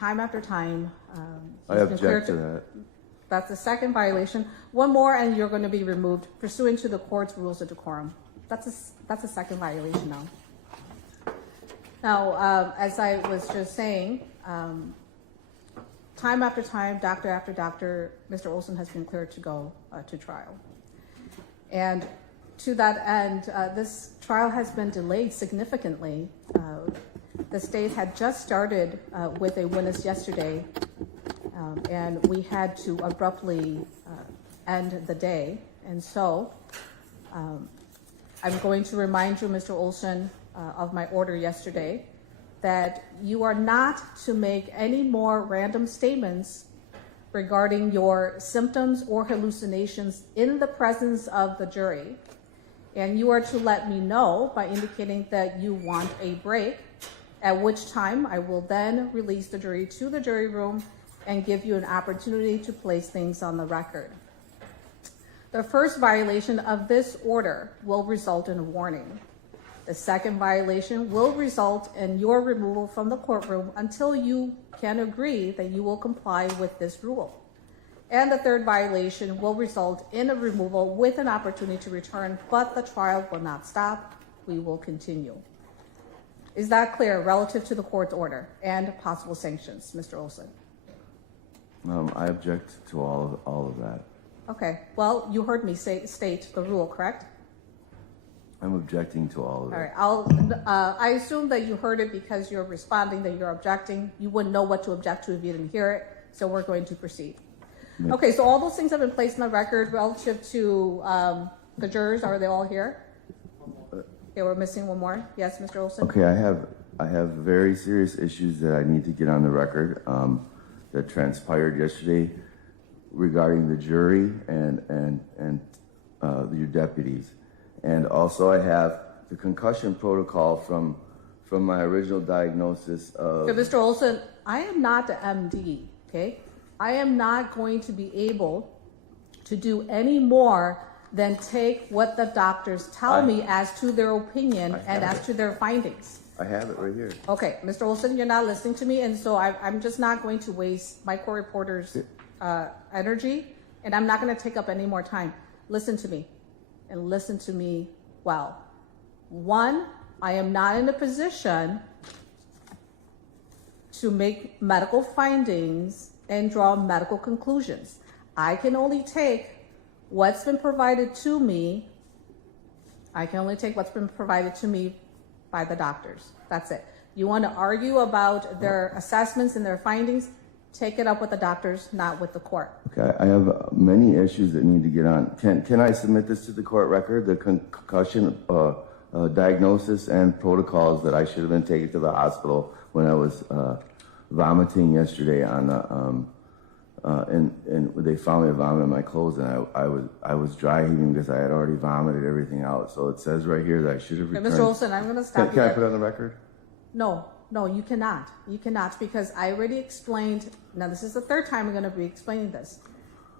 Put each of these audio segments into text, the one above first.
time after time. I object to that. That's the second violation. One more and you're going to be removed pursuant to the court's rules of decorum. That's a second violation now. Now, as I was just saying, time after time, doctor after doctor, Mr. Olson has been cleared to go to trial. And to that end, this trial has been delayed significantly. The state had just started with a witness yesterday, and we had to abruptly end the day. And so I'm going to remind you, Mr. Olson, of my order yesterday, that you are not to make any more random statements regarding your symptoms or hallucinations in the presence of the jury. And you are to let me know by indicating that you want a break, at which time I will then release the jury to the jury room and give you an opportunity to place things on the record. The first violation of this order will result in a warning. The second violation will result in your removal from the courtroom until you can agree that you will comply with this rule. And the third violation will result in a removal with an opportunity to return, but the trial will not stop. We will continue. Is that clear relative to the court's order and possible sanctions, Mr. Olson? I object to all of that. Okay, well, you heard me state the rule, correct? I'm objecting to all of it. All right, I assume that you heard it because you're responding that you're objecting. You wouldn't know what to object to if you didn't hear it, so we're going to proceed. Okay, so all those things have been placed on the record relative to the jurors. Are they all here? Okay, we're missing one more. Yes, Mr. Olson? Okay, I have very serious issues that I need to get on the record that transpired yesterday regarding the jury and your deputies. And also I have the concussion protocol from my original diagnosis of... Okay, Mr. Olson, I am not the MD, okay? I am not going to be able to do any more than take what the doctors tell me as to their opinion and as to their findings. I have it right here. Okay, Mr. Olson, you're not listening to me, and so I'm just not going to waste my court reporter's energy, and I'm not going to take up any more time. Listen to me, and listen to me well. One, I am not in a position to make medical findings and draw medical conclusions. I can only take what's been provided to me. I can only take what's been provided to me by the doctors. That's it. You want to argue about their assessments and their findings, take it up with the doctors, not with the court. Okay, I have many issues that need to get on. Can I submit this to the court record, the concussion diagnosis and protocols that I should have been taken to the hospital when I was vomiting yesterday on the, and they found me vomiting in my clothes, and I was dry heaving because I had already vomited everything out. So it says right here that I should have returned. Mr. Olson, I'm going to stop you. Can I put it on the record? No, you cannot. You cannot, because I already explained. Now, this is the third time I'm going to be explaining this.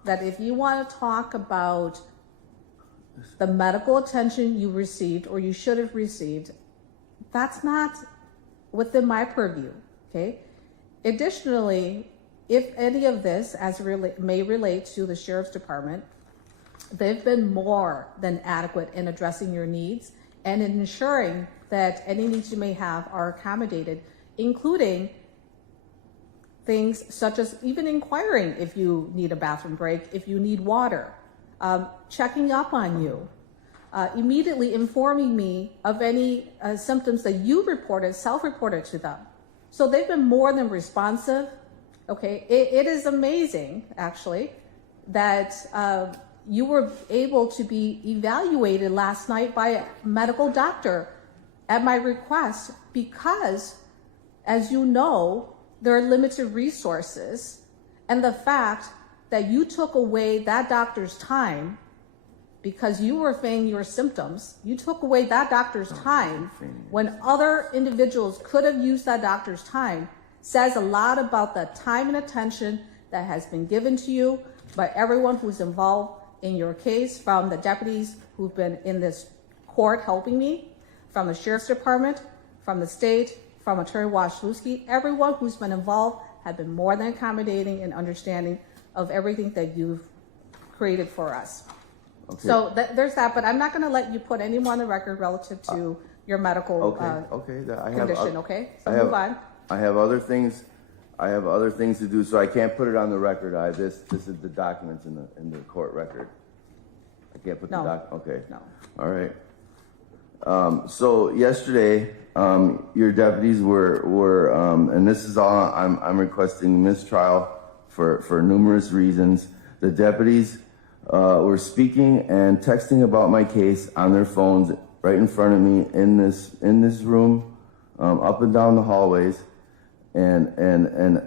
That if you want to talk about the medical attention you received or you should have received, that's not within my purview. Okay. Additionally, if any of this may relate to the Sheriff's Department, they've been more than adequate in addressing your needs and in ensuring that any needs you may have are accommodated, including things such as even inquiring if you need a bathroom break, if you need water, checking up on you, immediately informing me of any symptoms that you reported, self-reported to them. So they've been more than responsive. Okay, it is amazing, actually, that you were able to be evaluated last night by a medical doctor at my request because, as you know, there are limited resources, and the fact that you took away that doctor's time because you were feigning your symptoms, you took away that doctor's time when other individuals could have used that doctor's time, says a lot about the time and attention that has been given to you by everyone who's involved in your case, from the deputies who've been in this court helping me, from the Sheriff's Department, from the state, from Attorney Wachulski, everyone who's been involved have been more than accommodating and understanding of everything that you've created for us. Okay. So there's that, but I'm not going to let you put any more on the record relative to your medical condition, okay? So move on. I have other things. I have other things to do, so I can't put it on the record. This is the documents in the court record. I can't put the okay. No. All right. So yesterday, your deputies were and this is all I'm requesting mistrial for numerous reasons. The deputies were speaking and texting about my case on their phones right in front of me in this room, up and down the hallways, and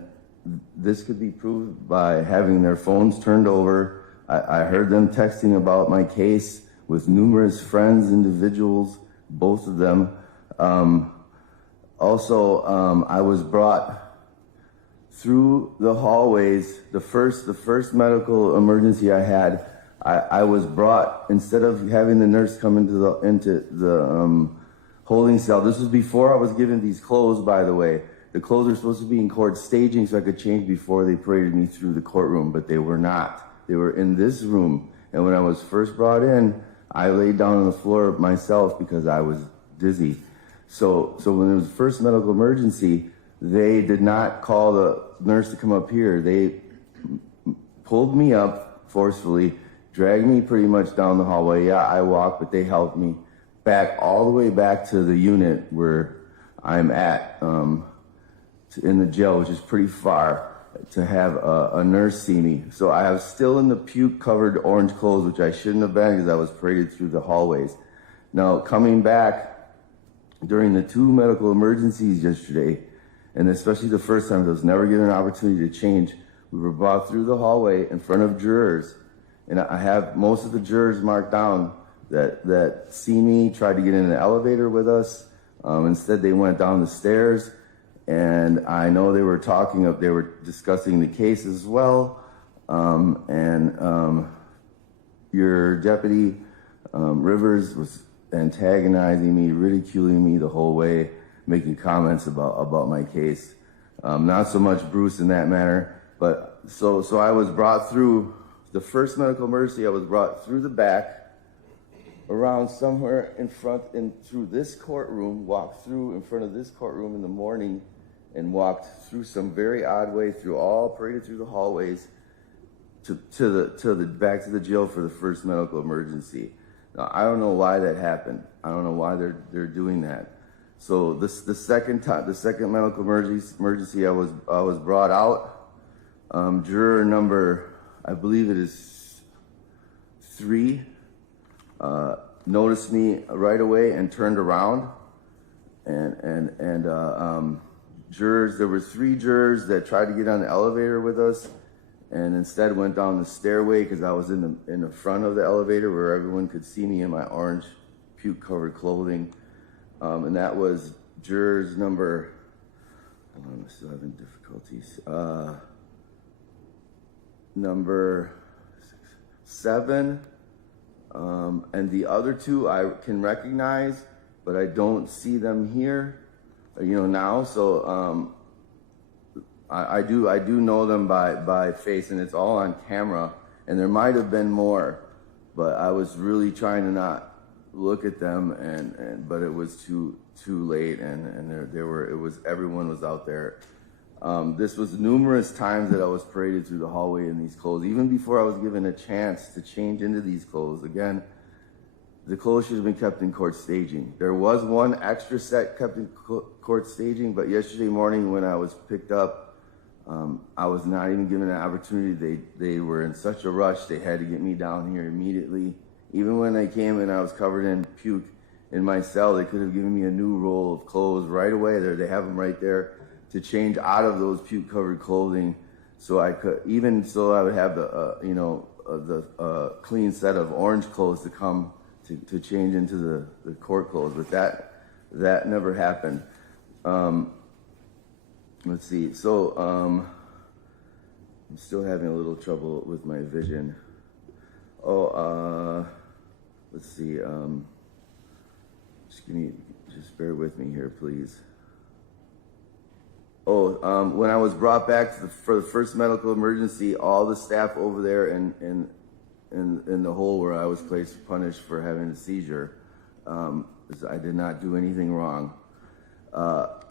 this could be proved by having their phones turned over. I heard them texting about my case with numerous friends, individuals, both of them. Also, I was brought through the hallways. The first medical emergency I had, I was brought, instead of having the nurse come into the holding cell. This was before I was given these clothes, by the way. The clothes were supposed to be in court staging so I could change before they paraded me through the courtroom, but they were not. They were in this room. And when I was first brought in, I laid down on the floor myself because I was dizzy. So when there was the first medical emergency, they did not call the nurse to come up here. They pulled me up forcefully, dragged me pretty much down the hallway. Yeah, I walked, but they helped me back all the way back to the unit where I'm at in the jail, which is pretty far, to have a nurse see me. So I was still in the puke-covered orange clothes, which I shouldn't have been because I was paraded through the hallways. Now, coming back during the 2 medical emergencies yesterday, and especially the first time, I was never given an opportunity to change. We were brought through the hallway in front of jurors, and I have most of the jurors marked down that see me, tried to get in an elevator with us. Instead, they went down the stairs. And I know they were they were discussing the case as well. Your deputy, Rivers, was antagonizing me, ridiculing me the whole way, making comments about my case. Not so much Bruce in that manner, but so I was brought through the first medical emergency. I was brought through the back, around somewhere in front, and through this courtroom, walked through in front of this courtroom in the morning, and walked through some very odd way paraded through the hallways to the back to the jail for the first medical emergency. Now, I don't know why that happened. I don't know why they're doing that. So the second medical emergency, I was brought out. Juror number, I believe it is 3, noticed me right away and turned around, and jurors, there were 3 jurors that tried to get on the elevator with us and instead went down the stairway because I was in the front of the elevator where everyone could see me in my orange puke-covered clothing. And that was jurors number, I'm still having difficulties, number 7, and the other 2 I can recognize, but I don't see them here. Now, so I do know them by face, and it's all on camera, and there might have been more, but I was really trying to not look at them, but it was too late, and everyone was out there. This was numerous times that I was paraded through the hallway in these clothes, even before I was given a chance to change into these clothes. Again, the clothes should have been kept in court staging. There was one extra set kept in court staging, but yesterday morning when I was picked up, I was not even given an opportunity. They were in such a rush, they had to get me down here immediately. Even when I came and I was covered in puke in my cell, they could have given me a new roll of clothes right away there. They have them right there to change out of those puke-covered clothing, so I would have the clean set of orange clothes to come to change into the court clothes, but that never happened. Let's see. So I'm still having a little trouble with my vision. Let's see. Just bear with me here, please. When I was brought back for the first medical emergency, all the staff over there in the hole where I was placed punished for having a seizure. I did not do anything wrong.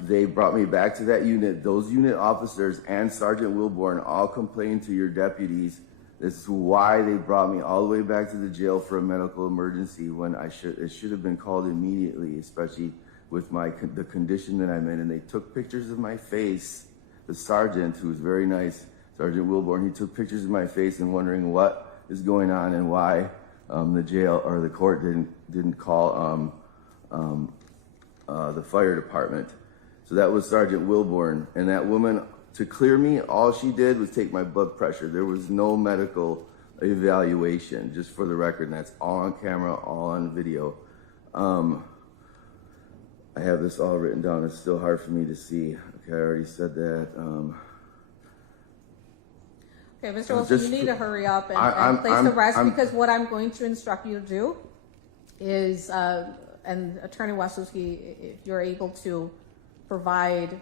They brought me back to that unit. Those unit officers and Sergeant Wilborn all complained to your deputies. This is why they brought me all the way back to the jail for a medical emergency when it should have been called immediately, especially with the condition that I'm in. And they took pictures of my face. The sergeant, who was very nice, Sergeant Wilborn, he took pictures of my face and wondering what is going on and why the jail or the court didn't call the fire department. So that was Sergeant Wilborn, and that woman, to clear me, all she did was take my blood pressure. There was no medical evaluation, just for the record, and that's all on camera, all on video. I have this all written down. It's still hard for me to see. Okay, I already said that. Okay, Mr. Olson, you need to hurry up and place the rest, because what I'm going to instruct you to do is, and Attorney Wasilewski, if you're able to provide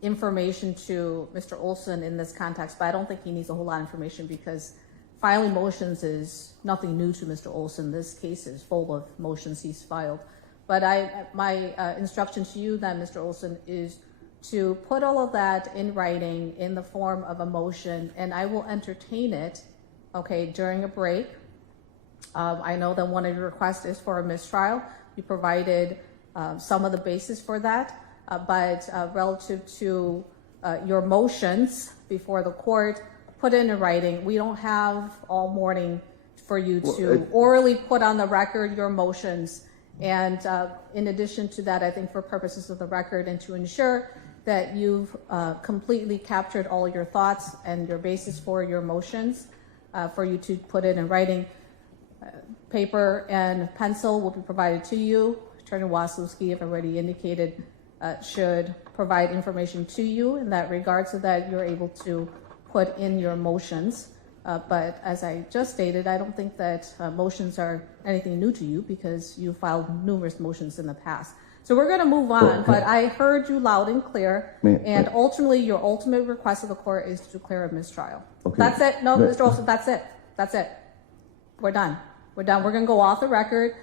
information to Mr. Olson in this context, but I don't think he needs a whole lot of information because filing motions is nothing new to Mr. Olson. This case is full of motions he's filed. But my instruction to you then, Mr. Olson, is to put all of that in writing in the form of a motion, and I will entertain it, okay, during a break. I know that one of your requests is for a mistrial. You provided some of the basis for that, but relative to your motions before the court, put in writing. We don't have all morning for you to orally put on the record your motions. And in addition to that, I think for purposes of the record and to ensure that you've completely captured all your thoughts and your basis for your motions, for you to put it in writing. Paper and pencil will be provided to you. Attorney Wasilewski, if already indicated, should provide information to you in that regard so that you're able to put in your motions. But as I just stated, I don't think that motions are anything new to you because you filed numerous motions in the past. So we're going to move on, but I heard you loud and clear, and ultimately your ultimate request of the court is to declare a mistrial. Okay. That's it. No, Mr. Olson, that's it. That's it. We're done. We're done. We're going to go off the record.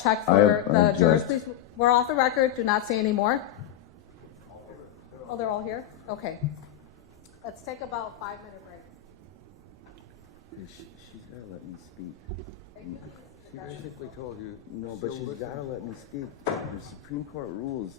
Check for the jurors, please. We're off the record. Do not say any more. Oh, they're all here? Okay. Let's take about a 5-minute break. She's got to let me speak. She basically told you. No, but she's got to let me speak. The Supreme Court rules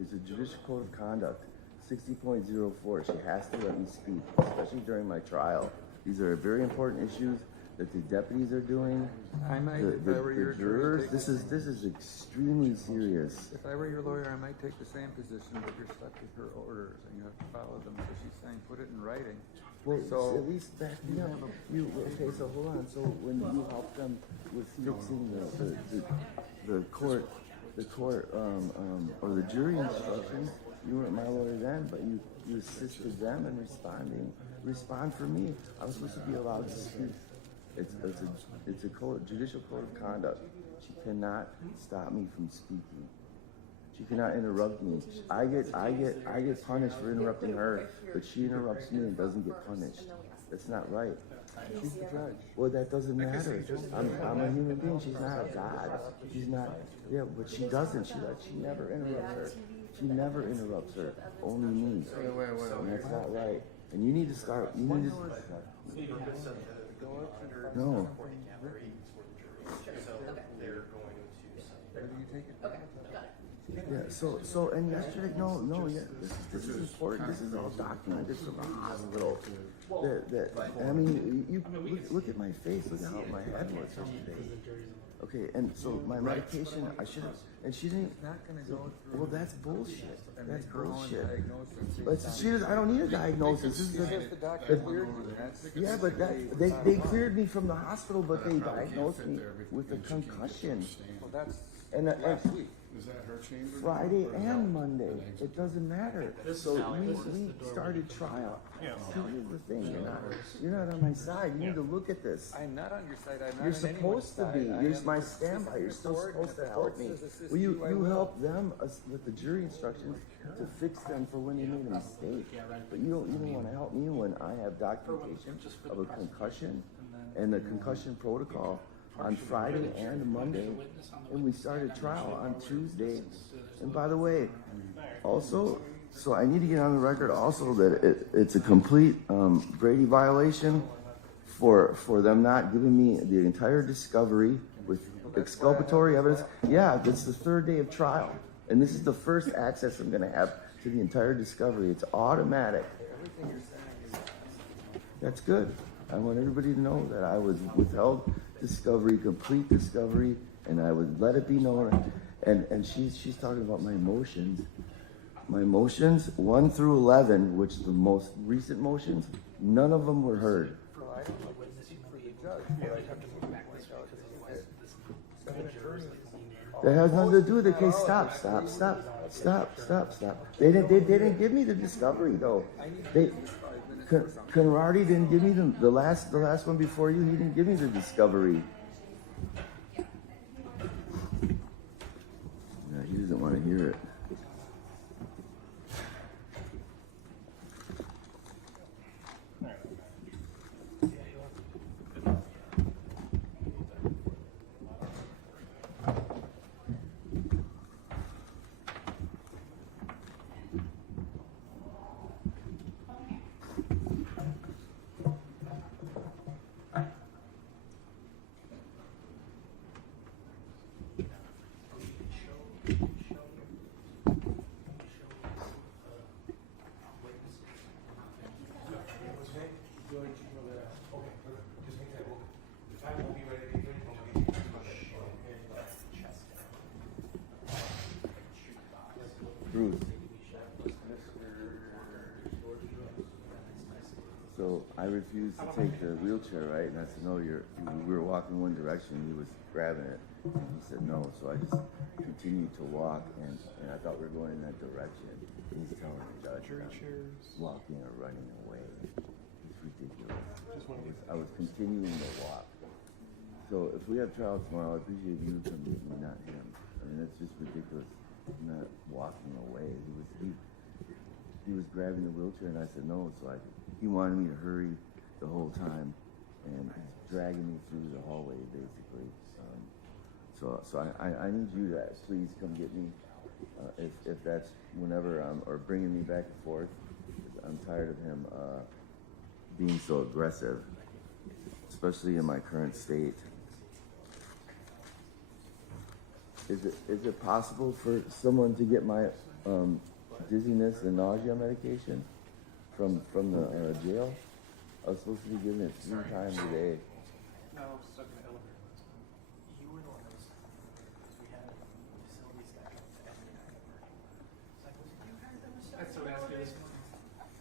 is a judicial code of conduct, 60.04. She has to let me speak, especially during my trial. These are very important issues that the deputies are doing. I might, if I were your jurors, this is extremely serious. If I were your lawyer, I might take the same position, but you're stuck with her orders and you have to follow them. So she's saying put it in writing. Well, so at least back me up. Okay, so hold on. So when you helped them with fixing the court or the jury instructions, you weren't my lawyer then, but you assisted them in respond for me. I was supposed to be allowed to speak. It's a judicial code of conduct. She cannot stop me from speaking. She cannot interrupt me. I get punished for interrupting her, but she interrupts me and doesn't get punished. That's not right. she's the judge. Well, that doesn't matter. I'm a human being. She's not a god. She's not. Yeah, but she doesn't. She never interrupts her. She never interrupts her. Only me. And that's not right. And you need to start. You need to. No. Yeah, so, and yesterday, yeah, this is important. This is all documented from the hospital. I mean, you look at my face. Look at how my head was yesterday. Okay, and so my medication, I should have, and she didn't. Well, that's bullshit. That's bullshit. But I don't need a diagnosis. This is yeah, but they cleared me from the hospital, but they diagnosed me with a concussion. Well, that's and last week. Is that her chamber? Friday and Monday. It doesn't matter. So we started trial. See, here's the thing. You're not on my side. You need to look at this. I'm not on your side. I'm not You're on anyone's supposed to side. be. I You're am my assisting standby. You're the still court, supposed and to if the court help me. says assist Will you, I you will. help them with the jury instructions to fix them for when they made a mistake? But you don't even want to help me when I have documentation of a concussion and the concussion protocol on Friday and Monday, and we started trial on Tuesday. And by the way, also, so I need to get on the record also that it's a complete Brady violation for them not giving me the entire discovery with exculpatory evidence. Yeah, it's the third day of trial, and this is the first access I'm going to have to the entire discovery. It's automatic. That's good. I want everybody to know that I was withheld discovery, complete discovery, and I would let it be known. And she's talking about my motions. My motions 1 through 11, which the most recent motions, none of them were heard. That has nothing to do with the case. Stop. They didn't give me the discovery though. Conradi didn't give me the last one before you. He didn't give me the discovery. Yeah, he doesn't want to hear it. Bruce. So I refused to take the wheelchair, right? And I said, no, we were walking one direction. He was grabbing it. And he said, no. So I just continued to walk, and I thought we were going in that direction. And he's telling the judge that I'm walking or running away. It's ridiculous. I was continuing to walk. So if we have trial tomorrow, I appreciate you from me, not him. I mean, that's just ridiculous. I'm not walking away. He was grabbing the wheelchair, and I said no. So he wanted me to hurry the whole time, and he's dragging me through the hallway basically. So I need you to please come get me if that's whenever or bringing me back and forth. I'm tired of him being so aggressive, especially in my current state. Is it possible for someone to get my dizziness and nausea medication from the jail? I was supposed to be getting it 3 times a day. No, I was stuck in the elevator. You were the one that was stuck. We had facilities that come to every night at work. It's like, was it you guys that were stuck? That's what I asked you this morning.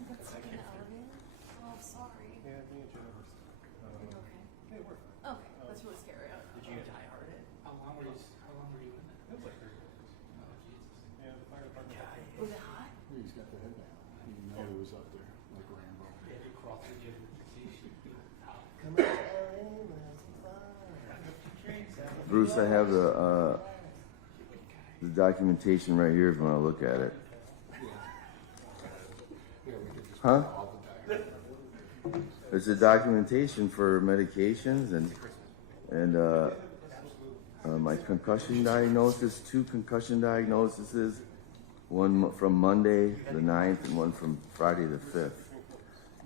Got stuck in the elevator? Oh, sorry. Yeah, me and Jenna were stuck. Are you okay? Hey, we're fine. Okay, that's really scary. Did you die hearted? How long were you in that? It was like 30 minutes. Oh, Jesus. Yeah, the fire department. Was it hot? He's got the headband. He knew it was up there, like Rambo. Yeah, you crawl through the Bruce, I have the documentation right here if you want to look at it. Huh? It's a documentation for medications and my concussion diagnosis, 2 concussion diagnoses, one from Monday the 9th and one from Friday the 5th.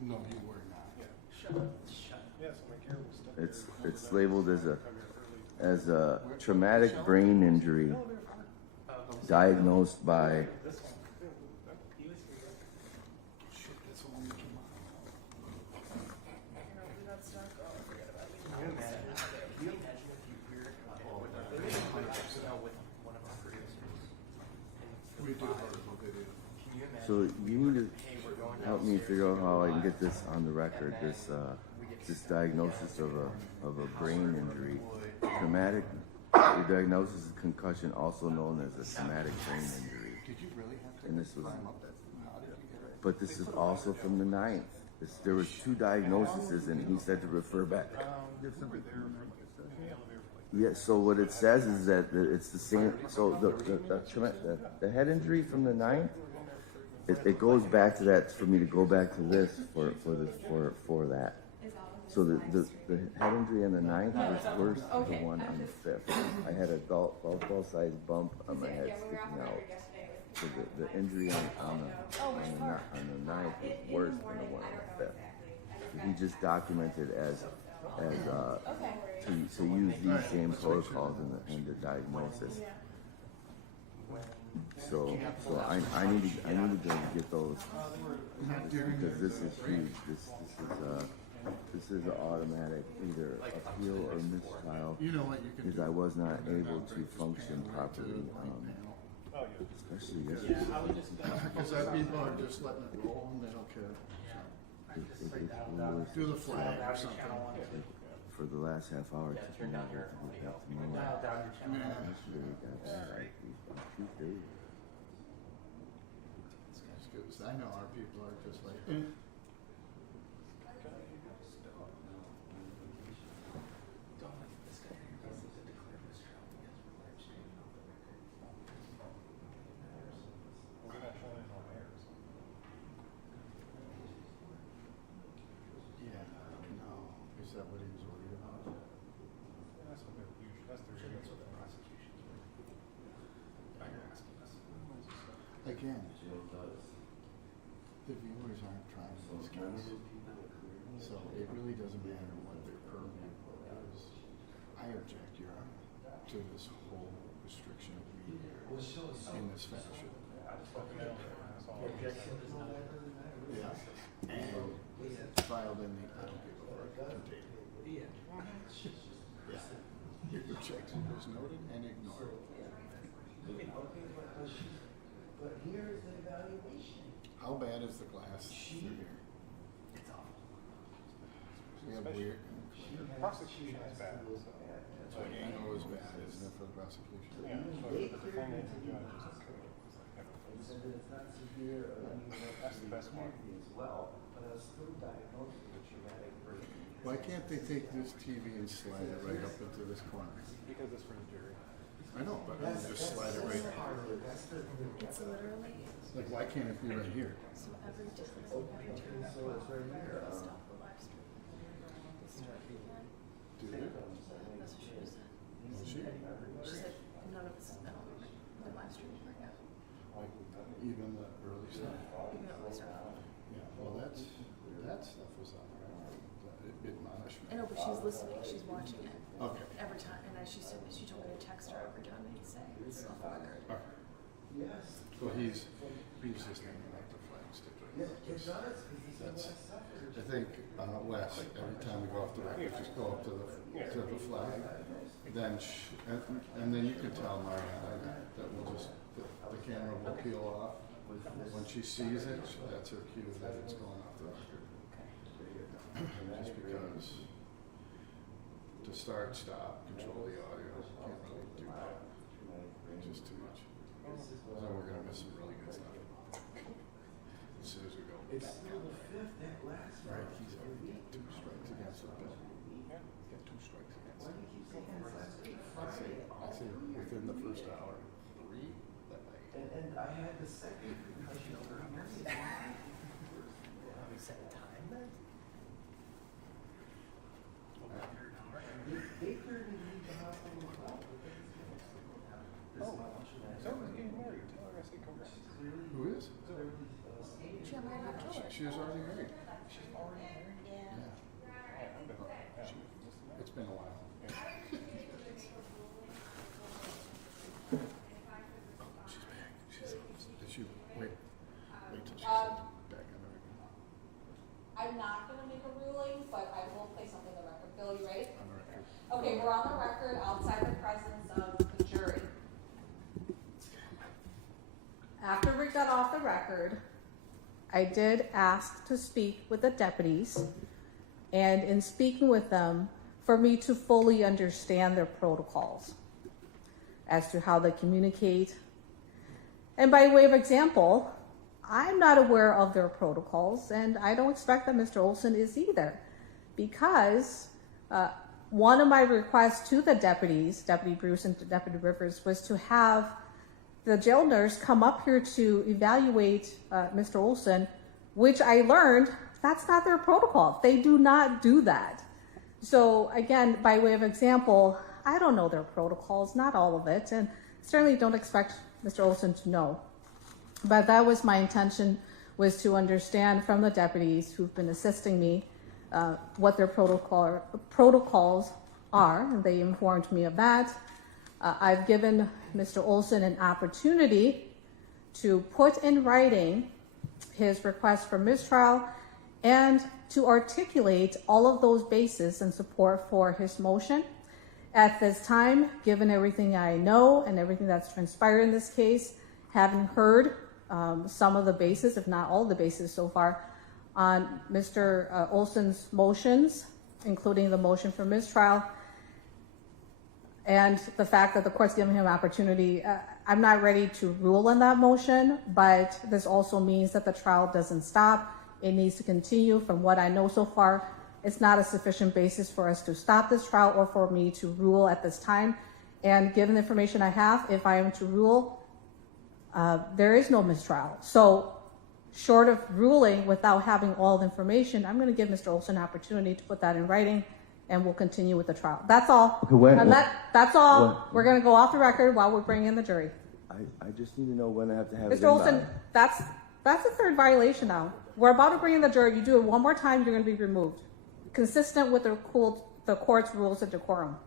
No, you were not. It's labeled as a traumatic brain injury diagnosed by So you need to help me figure out how I can get this on the record. This diagnosis of a brain injury, traumatic The diagnosis is concussion, also known as a traumatic brain injury. Did you really have to And this was, climb up that? How did you get it? but this is also from the 9th. There was 2 diagnoses, and he said to refer back. Yeah, so what it says is that it's the same. So the head injury from the 9th, it goes back to that for me to go back to this for that. So the head injury on the 9th was worse than the one on the 5th. I had a golf ball sized bump on my head sticking out. So the injury on the 9th was worse than the one on the 5th. So he just documented as to use these same protocols in the diagnosis. So I needed to get those because this is huge. This is an automatic either appeal or mistrial because I was not able to function properly, especially yesterday. Because that people are just letting it roll and they don't care. Do the flag or something. For the last half hour, it took me longer to get back to normal. Yesterday, we got back like 2 days. Because I know our people are just like, yeah, no. Is that what he was worried about? That's what they're usually, that's what the prosecution's worried about. You're asking us. Again, the viewers aren't trying these case. So it really doesn't matter what their purview is. I object, Your Honor, to this whole restriction of media in this fashion. Yeah. And filed in the I don't give a fuck container. Yeah. Your objection is noted and ignored. How bad is the glass through here? It's awful. We have weird. Prosecution is bad, so. So you know it's bad, isn't it, for the prosecution? Yeah, but the defendant and judge is okay. That's the best one. Why can't they take this TV and slide it right up into this corner? Because it's for the jury. I know, but I mean, just slide it right. It's literally, Like, why can't it be right here? so every time, stop the live stream. Do they? That's what she just said. Oh, she? She said, none of us, the live stream right now. Even the early stuff? Even though it was her. Yeah, well, that stuff was on there. Admonishment. I know, but she's listening, she's watching it. Okay. Every time, and she said, she told me to text her every time he'd say, it's off the record. All right. Well, he's just hanging out the flag stick. That's, I think, Wes, every time we go off the record, just go up to the flag, then, and then you can tell Mariana that we'll just, the camera will peel off. When she sees it, that's her cue that it's going off the record. Just because to start, stop, control the audio, can't really do that. Just too much. So we're gonna miss some really good stuff. As soon as we go. Right, he's already got 2 strikes against the bill. He's got 2 strikes against him. I'd say within the first hour, 3 that night. And I had the second concussion over Set a time then? They cleared me to the hospital as well. Someone's getting married. Tell her I said congrats. Who is? She got married in October. She was already married. She's already married? Yeah. It's been a while. She's back. Did she wait till she's back on the record? I'm not gonna make a ruling, but I will play something on the record. Bill, you ready? On the record. Okay, we're on the record outside the presence of the jury. After we got off the record, I did ask to speak with the deputies, and in speaking with them, for me to fully understand their protocols. as to how they communicate. And by way of example, I'm not aware of their protocols, and I don't expect that Mr. Olson is either, because one of my requests to the deputies, Deputy Bruce and Deputy Rivers, was to have the jail nurse come up here to evaluate Mr. Olson, which I learned that's not their protocol. They do not do that. So again, by way of example, I don't know their protocols, not all of it, and certainly don't expect Mr. Olson to know. But that was my intention, was to understand from the deputies who've been assisting me what their protocols are, and they informed me of that. I've given Mr. Olson an opportunity to put in writing his request for mistrial and to articulate all of those bases and support for his motion. At this time, given everything I know and everything that's transpired in this case, having heard some of the bases, if not all the bases so far, on Mr. Olson's motions, including the motion for mistrial, and the fact that the court's giving him opportunity, I'm not ready to rule on that motion, but this also means that the trial doesn't stop. It needs to continue. From what I know so far, it's not a sufficient basis for us to stop this trial or for me to rule at this time. And given the information I have, if I am to rule, there is no mistrial. So short of ruling without having all the information, I'm going to give Mr. Olson an opportunity to put that in writing, and we'll continue with the trial. That's all. Okay, that's all. We're going to go off the record while we're bringing in the jury. I just need to know when I have to have it Mr. Olson, that's the third violation now. We're about to bring in the jury. You do it one more time, you're going to be removed, consistent with the court's rules of decorum.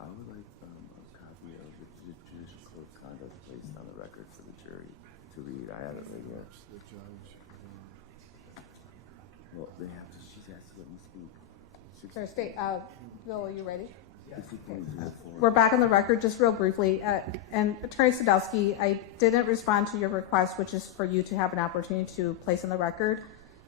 I would like a copy of the judicial code of conduct placed on the record for the jury to read. I have it right here. The judge. Well, they have to. She's asked to let me speak. Sir, Bill, are you ready? Okay. We're back on the record just real briefly. And Attorney Sadowski, I didn't respond to your request, which is for you to have an opportunity to place on the record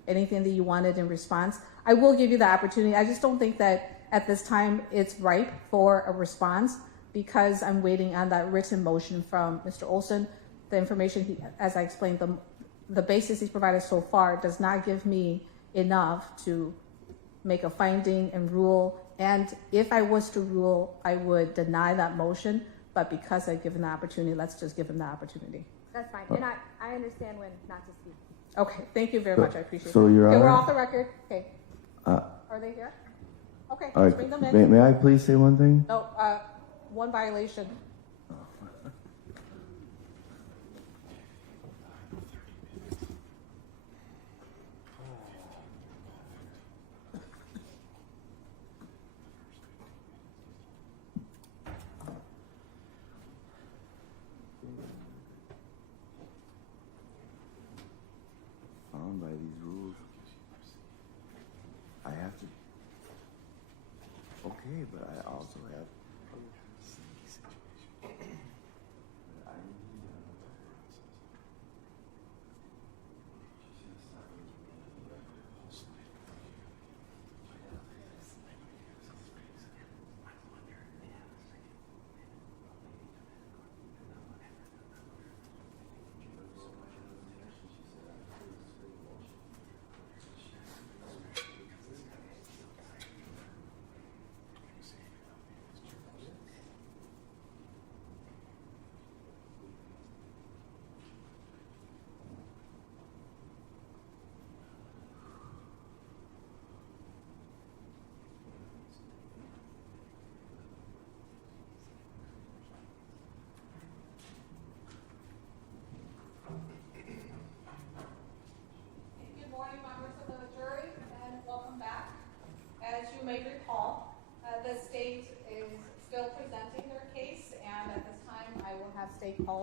anything that you wanted in response. I will give you the opportunity. I just don't think that at this time it's ripe for a response, because I'm waiting on that written motion from Mr. Olson. The information, as I explained, the basis he's provided so far does not give me enough to make a finding and rule. And if I was to rule, I would deny that motion. But because I've given the opportunity, let's just give him the opportunity. That's fine, and I understand when not to speak. Okay, thank you very much. I appreciate it. So, Your Okay, we're Honor? off the record. Okay. Uh, Are they here? Okay, all let's right. bring them in. May I please say one thing? No, one violation. Bound by these rules. I have to. Okay, but I also have.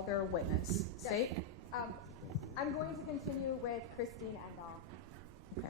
call their witness. State. I'm going to continue with Christine Endal. Okay.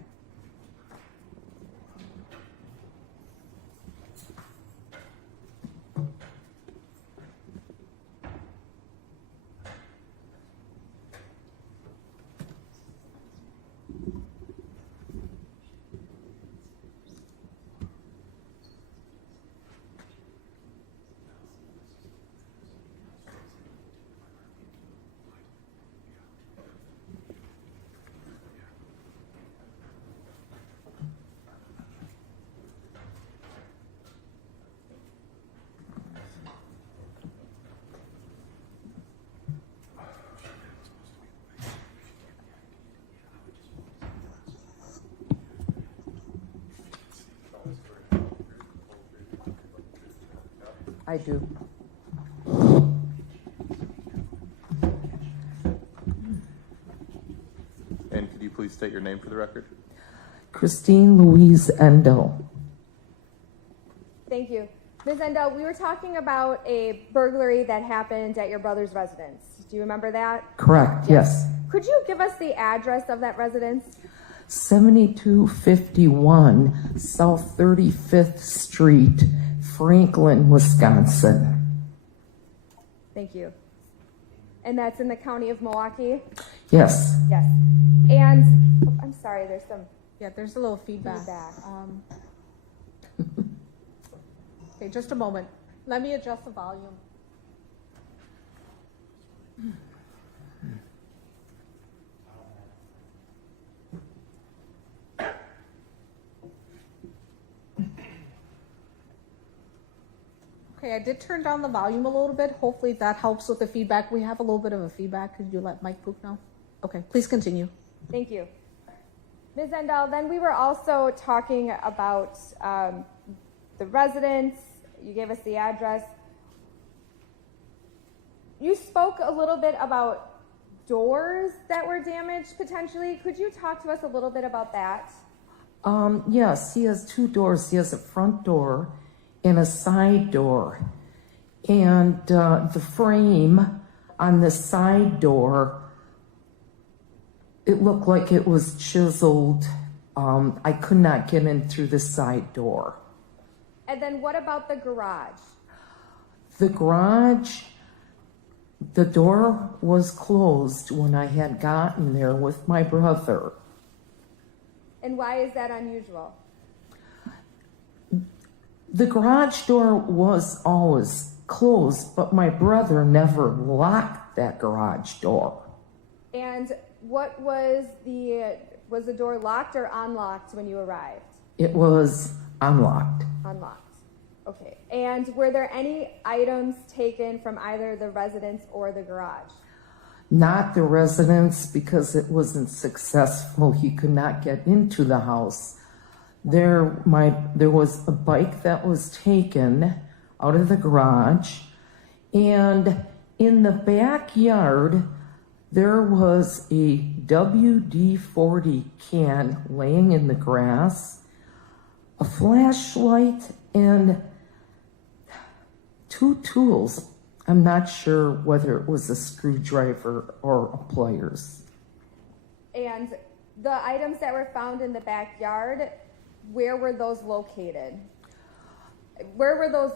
I do. And could you please state your name for the record? Christine Louise Endal. Thank you. Ms. Endal, we were talking about a burglary that happened at your brother's residence. Do you remember that? Correct, yes. Could you give us the address of that residence? 7251 South 35th Street, Franklin, Wisconsin. Thank you. And that's in the county of Milwaukee? Yes. Yes. And, I'm sorry, there's some Yeah, there's a little feedback. Okay, just a moment. Let me adjust the volume. Okay, I did turn down the volume a little bit. Hopefully that helps with the feedback. We have a little bit of a feedback. Could you let Mike Pook know? Okay, please continue. Thank you. Ms. Endal, then we were also talking about the residence. You gave us the address. You spoke a little bit about doors that were damaged potentially. Could you talk to us a little bit about that? Yes, he has two doors. He has a front door and a side door. And the frame on the side door, it looked like it was chiseled. I could not get in through the side door. And then what about the garage? The garage, the door was closed when I had gotten there with my brother. And why is that unusual? The garage door was always closed, but my brother never locked that garage door. And what was the door locked or unlocked when you arrived? It was unlocked. Unlocked. Okay. And were there any items taken from either the residence or the garage? Not the residence, because it wasn't successful. He could not get into the house. There was a bike that was taken out of the garage, and in the backyard there was a WD-40 can laying in the grass, a flashlight, and two tools. I'm not sure whether it was a screwdriver or a pliers. And the items that were found in the backyard, where were those located? Where were those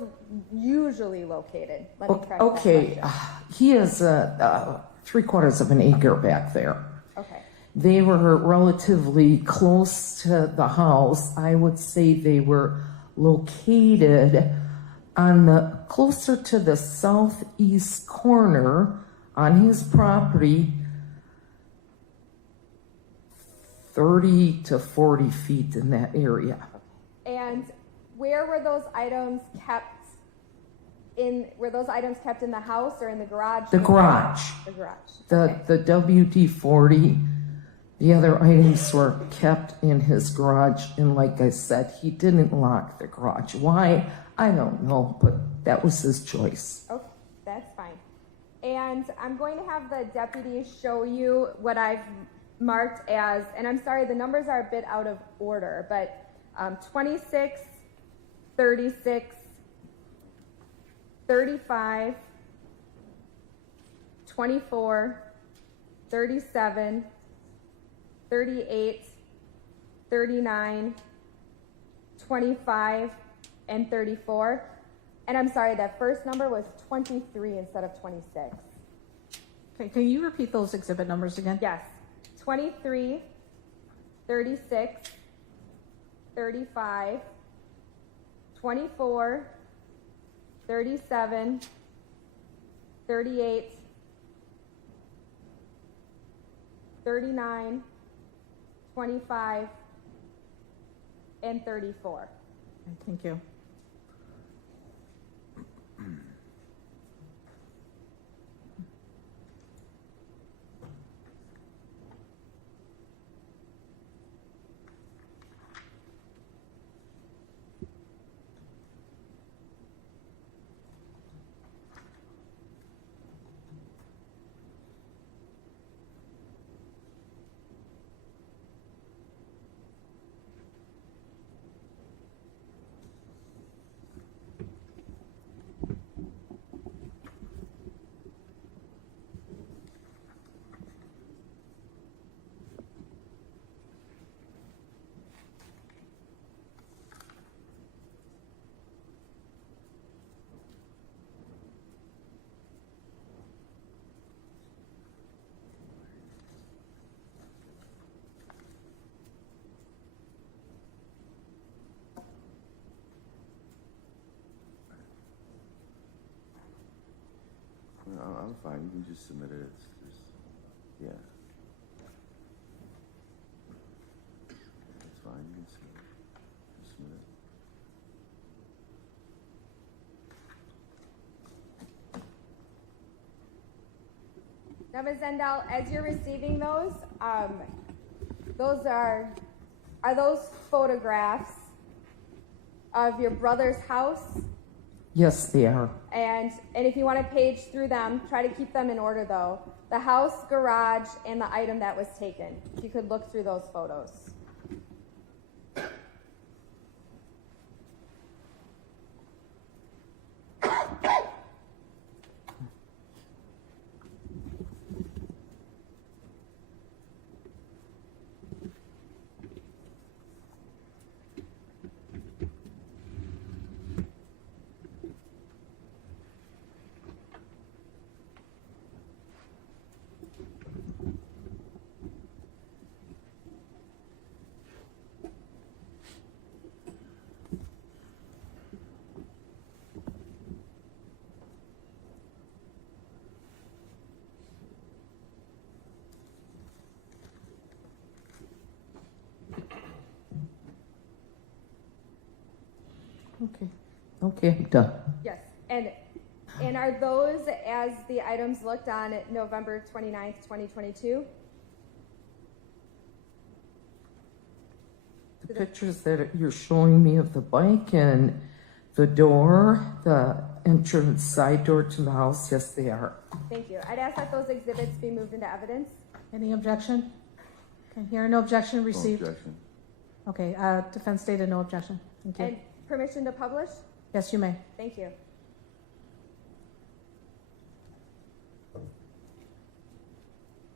usually located? Let me correct Okay, that. he has 3/4 of an acre back there. Okay. They were relatively close to the house. I would say they were located on the closer to the southeast corner on his property, 30 to 40 feet in that area. And where were those items kept were those items kept in the house or in the garage? The garage. The garage. The WD-40, the other items were kept in his garage, and like I said, he didn't lock the garage. Why? I don't know, but that was his choice. Okay, that's fine. And I'm going to have the deputy show you what I've marked as, and I'm sorry, the numbers are a bit out of order, but 26, 36, 35, 24, 37, 38, 39, 25, and 34. And I'm sorry, that first number was 23 instead of 26. Okay, can you repeat those exhibit numbers again? Yes, 23, 36, 35, 24, 37, 38, 39, 25, and 34. Okay, thank you. No, I'm fine. You can just submit it. It's just, yeah. That's fine. You can submit it. Just submit it. Now, Ms. Endal, as you're receiving those are those photographs of your brother's house? Yes, they are. And if you want to page through them, try to keep them in order though. The house, garage, and the item that was taken. If you could look through those photos. Okay. Okay, I'm done. Yes. And are those as the items looked on November 29th, 2022? The pictures that you're showing me of the bike and the door, the entrance side door to the house, yes, they are. Thank you. I'd ask that those exhibits be moved into evidence. Any objection? Okay, hearing no objection No received. objection. Okay, defense stated no objection. Thank you. And permission to publish? Yes, you may. Thank you.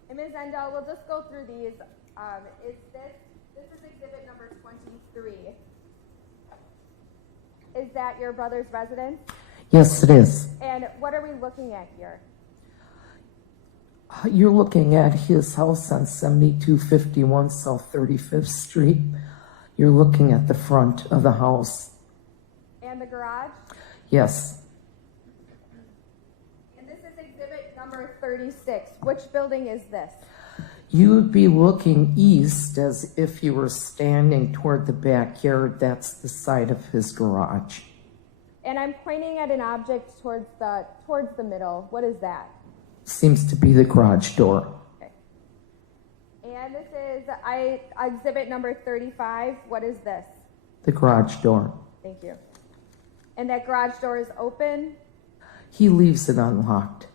And Ms. Endal, we'll just go through these. This is exhibit number 23. Is that your brother's residence? Yes, it is. And what are we looking at here? You're looking at his house on 7251 South 35th Street. You're looking at the front of the house. And the garage? Yes. And this is exhibit number 36. Which building is this? You would be looking east as if you were standing toward the backyard. That's the side of his garage. And I'm pointing at an object towards the middle. What is that? Seems to be the garage door. Okay. And this is exhibit number 35. What is this? The garage door. Thank you. And that garage door is open? He leaves it unlocked.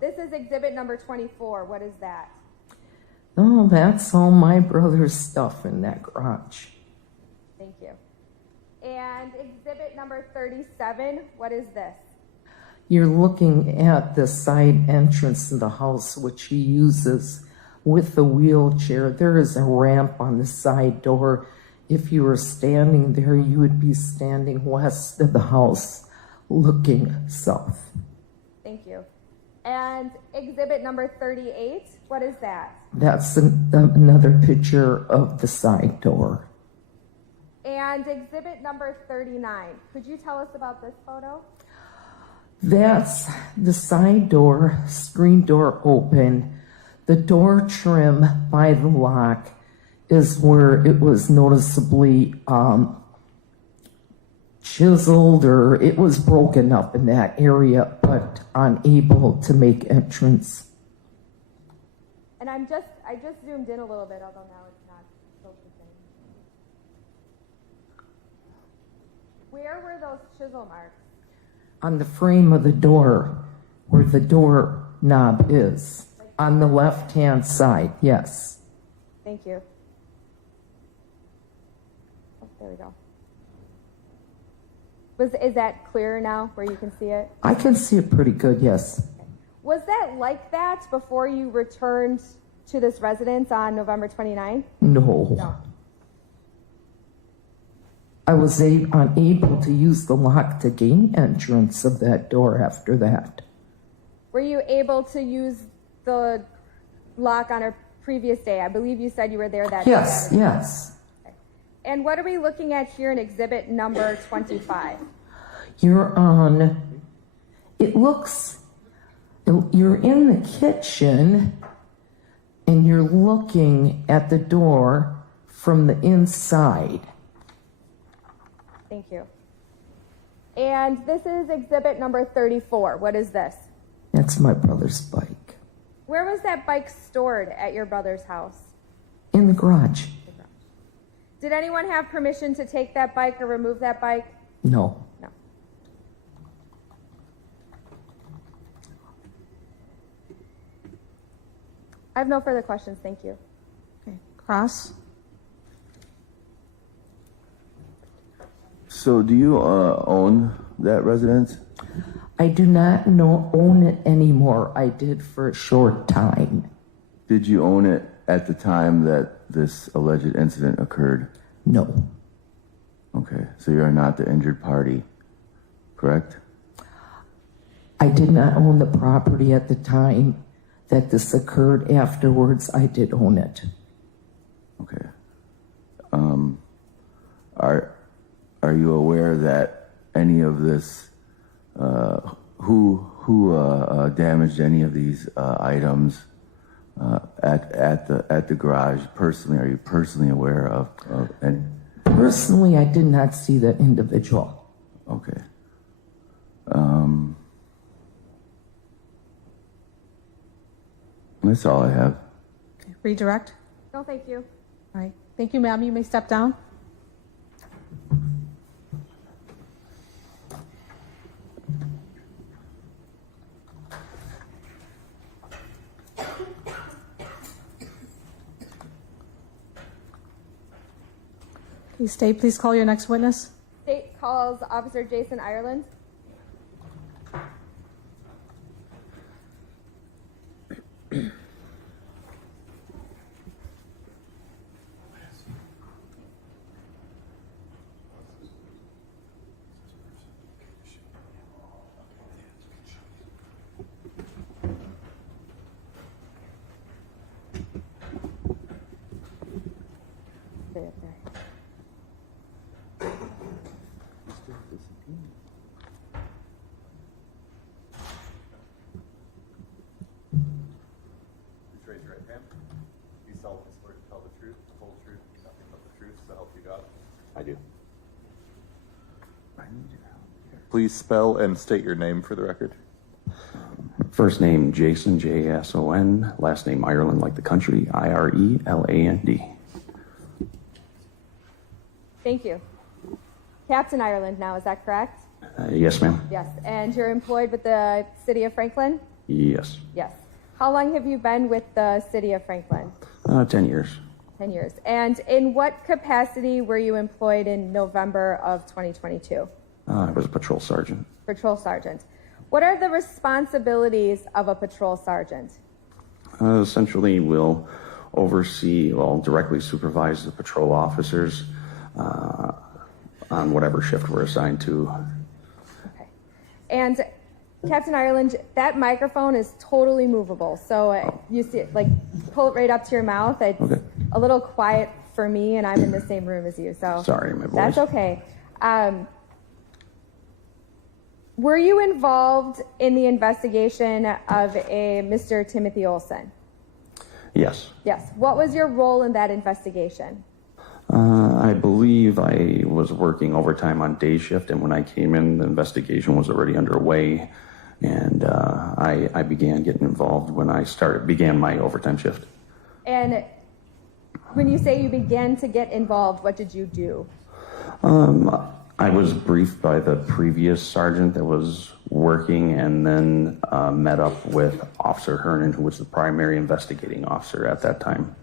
This is exhibit number 24. What is that? Oh, that's all my brother's stuff in that garage. Thank you. And exhibit number 37. What is this? you're looking at the side entrance of the house, which he uses with the wheelchair. There is a ramp on the side door. If you were standing there, you would be standing west of the house, looking south. Thank you. And exhibit number 38, what is that? That's another picture of the side door. And exhibit number 39, could you tell us about this photo? That's the side door, screen door open. The door trim by the lock is where it was noticeably chiseled, or it was broken up in that area, but unable to make entrance. And I just zoomed in a little bit, although now it's not focusing. Where were those chisel marks? On the frame of the door, where the door knob is. On the left-hand side, yes. Thank you. Oh, there we go. Is that clearer now, where you can see it? I can see it pretty good, yes. Was that like that before you returned to this residence on November 29th? No. I was unable to use the lock to gain entrance of that door after that. Were you able to use the lock on a previous day? I believe you said you were there that day. Yes. Okay. And what are we looking at here in exhibit number 25? You're on, it looks, you're in the kitchen and you're looking at the door from the inside. Thank you. And this is exhibit number 34. What is this? That's my brother's bike. Where was that bike stored at your brother's house? In the garage. Did anyone have permission to take that bike or remove that bike? No. No. I have no further questions. Thank you. Okay, Cross. So do you own that residence? I do not own it anymore. I did for a short time. Did you own it at the time that this alleged incident occurred? No. Okay, so you're not the injured party, correct? I did not own the property at the time that this occurred. Afterwards, I did own it. Okay. Are you aware that any of this, who damaged any of these items at the garage personally? Are you personally aware of any? Personally, I did not see that individual. Okay. That's all I have. Okay, redirect. No, thank you. All right. Thank you, ma'am. You may step down. Okay, State, please call your next witness. State calls Officer Jason Ireland. Raise your right hand. You solemnly swear to tell the truth, the whole truth, and nothing but the truth, so help you God? I do. Please spell and state your name for the record. First name Jason, Jason. Last name Ireland, like the country, Ireland. Thank you. Captain Ireland now, is that correct? Yes, ma'am. Yes. And you're employed with the City of Franklin? Yes. Yes. How long have you been with the City of Franklin? 10 years. 10 years. And in what capacity were you employed in November of 2022? I was a patrol sergeant. Patrol sergeant. What are the responsibilities of a patrol sergeant? Essentially, we'll oversee, well, directly supervise the patrol officers on whatever shift we're assigned to. Okay. And Captain Ireland, that microphone is totally movable. So you see it, like, pull it right up to your mouth. It's Okay. a little quiet for me, and I'm in the same room as you. So Sorry, my voice. that's okay. Were you involved in the investigation of a Mr. Timothy Olson? Yes. Yes. What was your role in that investigation? I believe I was working overtime on day shift, and when I came in, the investigation was already underway, and I began getting involved when I began my overtime shift. And when you say you began to get involved, what did you do? I was briefed by the previous sergeant that was working, and then met up with Officer Hernan, who was the primary investigating officer at that time.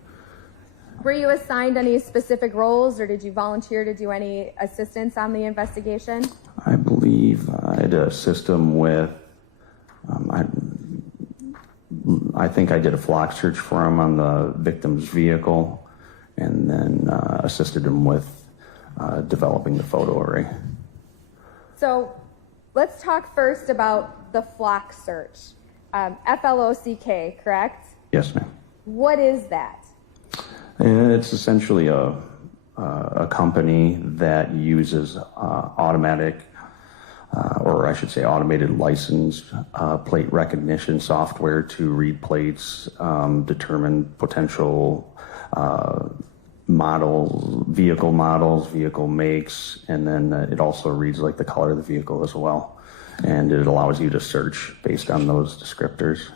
Were you assigned any specific roles, or did you volunteer to do any assistance on the investigation? I believe I had to assist him with, I think I did a flock search for him on the victim's vehicle, and then assisted him with developing the photo array. So let's talk first about the flock search. FLOCK, correct? Yes, ma'am. What is that? It's essentially a company that uses automatic, or I should say automated license plate recognition software to read plates, determine potential vehicle models, vehicle makes, and then it also reads like the color of the vehicle as well. And it allows you to search based on those descriptors.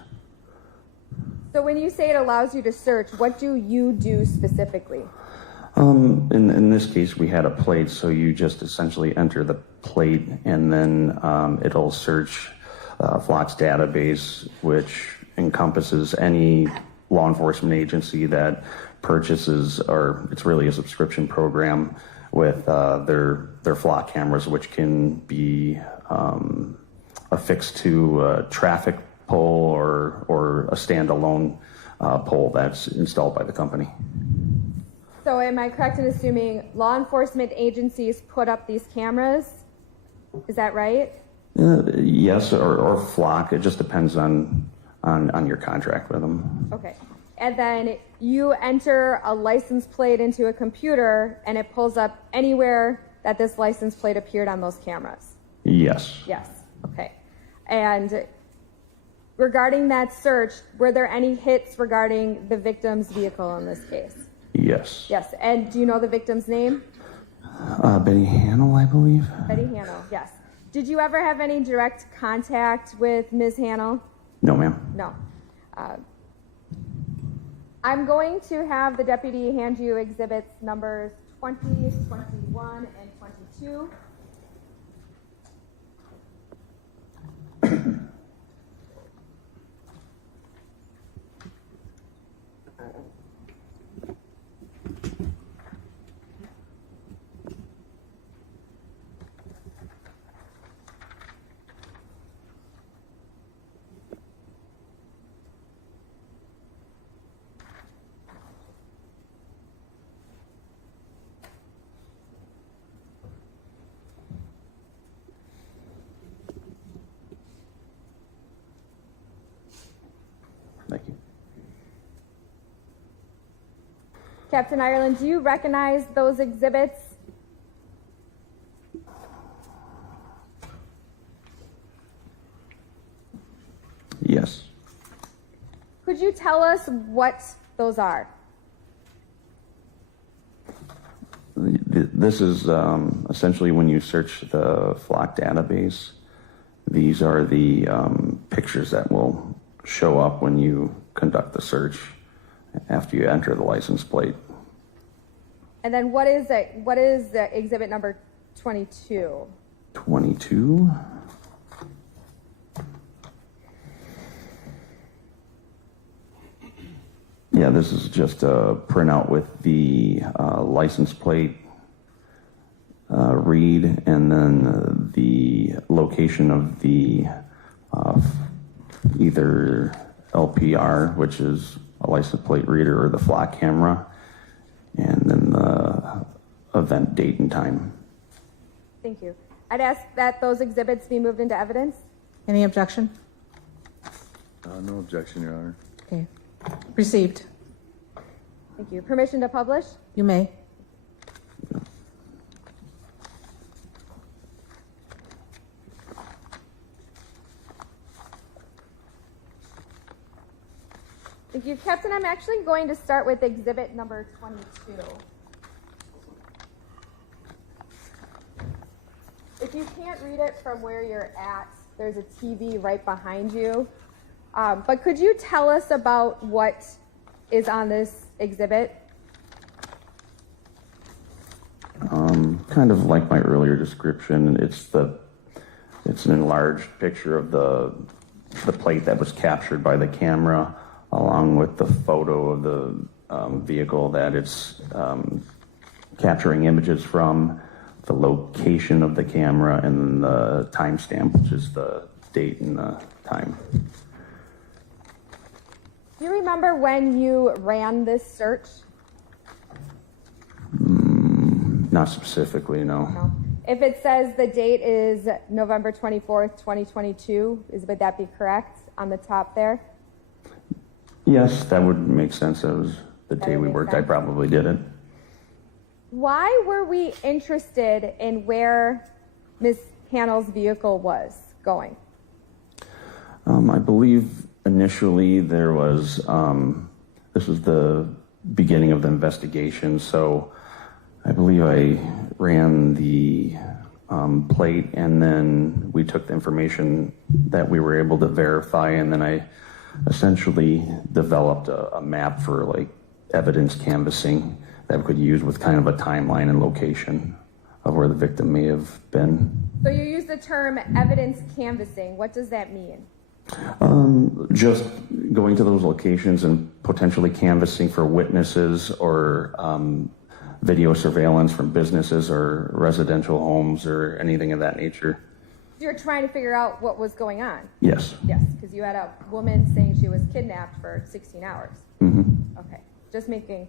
So when you say it allows you to search, what do you do specifically? In this case, we had a plate, so you just essentially enter the plate, and then it'll search FOX database, which encompasses any law enforcement agency that purchases, or it's really a subscription program with their flock cameras, which can be affixed to a traffic pole or a standalone pole that's installed by the company. So am I correct in assuming law enforcement agencies put up these cameras? Is that right? Yes, or flock. It just depends on your contract with them. Okay. And then you enter a license plate into a computer, and it pulls up anywhere that this license plate appeared on those cameras? Yes. Yes. Okay. And regarding that search, were there any hits regarding the victim's vehicle in this case? Yes. Yes. And do you know the victim's name? Betty Hannell, I believe. Betty Hannell, yes. Did you ever have any direct contact with Ms. Hannell? No, ma'am. No. I'm going to have the deputy hand you exhibits numbers 20, 21, and 22. Thank you. Captain Ireland, do you recognize those exhibits? Yes. Could you tell us what those are? This is essentially when you search the flock database. These are the pictures that will show up when you conduct the search after you enter the license plate. And then what is the exhibit number 22? 22. Yeah, this is just a printout with the license plate read, and then the location of the either LPR, which is a license plate reader, or the flock camera, and then the event date and time. Thank you. I'd ask that those exhibits be moved into evidence. Any objection? No objection, Your Honor. Okay. Received. Thank you. Permission to publish? You may. Thank you, Captain. I'm actually going to start with exhibit number 22. If you can't read it from where you're at, there's a TV right behind you. But could you tell us about what is on this exhibit? Kind of like my earlier description, it's an enlarged picture of the plate that was captured by the camera, along with the photo of the vehicle that it's capturing images from, the location of the camera, and then the timestamp, which is the date and the time. Do you remember when you ran this search? Not specifically, no. No. If it says the date is November 24th, 2022, would that be correct on the top there? Yes, that would make sense. That was the That day would we make worked. sense. I probably did it. Why were we interested in where Ms. Hanel's vehicle was going? I believe initially there was, this was the beginning of the investigation, so I believe I ran the plate, and then we took the information that we were able to verify, and then I essentially developed a map for like evidence canvassing that we could use with kind of a timeline and location of where the victim may have been. So you use the term evidence canvassing. What does that mean? Just going to those locations and potentially canvassing for witnesses or video surveillance from businesses or residential homes or anything of that nature. You're trying to figure out what was going on. Yes. Yes, because you had a woman saying she was kidnapped for 16 hours. Mm-hmm. Okay, just making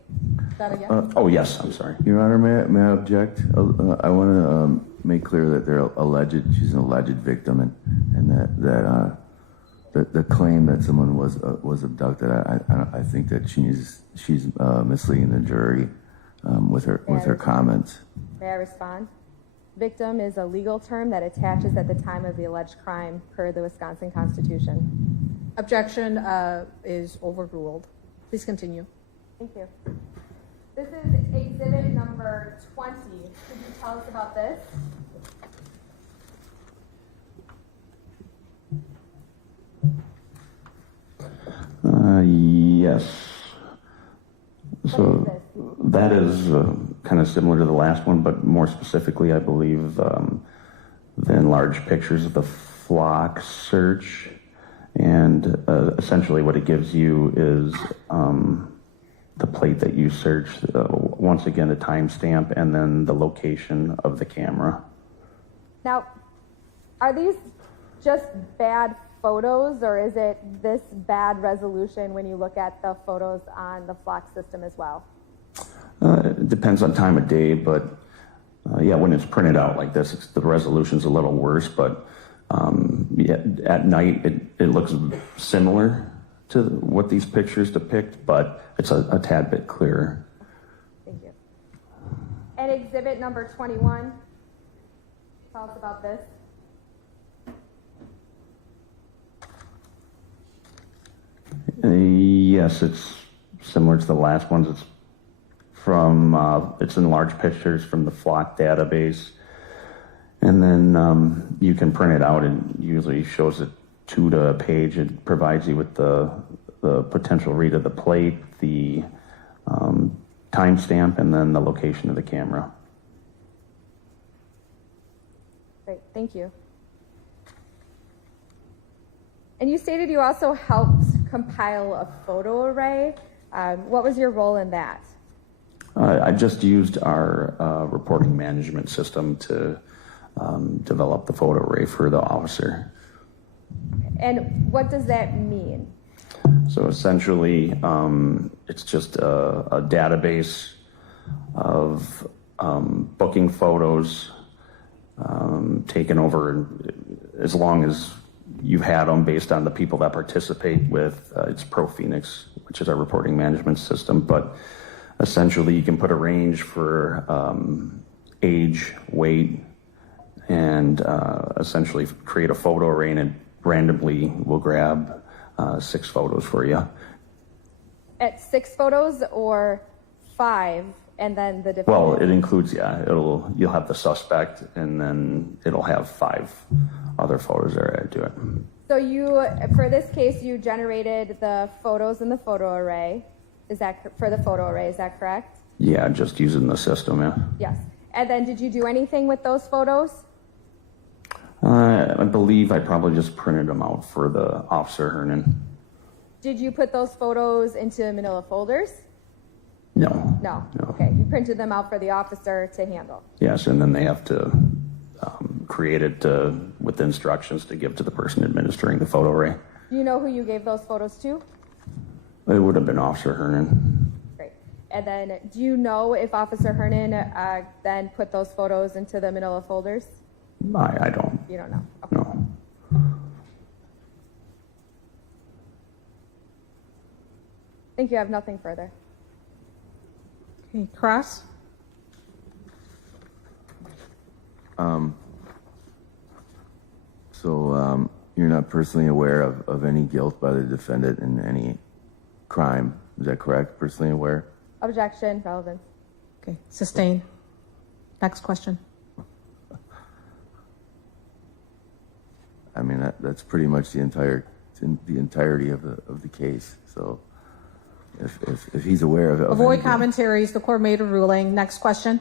that again. Oh, yes, I'm sorry. Your Honor, may I object? I want to make clear that she's an alleged victim, and that the claim that someone was abducted, I think that she's misleading the jury with her comments. May I respond? Victim is a legal term that attaches at the time of the alleged crime per the Wisconsin Constitution. Objection is overruled. Please continue. Thank you. This is exhibit number 20. Could you tell us about this? Yes. So What is that is kind of similar to the last one, but more specifically, I believe the enlarged pictures of the flock search, and essentially what it gives you is the plate that you searched, once again a timestamp, and then the location of the camera. Now, are these just bad photos, or is it this bad resolution when you look at the photos on the flock system as well? It depends on time of day, but yeah, when it's printed out like this, the resolution's a little worse, but yeah, at night it looks similar to what these pictures depict, but it's a tad bit clearer. Thank you. And exhibit number 21, tell us about this. Yes, it's similar to the last ones. It's from, it's enlarged pictures from the flock database. And then you can print it out, and usually shows it 2 to a page. It provides you with the potential read of the plate, the timestamp, and then the location of the camera. Great, thank you. And you stated you also helped compile a photo array. What was your role in that? I just used our reporting management system to develop the photo array for the officer. Okay. And what does that mean? So essentially, it's just a database of booking photos taken over as long as you've had them based on the people that participate with it's ProPhoenix, which is our reporting management system. But essentially, you can put a range for age, weight, and essentially create a photo array, and it randomly will grab 6 photos for you. At 6 photos or 5, and then the defendant? Well, it includes, you'll have the suspect, and then it'll have 5 other photos there to it. So for this case, you generated the photos in the photo array. Is that for the photo array? Is that correct? Yeah, just using the system, yeah. Yes. And then did you do anything with those photos? I believe I probably just printed them out for the Officer Hernan. Did you put those photos into manila folders? No. No. Okay. You printed them out for the officer to handle. Yes, and then they have to create it with instructions to give to the person administering the photo array. Do you know who you gave those photos to? It would have been Officer Hernan. Great. And then do you know if Officer Hernan then put those photos into the manila folders? I don't. You don't know? Okay. No. I think you have nothing further. Okay, Cross? So you're not personally aware of any guilt by the defendant in any crime. Is that correct? Personally aware? Objection. Relevance. Okay, sustained. Next question. I mean, that's pretty much the entirety of the case. So if he's aware of it. Avoid commentaries. The court made a ruling. Next question.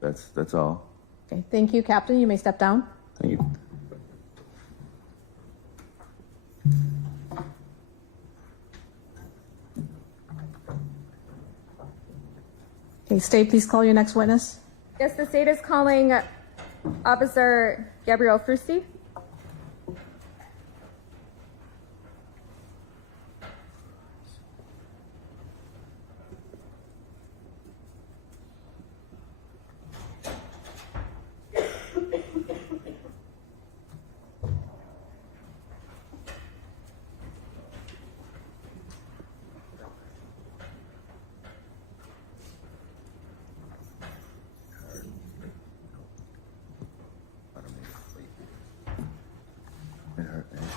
That's all. Okay, thank you, Captain. You may step down. Thank you. Okay, State, please call your next witness. Yes, the state is calling Officer Gabriel Fristy.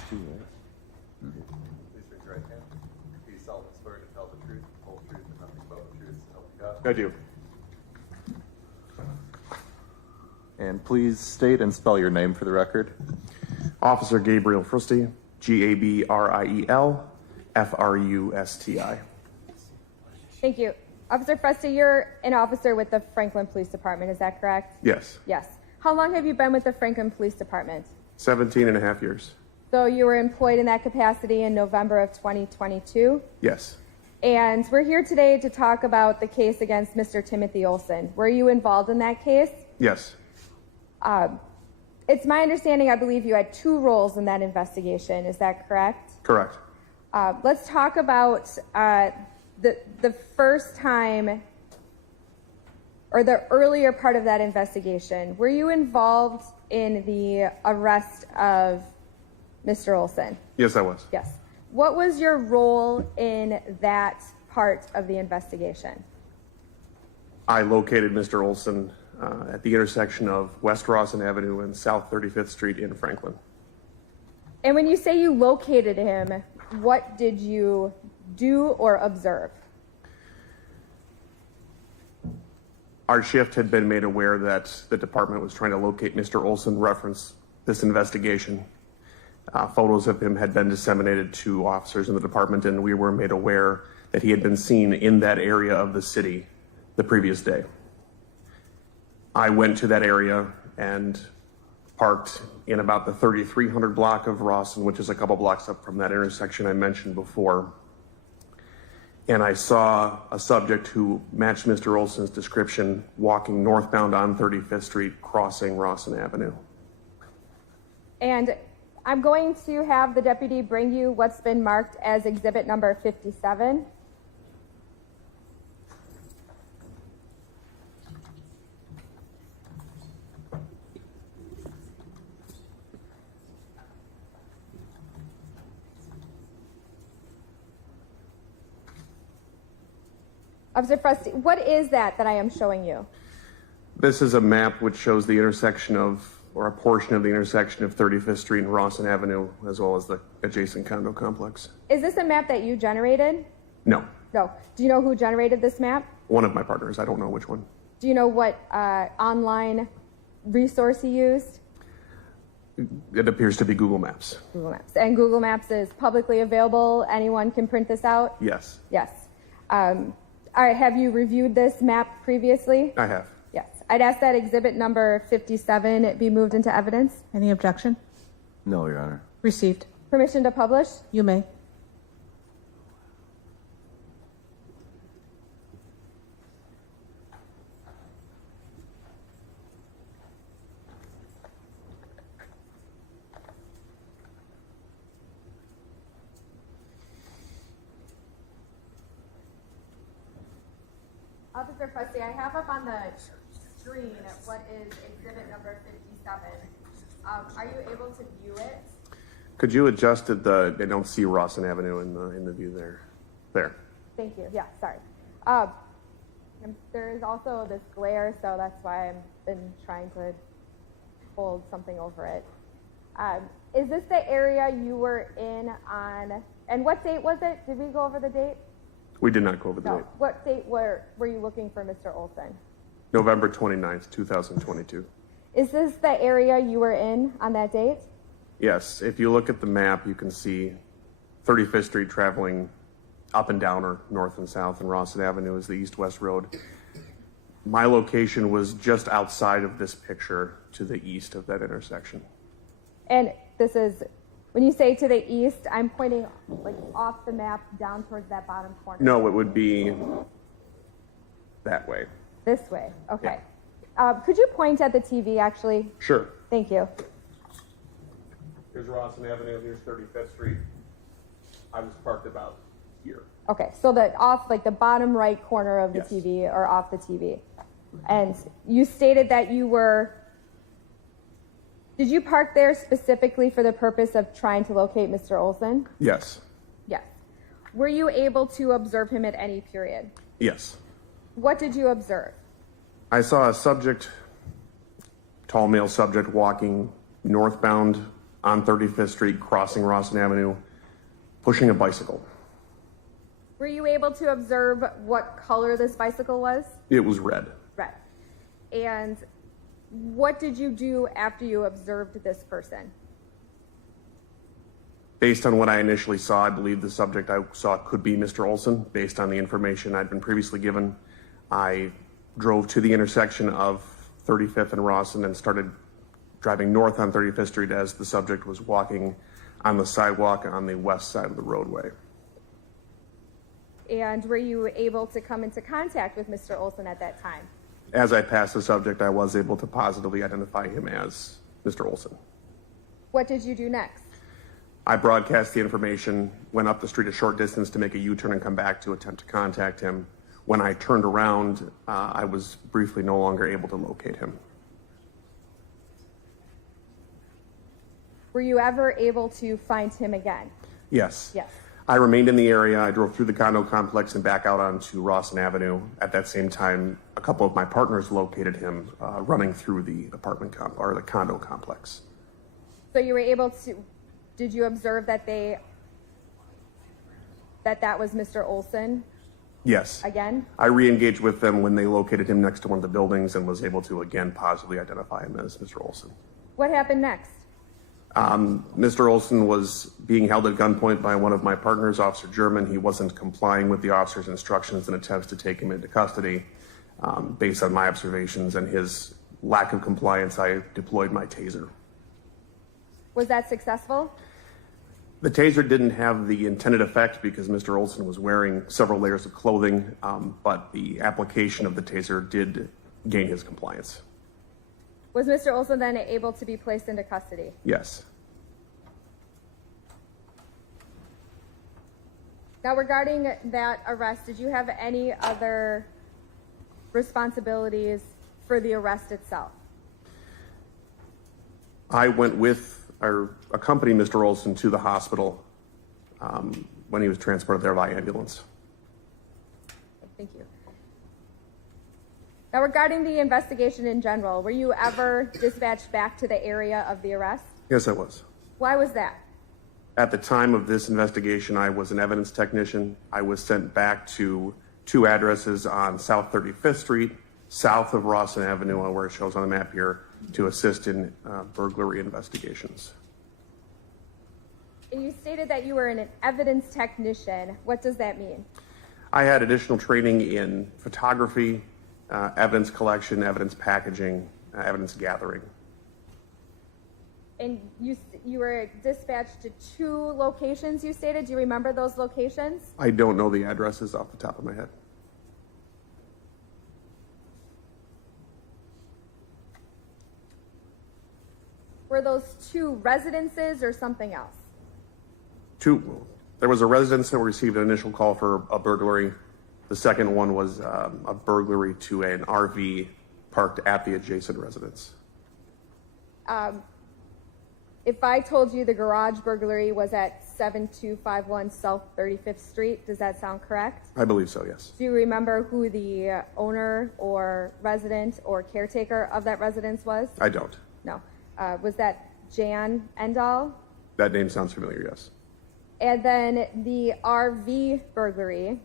Please raise your right hand. Do you solemnly swear to tell the truth, the whole truth, and nothing but the truth, so help you God? I do. And please state and spell your name for the record. Officer Gabriel Fristy, Gabriel Frusti. Thank you. Officer Fristy, you're an officer with the Franklin Police Department, is that correct? Yes. Yes. How long have you been with the Franklin Police Department? 17 and a half years. So you were employed in that capacity in November of 2022? Yes. And we're here today to talk about the case against Mr. Timothy Olson. Were you involved in that case? Yes. It's my understanding, I believe you had 2 roles in that investigation. Is that correct? Correct. Let's talk about the first time or the earlier part of that investigation. Were you involved in the arrest of Mr. Olson? Yes, I was. Yes. What was your role in that part of the investigation? I located Mr. Olson at the intersection of West Rawson Avenue and South 35th Street in Franklin. And when you say you located him, what did you do or observe? Our shift had been made aware that the department was trying to locate Mr. Olson, reference this investigation. Photos of him had been disseminated to officers in the department, and we were made aware that he had been seen in that area of the city the previous day. I went to that area and parked in about the 3300 block of Rawson, which is a couple blocks up from that intersection I mentioned before. And I saw a subject who matched Mr. Olson's description walking northbound on 35th Street, crossing Rawson Avenue. And I'm going to have the deputy bring you what's been marked as exhibit number 57. Officer Fristy, what is that I am showing you? This is a map which shows the intersection of, or a portion of the intersection of 35th Street and Rawson Avenue, as well as the adjacent condo complex. Is this a map that you generated? No, No. Do you know who generated this map? one of my partners. I don't know which one. Do you know what online resource he used? It appears to be Google Maps. Google Maps. And Google Maps is publicly available. Anyone can print this out? Yes, Yes. All right, have you reviewed this map previously? I have. Yes. I'd ask that exhibit number 57 be moved into evidence. Any objection? No, Your Honor. Received. Permission to publish? You may. Officer Fristy, I have up on the screen what is exhibit number 57. Are you able to view it? Could you adjust it? I don't see Rawson Avenue in the view there. There. Thank you. Yeah, sorry. There is also this glare, so that's why I've been trying to hold something over it. Is this the area you were in on, and what date was it? Did we go over the date? We did not go over the No. date. What date were you looking for Mr. Olson? November 29th, 2022. Is this the area you were in on that date? Yes, if you look at the map, you can see 35th Street traveling up and down or north and south, and Rawson Avenue is the east-west road. My location was just outside of this picture to the east of that intersection. And this is, when you say to the east, I'm pointing like off the map down towards that bottom corner. No, it would be that way. This way, okay. Could you point at the TV actually? Sure. Thank you. Here's Rawson Avenue, here's 35th Street. I was parked about here. Okay, so the off, like the bottom right corner of the Yes. TV or off the TV. And you stated that you were, did you park there specifically for the purpose of trying to locate Mr. Olson? Yes. Yes. Were you able to observe him at any period? Yes. What did you observe? I saw a subject, tall male subject, walking northbound on 35th Street, crossing Rawson Avenue, pushing a bicycle. Were you able to observe what color this bicycle was? It was red. Red. And what did you do after you observed this person? Based on what I initially saw, I believe the subject I saw could be Mr. Olson. Based on the information I'd been previously given, I drove to the intersection of 35th and Rawson and started driving north on 35th Street as the subject was walking on the sidewalk on the west side of the roadway. And were you able to come into contact with Mr. Olson at that time? As I passed the subject, I was able to positively identify him as Mr. Olson. What did you do next? I broadcast the information, went up the street a short distance to make a U-turn and come back to attempt to contact him. When I turned around, I was briefly no longer able to locate him. Were you ever able to find him again? Yes. Yes. I remained in the area. I drove through the condo complex and back out onto Rawson Avenue. At that same time, a couple of my partners located him running through the the condo complex. So you were able to, did you observe that that was Mr. Olson Yes. again? I re-engaged with them when they located him next to one of the buildings and was able to again positively identify him as Mr. Olson. What happened next? Mr. Olson was being held at gunpoint by one of my partners, Officer German. He wasn't complying with the officer's instructions and attempts to take him into custody. Based on my observations and his lack of compliance, I deployed my taser. Was that successful? The taser didn't have the intended effect because Mr. Olson was wearing several layers of clothing, but the application of the taser did gain his compliance. Was Mr. Olson then able to be placed into custody? Yes. Now, regarding that arrest, did you have any other responsibilities for the arrest itself? I went with or accompanied Mr. Olson to the hospital when he was transported there by ambulance. Thank you. Now, regarding the investigation in general, were you ever dispatched back to the area of the arrest? Yes, I was. Why was that? At the time of this investigation, I was an evidence technician. I was sent back to 2 addresses on South 35th Street, south of Rawson Avenue, where it shows on the map here, to assist in burglary investigations. And you stated that you were an evidence technician. What does that mean? I had additional training in photography, evidence collection, evidence packaging, evidence gathering. And you were dispatched to 2 locations, you stated. Do you remember those locations? I don't know the addresses off the top of my head. Were those 2 residences or something else? There was a residence that received an initial call for a burglary. The second one was a burglary to an RV parked at the adjacent residence. If I told you the garage burglary was at 7251 South 35th Street, does that sound correct? I believe so, yes. Do you remember who the owner or resident or caretaker of that residence was? I don't. No. Was that Jan Endal? That name sounds familiar, yes. And then the RV burglary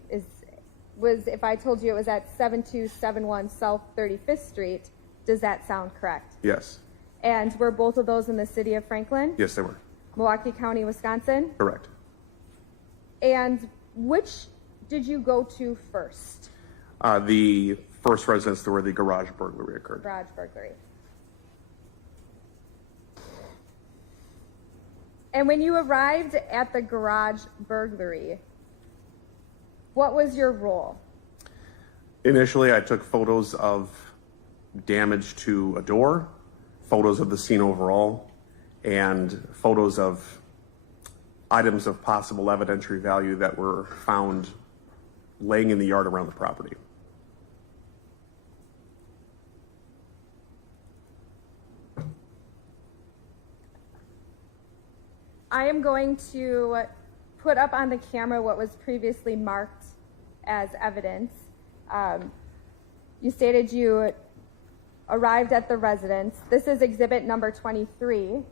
was, if I told you it was at 7271 South 35th Street, does that sound correct? Yes. And were both of those in the city of Franklin? Yes, they were. Milwaukee County, Wisconsin? Correct. And which did you go to first? The first residence where the garage burglary occurred. Garage burglary. And when you arrived at the garage burglary, what was your role? Initially, I took photos of damage to a door, photos of the scene overall, and photos of items of possible evidentiary value that were found laying in the yard around the property. I am going to put up on the camera what was previously marked as evidence. You stated you arrived at the residence. This is exhibit number 23. Do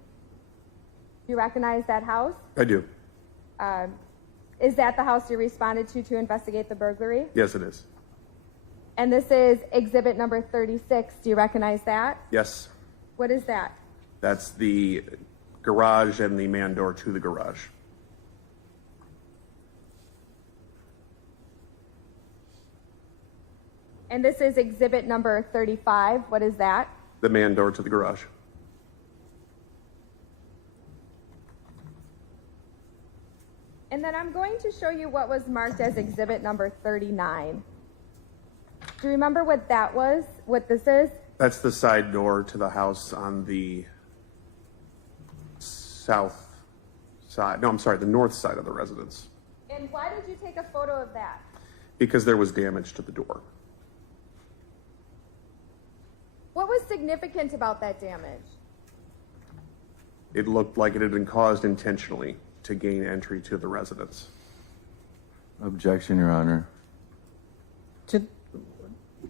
you recognize that house? I do. Is that the house you responded to investigate the burglary? Yes, it is. And this is exhibit number 36. Do you recognize that? Yes. What is that? That's the garage and the man door to the garage. And this is exhibit number 35. What is that? The man door to the garage. And then I'm going to show you what was marked as exhibit number 39. Do you remember what that was? What this is? That's the side door to the house on the south side. No, I'm sorry, the north side of the residence. And why did you take a photo of that? Because there was damage to the door. What was significant about that damage? It looked like it had been caused intentionally to gain entry to the residence. Objection, Your Honor. To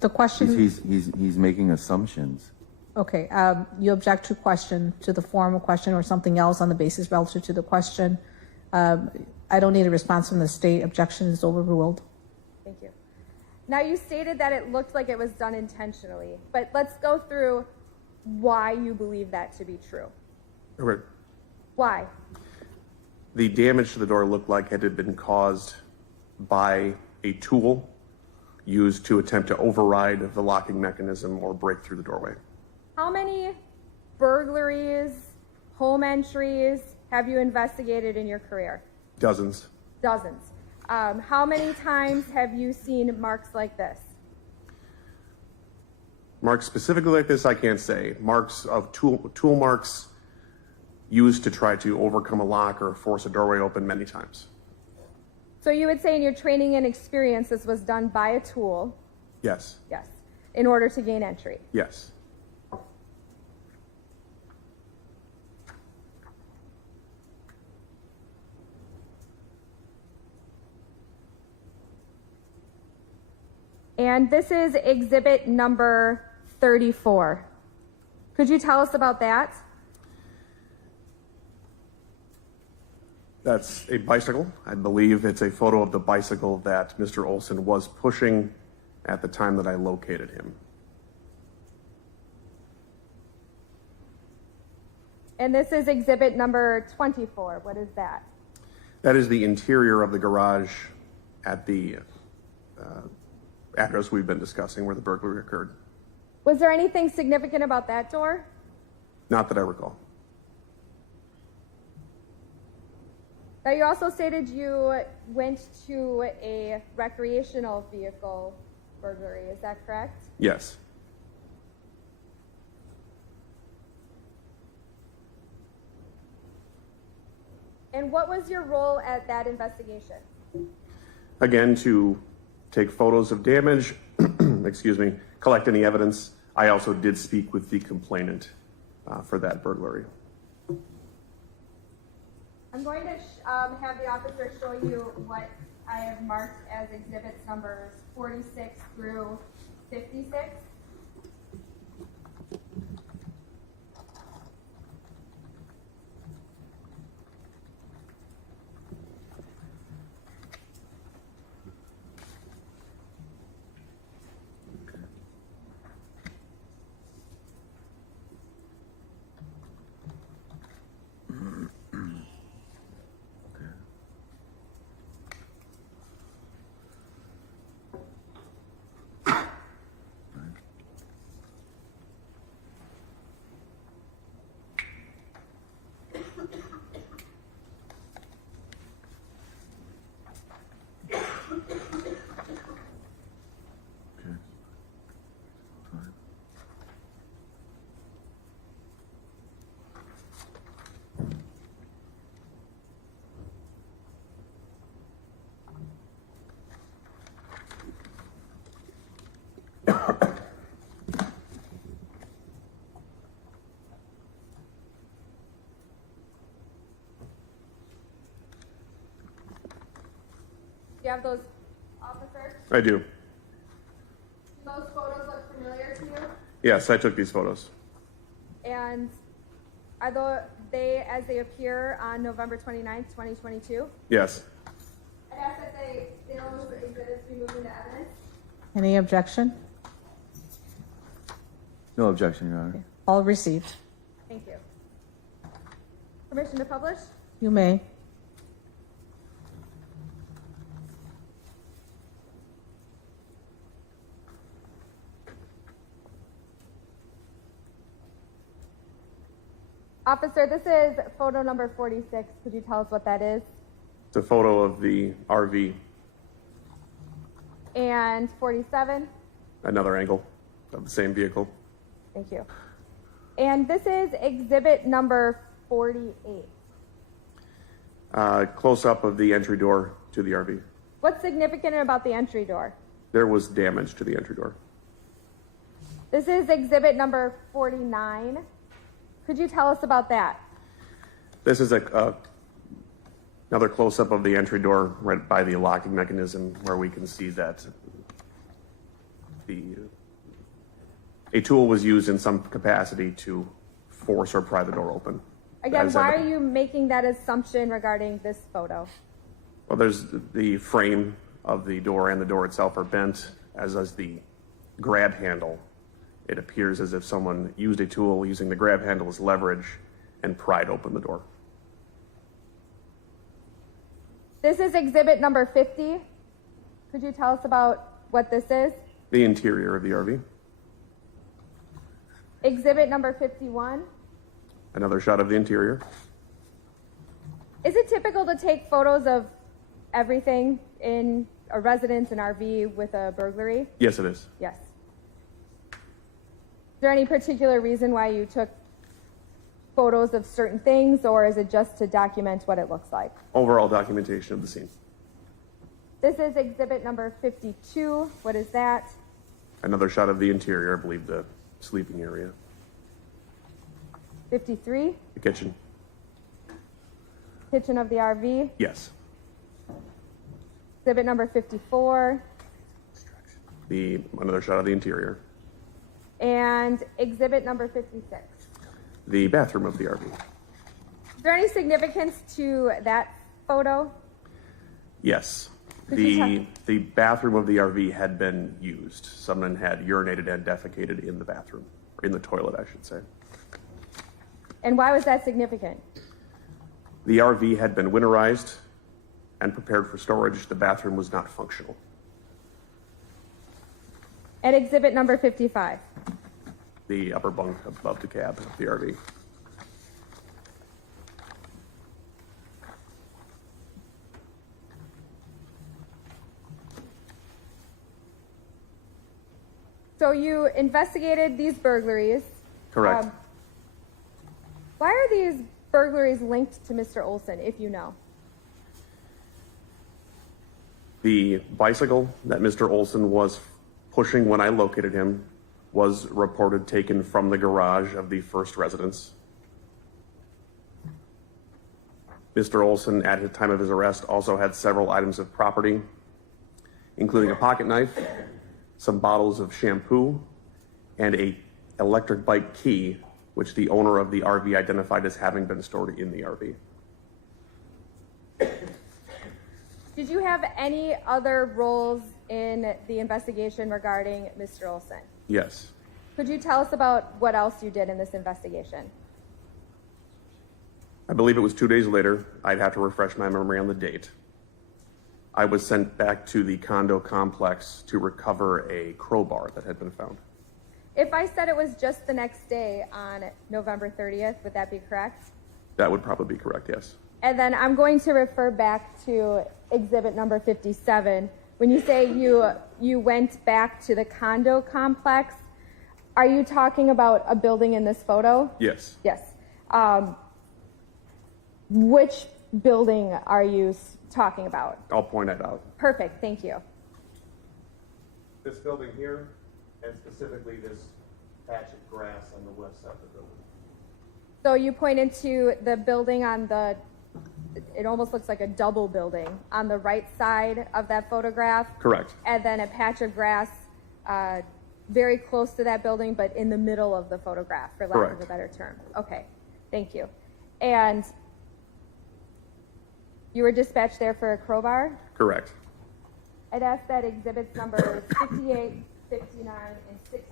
the question. He's making assumptions. Okay, you object to the form of question or something else on the basis relative to the question. I don't need a response from the state. Objection is overruled. Thank you. Now, you stated that it looked like it was done intentionally, but let's go through why you believe that to be true. Okay. Why? The damage to the door looked like it had been caused by a tool used to attempt to override the locking mechanism or break through the doorway. How many burglaries, home entries have you investigated in your career? Dozens. Dozens. How many times have you seen marks like this? Marks specifically like this, I can't say. Marks of tool marks used to try to overcome a lock or force a doorway open many times. So you would say in your training and experience, this was done by a tool? Yes. Yes. In order to gain entry? Yes. And this is exhibit number 34. Could you tell us about that? That's a bicycle. I believe it's a photo of the bicycle that Mr. Olson was pushing at the time that I located him. And this is exhibit number 24. What is that? That is the interior of the garage at the address we've been discussing where the burglary occurred. Was there anything significant about that door? Not that I recall. Now, you also stated you went to a recreational vehicle burglary. Is that correct? Yes. And what was your role at that investigation? Again, to take photos of damage, excuse me, collect any evidence. I also did speak with the complainant for that burglary. I'm going to have the officer show you what I have marked as exhibits numbers 46 through 56. Do you have those, officer? I do. Do those photos look familiar to you? Yes, I took these photos. And are they as they appear on November 29th, 2022? Yes. I ask that those exhibits be moved into evidence. Any objection? No objection, Your Honor. All received. Thank you. Permission to publish? You may. Officer, this is photo number 46. Could you tell us what that is? It's a photo of the RV, And 47? another angle of the same vehicle. Thank you. And this is exhibit number 48. Close up of the entry door to the RV. What's significant about the entry door? There was damage to the entry door. This is exhibit number 49. Could you tell us about that? This is another close-up of the entry door right by the locking mechanism where we can see that a tool was used in some capacity to force or pry the door open. Again, why are you making that assumption regarding this photo? Well, there's the frame of the door and the door itself are bent, as is the grab handle. It appears as if someone used a tool using the grab handle as leverage and pried open the door. This is exhibit number 50. Could you tell us about what this is? The interior of the RV. Exhibit number 51. Another shot of the interior. Is it typical to take photos of everything in a residence, an RV, with a burglary? Yes, it is. Yes. Is there any particular reason why you took photos of certain things, or is it just to document what it looks like? Overall documentation of the scene. This is exhibit number 52. What is that? Another shot of the interior, I believe the sleeping area. 53. The kitchen. Kitchen of the RV. Yes. Exhibit number 54. Another shot of the interior. And exhibit number 56. The bathroom of the RV. Is there any significance to that photo? Yes. Could you The bathroom of the RV had been used. Someone had urinated and defecated in the bathroom, or in the toilet, I should say. And why was that significant? The RV had been winterized and prepared for storage. The bathroom was not functional. And exhibit number 55. The upper bunk above the cab of the RV. So you investigated these burglaries. Correct. Why are these burglaries linked to Mr. Olson, if you know? The bicycle that Mr. Olson was pushing when I located him was reported taken from the garage of the first residence. Mr. Olson, at the time of his arrest, also had several items of property, including a pocket knife, some bottles of shampoo, and an electric bike key, which the owner of the RV identified as having been stored in the RV. Did you have any other roles in the investigation regarding Mr. Olson? Yes. Could you tell us about what else you did in this investigation? I believe it was 2 days later. I'd have to refresh my memory on the date. I was sent back to the condo complex to recover a crowbar that had been found. If I said it was just the next day on November 30th, would that be correct? That would probably be correct, yes. And then I'm going to refer back to exhibit number 57. When you say you went back to the condo complex, are you talking about a building in this photo? Yes. Yes. Which building are you talking about? I'll point that out. Perfect, thank you. This building here, and specifically this patch of grass on the west side of the building. So you pointed to the building on the, it almost looks like a double building, on the right side of that photograph. Correct. And then a patch of grass very close to that building, but in the middle of the photograph, for lack Correct. of a better term. Okay, thank you. And you were dispatched there for a crowbar? Correct. I'd ask that exhibits numbers 58, 59, and 60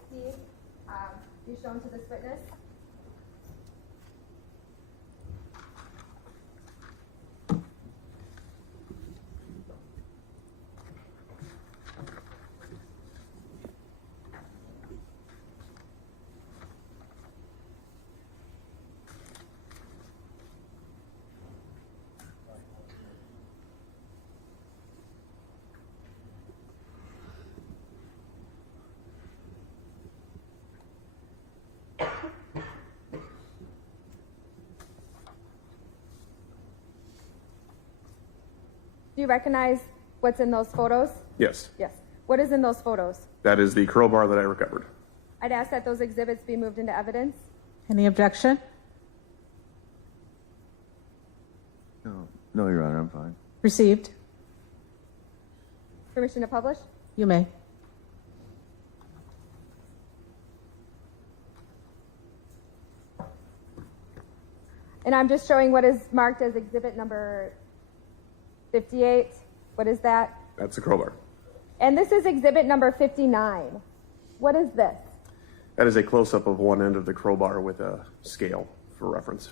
be shown to this witness. Do you recognize what's in those photos? Yes. Yes. What is in those photos? That is the crowbar that I recovered. I'd ask that those exhibits be moved into evidence. Any objection? No, Your Honor, I'm fine. Received. Permission to publish? You may. And I'm just showing what is marked as exhibit number 58. What is that? That's the crowbar. And this is exhibit number 59. What is this? That is a close-up of one end of the crowbar with a scale for reference.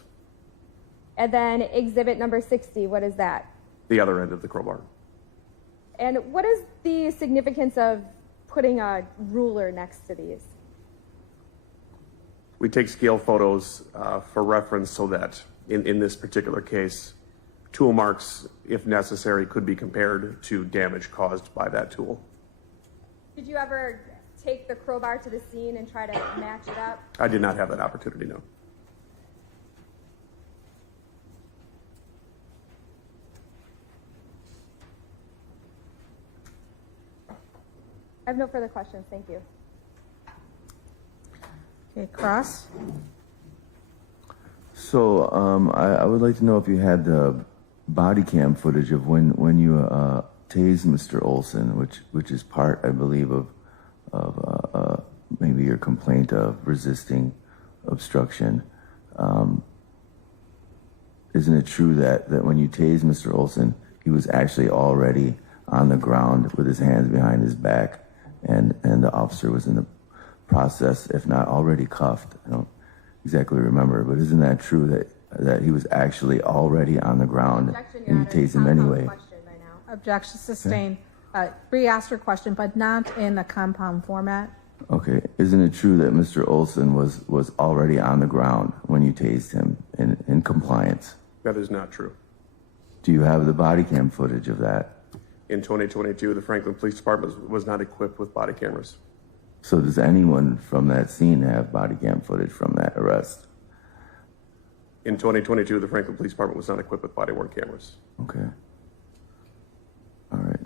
And then exhibit number 60, what is that? The other end of the crowbar. And what is the significance of putting a ruler next to these? We take scale photos for reference so that in this particular case, tool marks, if necessary, could be compared to damage caused by that tool. Did you ever take the crowbar to the scene and try to match it up? I did not have that opportunity, no. I have no further questions. Thank you. Okay, Cross. So I would like to know if you had the body cam footage of when you tased Mr. Olson, which is part, I believe, of maybe your complaint of resisting obstruction. Isn't it true that when you tased Mr. Olson, he was actually already on the ground with his hands behind his back, and the officer was in the process, if not already cuffed? I don't exactly remember, but isn't that true that he was actually already on the ground and you tased him anyway? Objection sustained. Re-asked her question, but not in a compound format. Okay, isn't it true that Mr. Olson was already on the ground when you tased him in compliance? That is not true. Do you have the body cam footage of that? In 2022, the Franklin Police Department was not equipped with body cameras. So does anyone from that scene have body cam footage from that arrest? In 2022, the Franklin Police Department was not equipped with body-worn cameras. Okay. All right.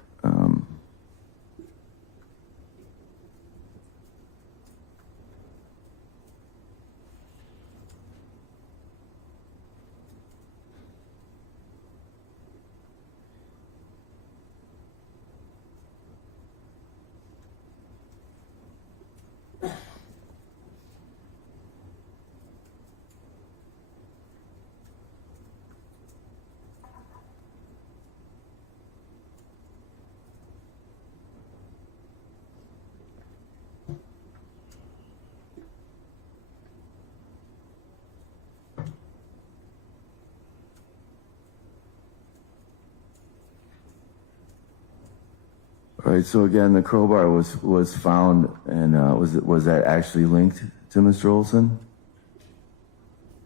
All right, so again, the crowbar was found, and was that actually linked to Mr. Olson?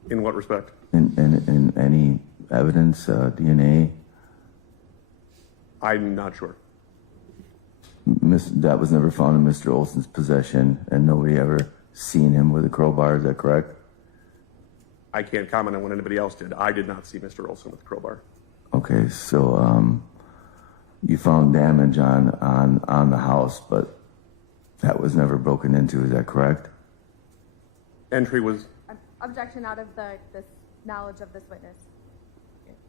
In what respect? In any evidence, DNA? I'm not sure. That was never found in Mr. Olson's possession, and nobody ever seen him with a crowbar, is that correct? I can't comment on what anybody else did. I did not see Mr. Olson with a crowbar. Okay, so you found damage on the house, but that was never broken into, is that correct? Entry was... Objection out of the knowledge of this witness.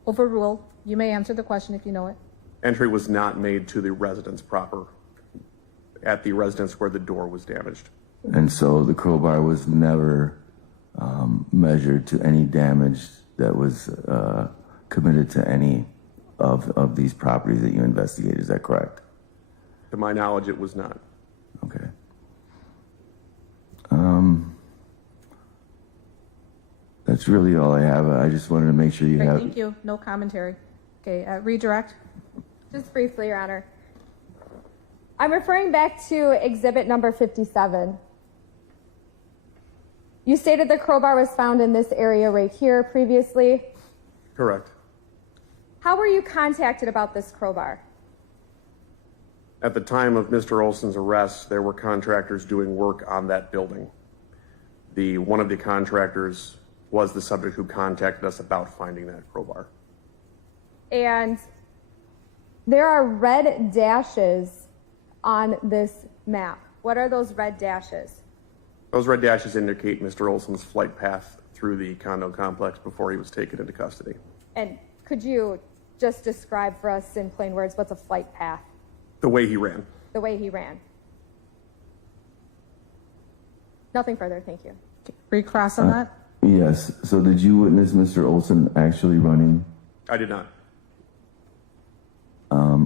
Overruled. You may answer the question if you know it. Entry was not made to the residence proper, at the residence where the door was damaged. And so the crowbar was never measured to any damage that was committed to any of these properties that you investigated, is that correct? To my knowledge, it was not. Okay. That's really all I have. I just wanted to make sure you have... Thank you. No commentary. Okay, redirect. Just briefly, Your Honor. I'm referring back to exhibit number 57. You stated the crowbar was found in this area right here previously. Correct. How were you contacted about this crowbar? At the time of Mr. Olson's arrest, there were contractors doing work on that building. One of the contractors was the subject who contacted us about finding that crowbar. And there are red dashes on this map. What are those red dashes? Those red dashes indicate Mr. Olson's flight path through the condo complex before he was taken into custody. And could you just describe for us in plain words what's a flight path? The way he ran. The way he ran. Nothing further, thank you. Recross on that? Yes. So did you witness Mr. Olson actually running? I did not.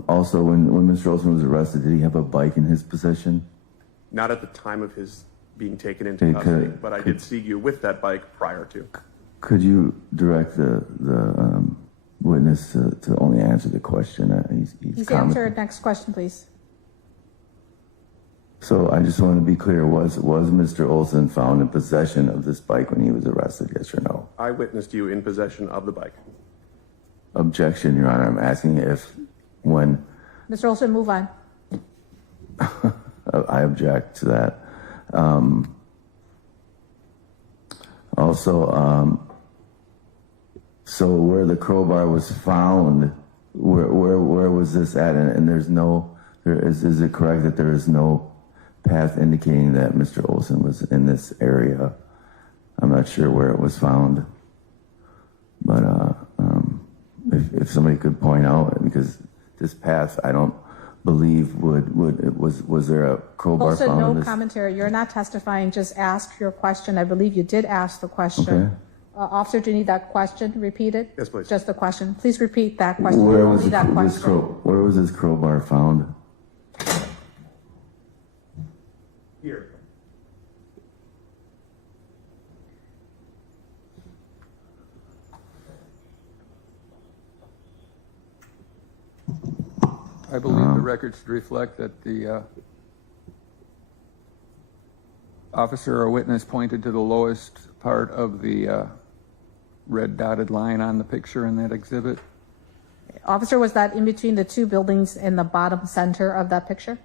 Also, when Mr. Olson was arrested, did he have a bike in his possession? Not at the time of his being taken into custody, but I did see you with that bike prior to. Could you direct the witness to only answer the question? He's answered. Next question, please. So I just want to be clear, was Mr. Olson found in possession of this bike when he was arrested, yes or no? I witnessed you in possession of the bike. Objection, Your Honor. I'm asking if when... Mr. Olson, move on. I object to that. So where the crowbar was found, where was this at? And there's no... Is it correct that there is no path indicating that Mr. Olson was in this area. I'm not sure where it was found, but if somebody could point out, because this path I don't believe was there a crowbar Also, found in no this? commentary. You're not testifying. Just ask your question. I believe you did ask the question. Okay. Officer, do you need that question repeated? Yes, please. Just the question. Please repeat that question. Where Only was, that question. where was this crowbar found? Here. I believe the record should reflect that the officer or witness pointed to the lowest part of the red dotted line on the picture in that exhibit. Officer, was that in between the two buildings in the bottom center of that picture?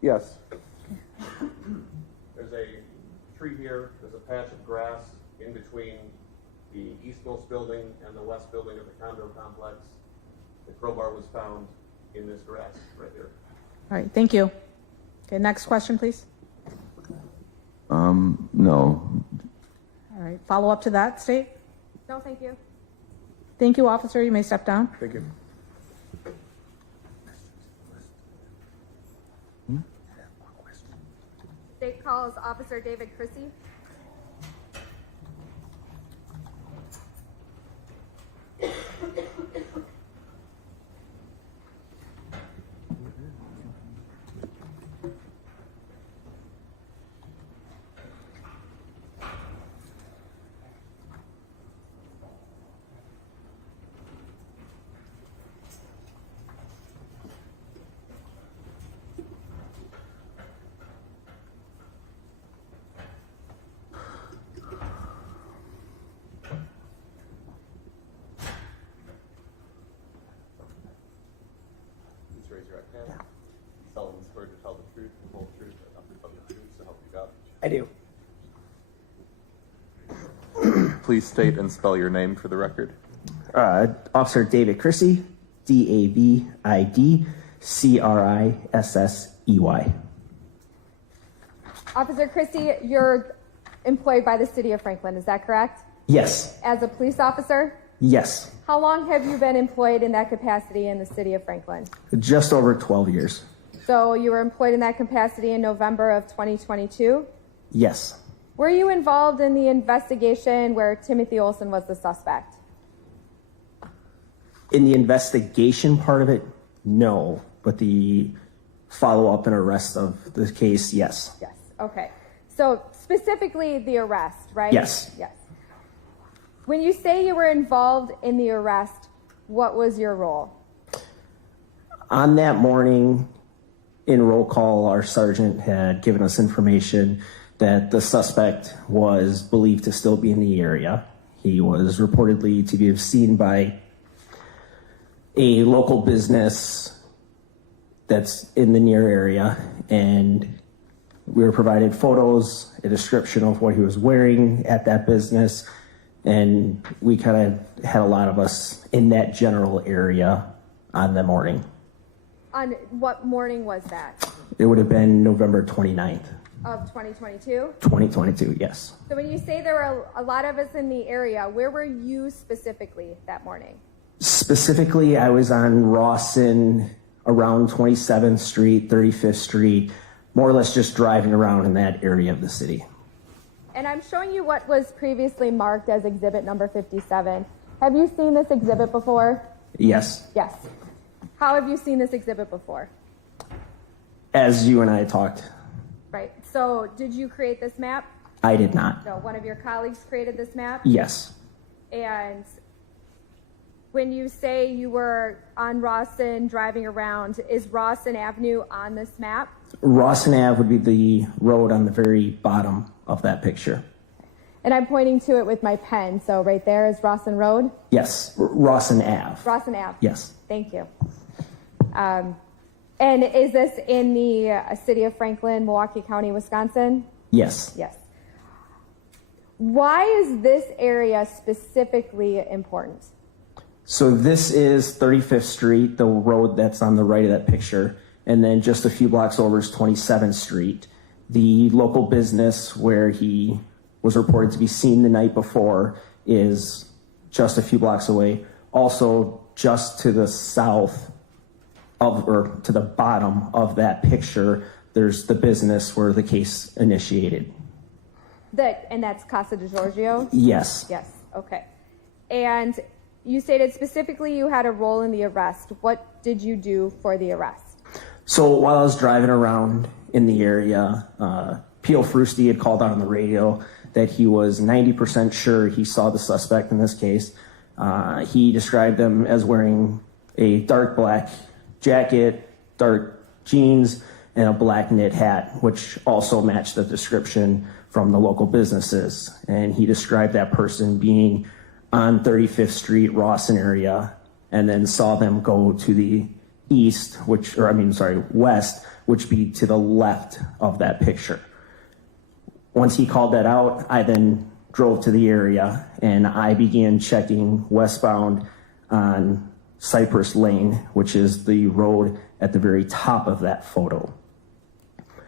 Yes. There's a tree here, there's a patch of grass in between the eastmost building and the west building of the condo complex. The crowbar was found in this grass right here. All right, thank you. Okay, next question, please. No. All right, follow up to that, State? No, thank you. Thank you, officer. You may step down. Thank you. State calls Officer David Chrissy. Please raise your right hand. Solemnly swear to tell the truth, the whole truth, and nothing but the truth, so help you God. I do. Please state and spell your name for the record. Officer David Chrissy, DAVID-CRISSEY. Officer Chrissy, you're employed by the city of Franklin, is that correct? Yes. As a police officer? Yes. How long have you been employed in that capacity in the city of Franklin? Just over 12 years. So you were employed in that capacity in November of 2022? Yes. Were you involved in the investigation where Timothy Olson was the suspect? In the investigation part of it, no. But the follow-up and arrest of the case, yes. Yes. Okay. So specifically the arrest, right? Yes. Yes. When you say you were involved in the arrest, what was your role? On that morning, in roll call, our sergeant had given us information that the suspect was believed to still be in the area. He was reportedly to be seen by a local business that's in the near area, and we were provided photos, a description of what he was wearing at that business, and we kind of had a lot of us in that general area on the morning. On what morning was that? It would have been November 29th. Of 2022? 2022, yes. So when you say there were a lot of us in the area, where were you specifically that morning? Specifically, I was on Rawson around 27th Street, 35th Street, more or less just driving around in that area of the city. And I'm showing you what was previously marked as exhibit number 57. Have you seen this exhibit before? Yes. Yes. How have you seen this exhibit before? As you and I talked. Right. So did you create this map? I did not. No, one of your colleagues created this map? Yes. And when you say you were on Rawson driving around, is Rawson Avenue on this map? Rawson Ave would be the road on the very bottom of that picture. And I'm pointing to it with my pen, so right there is Rawson Road? Yes, Rawson Ave. Rawson Ave. Yes. Thank you. And is this in the city of Franklin, Milwaukee County, Wisconsin? Yes. Yes. Why is this area specifically important? So this is 35th Street, the road that's on the right of that picture. And then just a few blocks over is 27th Street. The local business where he was reported to be seen the night before is just a few blocks away. Also, just to the south of, or to the bottom of that picture, there's the business where the case initiated. And that's Casa de Giorgio? Yes. Yes, okay. And you stated specifically you had a role in the arrest. What did you do for the arrest? So while I was driving around in the area, P.O. Fristy had called out on the radio that he was 90% sure he saw the suspect in this case. He described him as wearing a dark black jacket, dark jeans, and a black knit hat, which also matched the description from the local businesses. And he described that person being on 35th Street, Rawson area, and then saw them go to the east, west, which be to the left of that picture. Once he called that out, I then drove to the area and I began checking westbound on Cypress Lane, which is the road at the very top of that photo.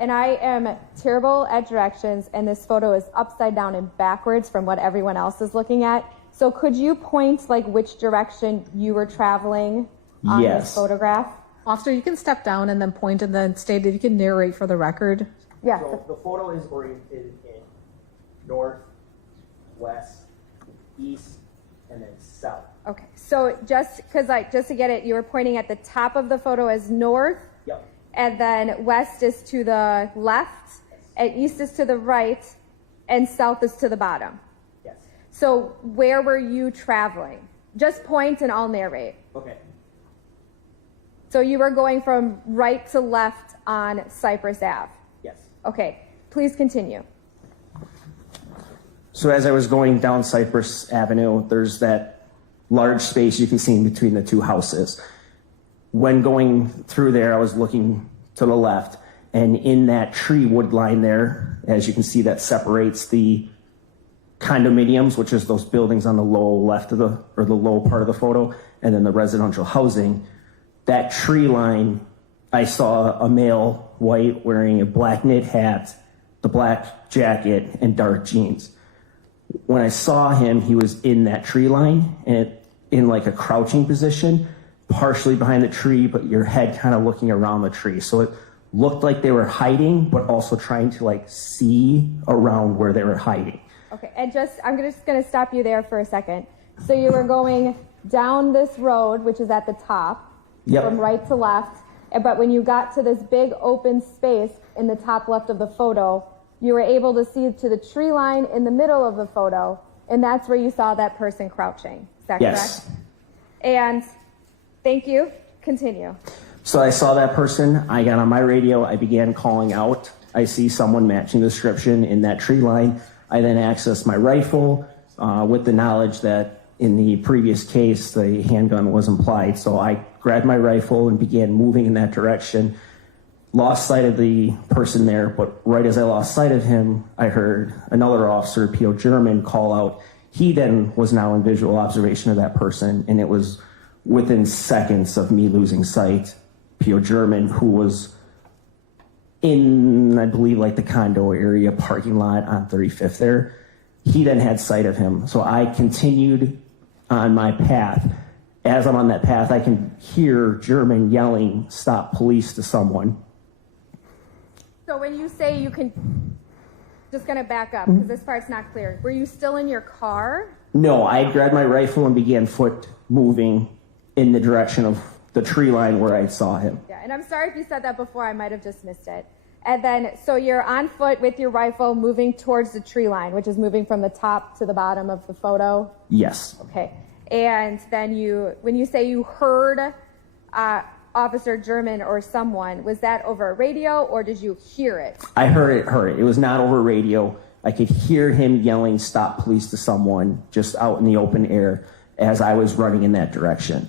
And I am terrible at directions, and this photo is upside down and backwards from what everyone else is looking at. So could you point like which direction you were traveling on this photograph? Officer, you can step down and then point and then state if you can narrate for the record. Yeah. So the photo is oriented in north, west, east, and then south. Okay. So just to get it, you were pointing at the top of the photo as north. Yep. And then west is to the left, and east is to the right, and south is to the bottom. Yes. So where were you traveling? Just point and I'll narrate. Okay. So you were going from right to left on Cypress Ave? Yes. Okay. Please continue. So as I was going down Cypress Avenue, there's that large space you can see in between the two houses. When going through there, I was looking to the left, and in that tree wood line there, as you can see, that separates the condominiums, which is those buildings on the low left of the low part of the photo, and then the residential housing. That tree line, I saw a male, white, wearing a black knit hat, the black jacket, and dark jeans. When I saw him, he was in that tree line, and in like a crouching position, partially behind the tree, but your head kind of looking around the tree. So it looked like they were hiding, but also trying to like see around where they were hiding. Okay, and I'm just going to stop you there for a second. So you were going down this road, which is at the top, Yep. from right to left, but when you got to this big open space in the top left of the photo, you were able to see to the tree line in the middle of the photo, and that's where you saw that person crouching. Is that Yes. correct? And thank you. Continue. So I saw that person. I got on my radio. I began calling out. I see someone matching the description in that tree line. I then accessed my rifle with the knowledge that in the previous case, the handgun was implied. So I grabbed my rifle and began moving in that direction. Lost sight of the person there, but right as I lost sight of him, I heard another officer, P.O. German, call out. He then was now in visual observation of that person, and it was within seconds of me losing sight, P.O. German, who was in, I believe, like the condo area parking lot on 35th there. He then had sight of him. So I continued on my path. As I'm on that path, I can hear German yelling, "Stop police," to someone. So when you say you can, just going to back up because this part's not clear. Were you still in your car? No, I grabbed my rifle and began foot moving in the direction of the tree line where I saw him. Yeah, and I'm sorry if you said that before. I might have just missed it. And then, so you're on foot with your rifle moving towards the tree line, which is moving from the top to the bottom of the photo? Yes. Okay. And then when you say you heard Officer German or someone, was that over a radio or did you hear it? I heard it. It was not over radio. I could hear him yelling, "Stop police," to someone just out in the open air as I was running in that direction.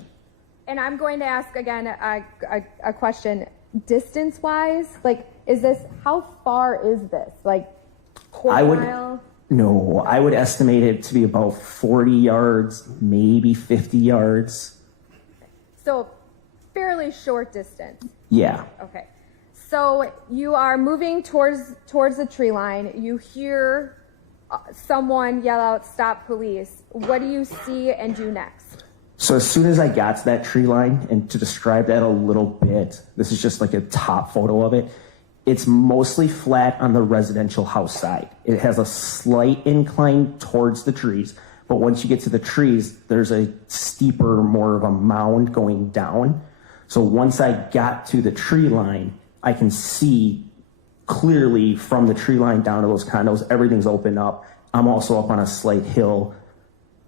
And I'm going to ask again a question. Distance-wise, like, how far is this? Like, quarter mile? No, I would estimate it to be about 40 yards, maybe 50 yards. So fairly short distance. Yeah. Okay. So you are moving towards the tree line. You hear someone yell out, "Stop, police." What do you see and do next? So as soon as I got to that tree line, and to describe that a little bit, this is just like a top photo of it. It's mostly flat on the residential house side. It has a slight incline towards the trees, but once you get to the trees, there's a steeper, more of a mound going down. So once I got to the tree line, I can see clearly from the tree line down to those condos, everything's open up. I'm also up on a slight hill.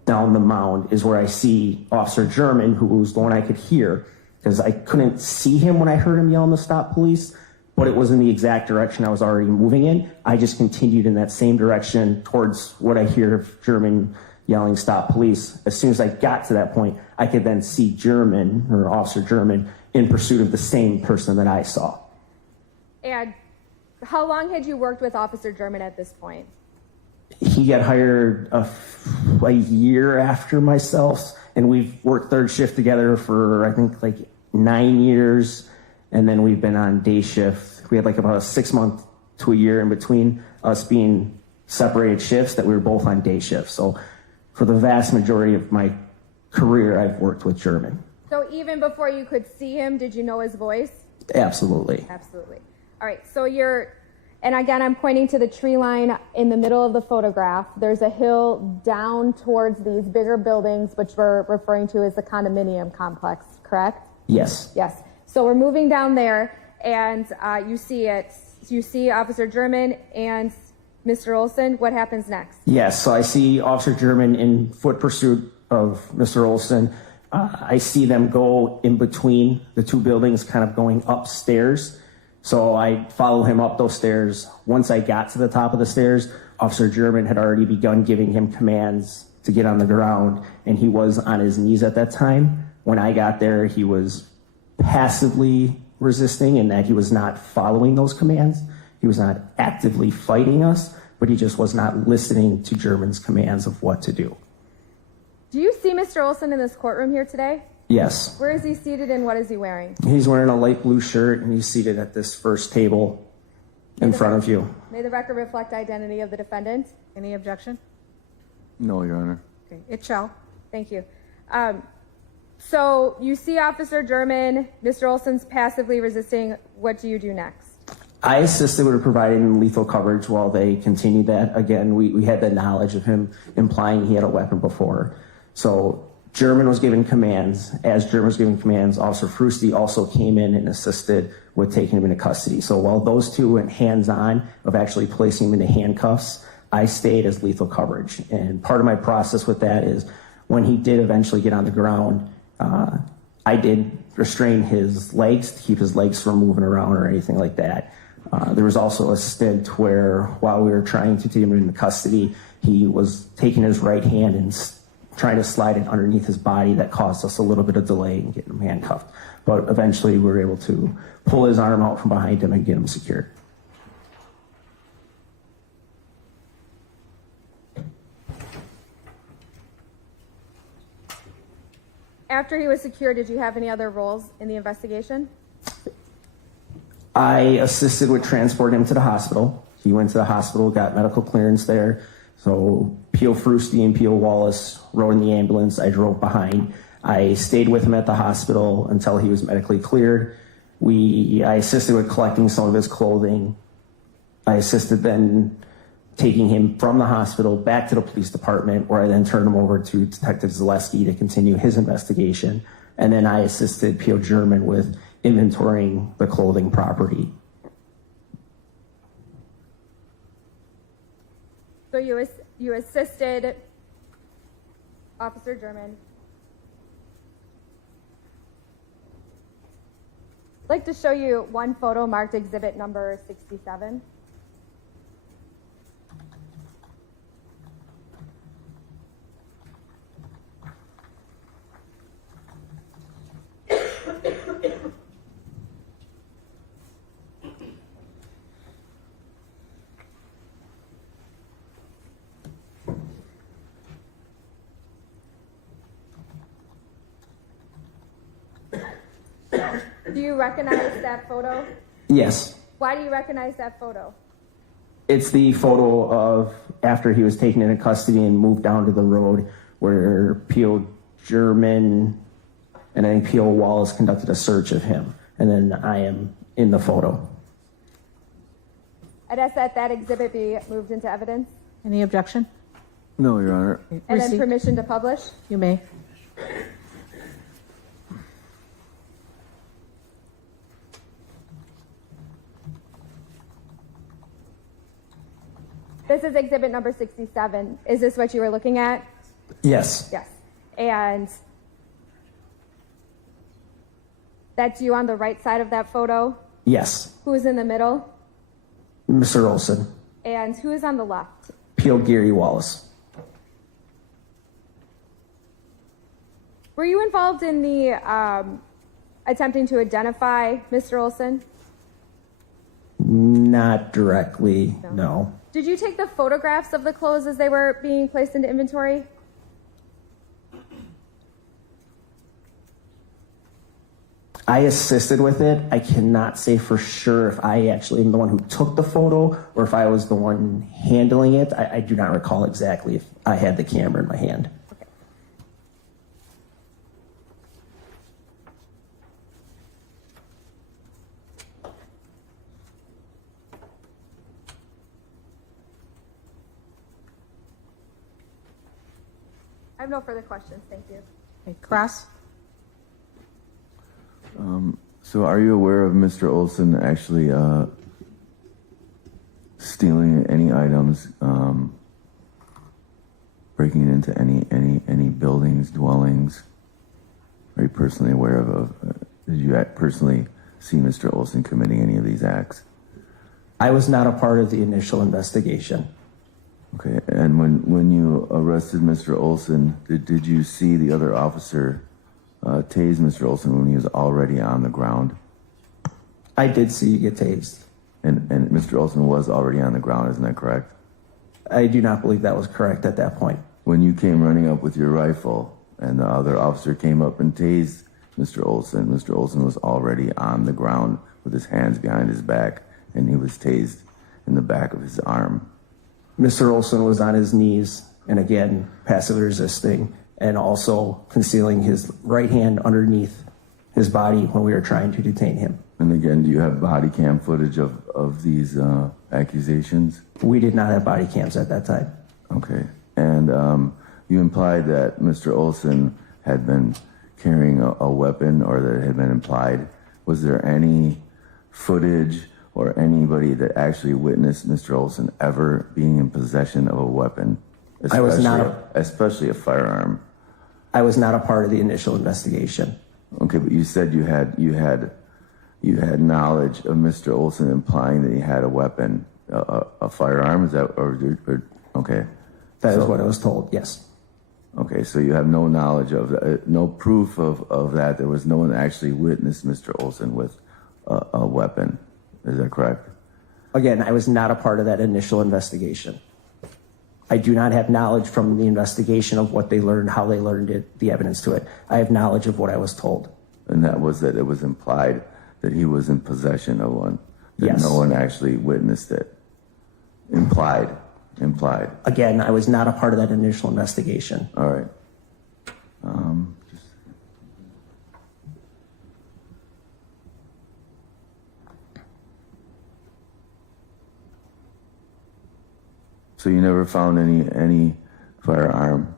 Down the mound is where I see Officer German, who was the one I could hear, because I couldn't see him when I heard him yelling to stop police, but it was in the exact direction I was already moving in. I just continued in that same direction towards what I hear of German yelling stop police. As soon as I got to that point, I could then see German, or Officer German, in pursuit of the same person that I saw. And how long had you worked with Officer German at this point? He got hired a year after myself, and we've worked third shift together for, I think, like 9 years, and then we've been on day shift. We had like about a 6 month to a year in between us being separated shifts that we were both on day shift. So for the vast majority of my career, I've worked with German. So even before you could see him, did you know his voice? Absolutely. Absolutely. All right, so and again, I'm pointing to the tree line in the middle of the photograph. There's a hill down towards these bigger buildings, which we're referring to as the condominium complex, correct? Yes. Yes. So we're moving down there, and you see it. You see Officer German and Mr. Olson. What happens next? Yes, so I see Officer German in foot pursuit of Mr. Olson. I see them go in between the two buildings, kind of going upstairs. So I follow him up those stairs. Once I got to the top of the stairs, Officer German had already begun giving him commands to get on the ground, and he was on his knees at that time. When I got there, he was passively resisting in that he was not following those commands. He was not actively fighting us, but he just was not listening to German's commands of what to do. Do you see Mr. Olson in this courtroom here today? Yes. Where is he seated and what is he wearing? He's wearing a light blue shirt, and he's seated at this first table in front of you. May the record reflect identity of the defendant. Any objection? No, Your Honor. Okay, it shall. Thank you. So you see Officer German, Mr. Olson's passively resisting. What do you do next? I assisted with providing lethal coverage while they continued that. Again, we had the knowledge of him implying he had a weapon before. So German was giving commands. As German was giving commands, Officer Fristy also came in and assisted with taking him into custody. So while those two went hands-on of actually placing him into handcuffs, I stayed as lethal coverage. And part of my process with that is when he did eventually get on the ground, I did restrain his legs to keep his legs from moving around or anything like that. There was also a stint where while we were trying to take him into custody, he was taking his right hand and trying to slide it underneath his body. That caused us a little bit of delay in getting him handcuffed. But eventually we were able to pull his arm out from behind him and get him secured. After he was secured, did you have any other roles in the investigation? I assisted with transporting him to the hospital. He went to the hospital, got medical clearance there. So P.O. Fristy and P.O. Wallace rode in the ambulance. I drove behind. I stayed with him at the hospital until he was medically cleared. I assisted with collecting some of his clothing. I assisted then taking him from the hospital back to the police department, where I then turned him over to Detective Zaleski to continue his investigation. And then I assisted P.O. German with inventorying the clothing property. So you assisted Officer German. I'd like to show you one photo marked exhibit number 67. Do you recognize that photo? Yes. Why do you recognize that photo? It's the photo of after he was taken into custody and moved down to the road where P.O. German and then P.O. Wallace conducted a search of him. And then I am in the photo. I'd ask that exhibit be moved into evidence. Any objection? No, Your Honor. And then permission to publish. You may. This is exhibit number 67. Is this what you were looking at? Yes. Yes. And that's you on the right side of that photo? Yes. Who's in the middle? Mr. Olson. And who is on the left? P.O. Gary Wallace. Were you involved in the attempting to identify Mr. Olson? Not directly, no. Did you take the photographs of the clothes as they were being placed into inventory? I assisted with it. I cannot say for sure if I actually am the one who took the photo or if I was the one handling it. I do not recall exactly if I had the camera in my hand. Okay. I have no further questions. Thank you. Okay, Cross? So are you aware of Mr. Olson actually stealing any items, breaking into any buildings, dwellings? Are you personally aware of did you personally see Mr. Olson committing any of these acts? I was not a part of the initial investigation. Okay, and when you arrested Mr. Olson, did you see the other officer tase Mr. Olson when he was already on the ground? I did see you get tased. And Mr. Olson was already on the ground, isn't that correct? I do not believe that was correct at that point. When you came running up with your rifle and the other officer came up and tased Mr. Olson was already on the ground with his hands behind his back, and he was tased in the back of his arm. Mr. Olson was on his knees and again, passive resisting and also concealing his right hand underneath his body when we were trying to detain him. And again, do you have body cam footage of these accusations? We did not have body cams at that time. Okay. And you implied that Mr. Olson had been carrying a weapon, or that it had been implied. Was there any footage or anybody that actually witnessed Mr. Olson ever being in possession of a weapon? I was not. Especially a firearm. I was not a part of the initial investigation. Okay, but you said you had knowledge of Mr. Olson implying that he had a weapon, a firearm. Is that or okay? That is what I was told. Yes. Okay, so you have no knowledge of that, no proof of that. There was no one that actually witnessed Mr. Olson with a weapon. Is that correct? Again, I was not a part of that initial investigation. I do not have knowledge from the investigation of what they learned, how they learned it, the evidence to it. I have knowledge of what I was told. And that was that it was implied that he was in possession of one. That Yes. No one actually witnessed it. Implied. Again, I was not a part of that initial investigation. All right. So you never found any firearm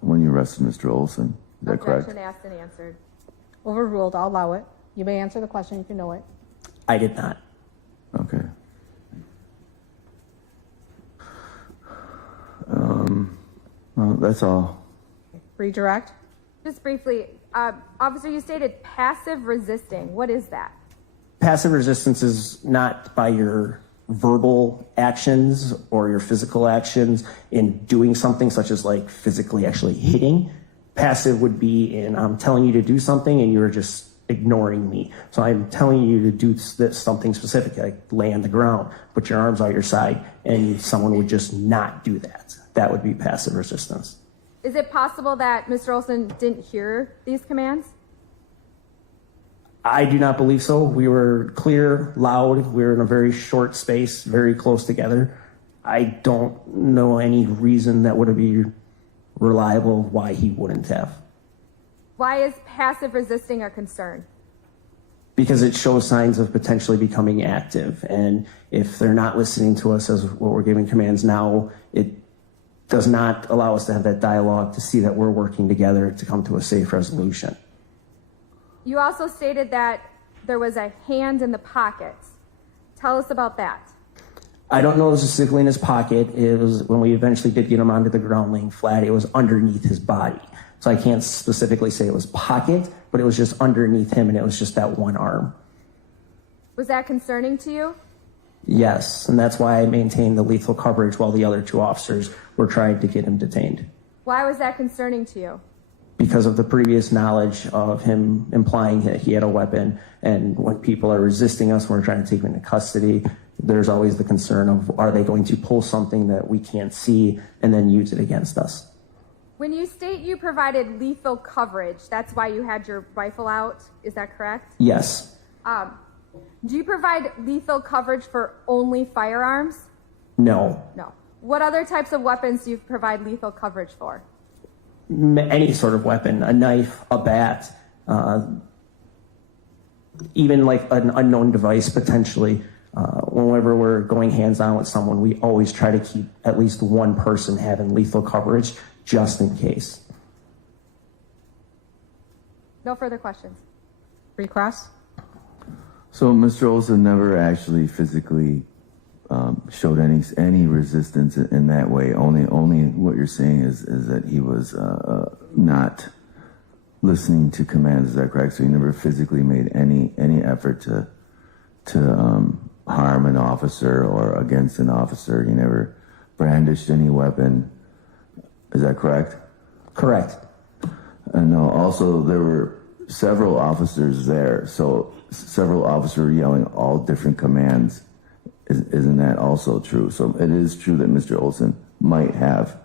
when you arrested Mr. Olson. Is that correct? Objection asked and answered. Overruled. I'll allow it. You may answer the question if you know it. I did not. Okay. Well, that's all. Redirect. Just briefly, officer, you stated passive resisting. What is that? Passive resistance is not by your verbal actions or your physical actions in doing something such as like physically actually hitting. Passive would be in I'm telling you to do something and you're just ignoring me. So I'm telling you to do something specific, like lay on the ground, put your arms out your side, and someone would just not do that. That would be passive resistance. Is it possible that Mr. Olson didn't hear these commands? I do not believe so. We were clear, loud. We were in a very short space, very close together. I don't know any reason that would be reliable why he wouldn't have. Why is passive resisting a concern? Because it shows signs of potentially becoming active. And if they're not listening to us as what we're giving commands now, it does not allow us to have that dialogue to see that we're working together to come to a safe resolution. You also stated that there was a hand in the pocket. Tell us about that. I don't know specifically in his pocket. It was when we eventually did get him onto the ground laying flat, it was underneath his body. So I can't specifically say it was pocket, but it was just underneath him, and it was just that one arm. Was that concerning to you? Yes, and that's why I maintained the lethal coverage while the other two officers were trying to get him detained. Why was that concerning to you? Because of the previous knowledge of him implying that he had a weapon, and when people are resisting us, when we're trying to take him into custody, there's always the concern of, are they going to pull something that we can't see and then use it against us? When you state you provided lethal coverage, that's why you had your rifle out, is that correct? Yes. Do you provide lethal coverage for only firearms? No. No. What other types of weapons do you provide lethal coverage for? Any sort of weapon, a knife, a bat, even like an unknown device potentially. Whenever we're going hands-on with someone, we always try to keep at least one person having lethal coverage just in case. No further questions. Recross? So Mr. Olson never actually physically showed any resistance in that way. Only what you're saying is that he was not listening to commands. Is that correct? So he never physically made any effort to harm an officer or against an officer. He never brandished any weapon. Is that correct? Correct. And also there were several officers there, so several officers were yelling all different commands. Isn't that also true? So it is true that Mr. Olson might have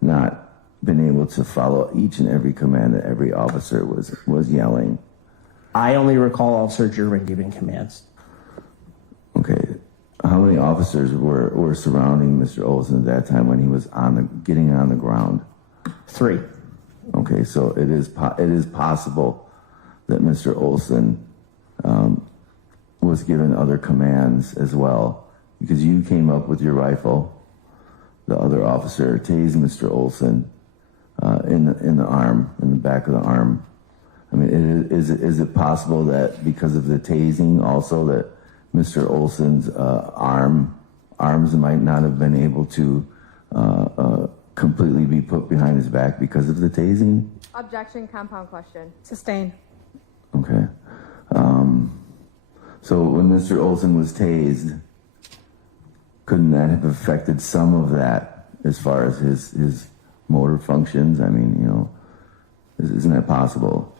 not been able to follow each and every command that every officer was yelling. I only recall Officer German giving commands. Okay. How many officers were surrounding Mr. Olson at that time when he was getting on the ground? 3. Okay, so it is possible that Mr. Olson was given other commands as well, because you came up with your rifle. The other officer tased Mr. Olson in the arm, in the back of the arm. I mean, is it possible that because of the tasing also that Mr. Olson's arms might not have been able to completely be put behind his back because of the tasing? Objection, compound question. Sustained. Okay. So when Mr. Olson was tased, couldn't that have affected some of that as far as his motor functions? I mean, isn't that possible?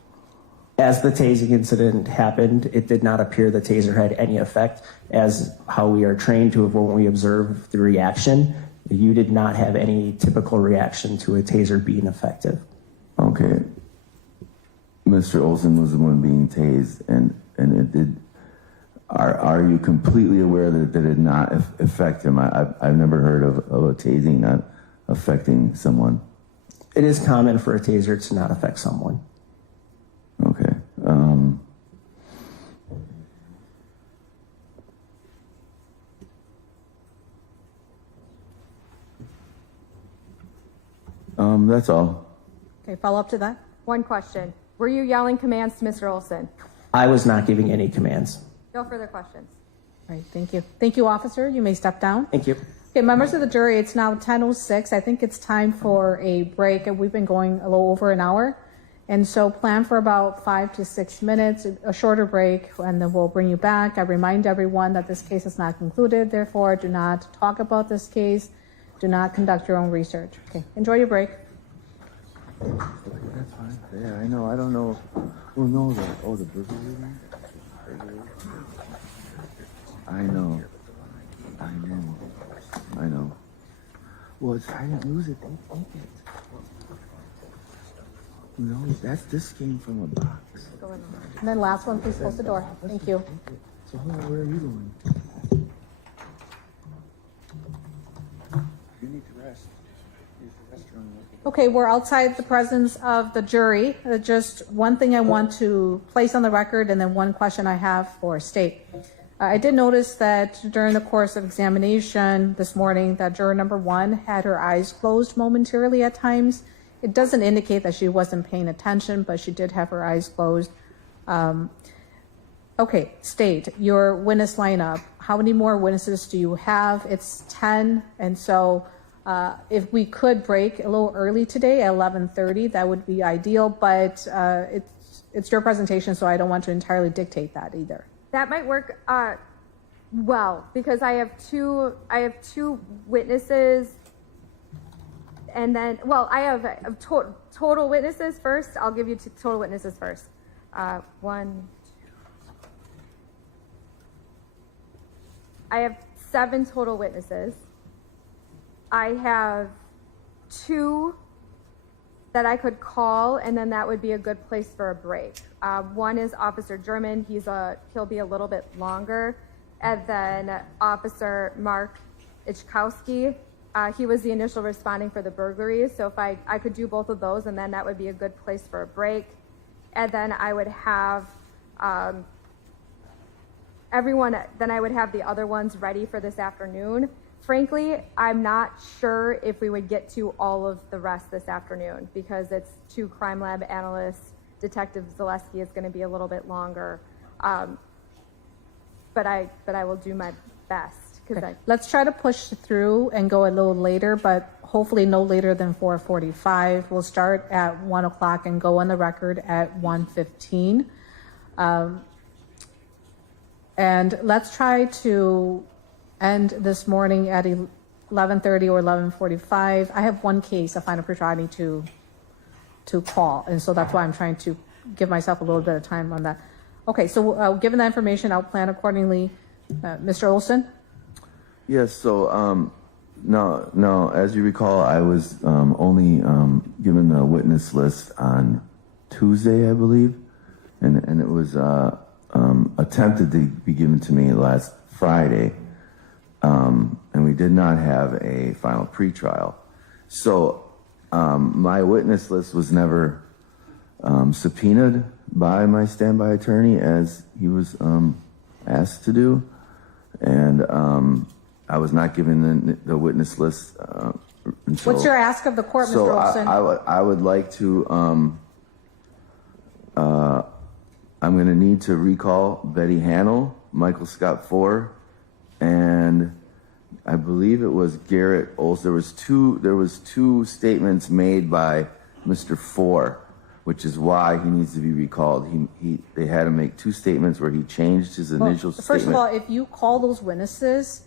As the tasing incident happened, it did not appear the taser had any effect. As how we are trained to when we observe the reaction, you did not have any typical reaction to a taser being effective. Okay. Mr. Olson was the one being tased, and it did. Are you completely aware that it did not affect him? I've never heard of a tasing not affecting someone. It is common for a taser to not affect someone. Okay. That's all. Okay, follow up to that? One question. Were you yelling commands to Mr. Olson? I was not giving any commands. No further questions. All right, thank you. Thank you, officer. You may step down. Thank you. Okay, members of the jury, it's now 10:06. I think it's time for a break, and we've been going a little over an hour. And so plan for about 5 to 6 minutes, a shorter break, and then we'll bring you back. I remind everyone that this case is not concluded. Therefore, do not talk about this case. Do not conduct your own research. Okay, enjoy your break. That's fine. Yeah, I know. I don't know. Who knows that? Oh, the burger. I know. Well, try to use it. They take it. No, this came from a box. And then last one, please close the door. Thank you. So hold on, where are you going? You need to rest. Use the restroom. Okay, we're outside the presence of the jury. Just one thing I want to place on the record, and then one question I have for state. I did notice that during the course of examination this morning that juror number 1 had her eyes closed momentarily at times. It doesn't indicate that she wasn't paying attention, but she did have her eyes closed. Okay, state, your witness lineup. How many more witnesses do you have? It's 10, and so if we could break a little early today at 11:30, that would be ideal, but it's your presentation, so I don't want to entirely dictate that either. That might work well, because I have two witnesses, and then, well, I have total witnesses first. I'll give you total witnesses first. 1, 2. I have 7 total witnesses. I have 2 that I could call, and then that would be a good place for a break. One is Officer German. He'll be a little bit longer. And then Officer Mark Ichkowski. He was the initial responding for the burglaries. So if I could do both of those, and then that would be a good place for a break. And then I would have everyone, then I would have the other ones ready for this afternoon. Frankly, I'm not sure if we would get to all of the rest this afternoon, because it's 2 crime lab analysts. Detective Zaleski is going to be a little bit longer. But I will do my best. Okay. Let's try to push through and go a little later, but hopefully no later than 4:45. We'll start at 1 o'clock and go on the record at 1:15. And let's try to end this morning at 11:30 or 11:45. I have one case, a final pretrial I need to call, and so that's why I'm trying to give myself a little bit of time on that. Okay, so given that information, I'll plan accordingly. Mr. Olson? Yes, so now, as you recall, I was only given the witness list on Tuesday, I believe, and it was attempted to be given to me last Friday, and we did not have a final pretrial. So my witness list was never subpoenaed by my standby attorney as he was asked to do, and I was not given the witness list until. What's your ask of the court, Mr. Olson? I would like to. I'm going to need to recall Betty Hannell, Michael Scott Four, and I believe it was Garrett Olson. There was two statements made by Mr. Four, which is why he needs to be recalled. They had to make 2 statements where he changed his initial statement. First of all, if you call those witnesses,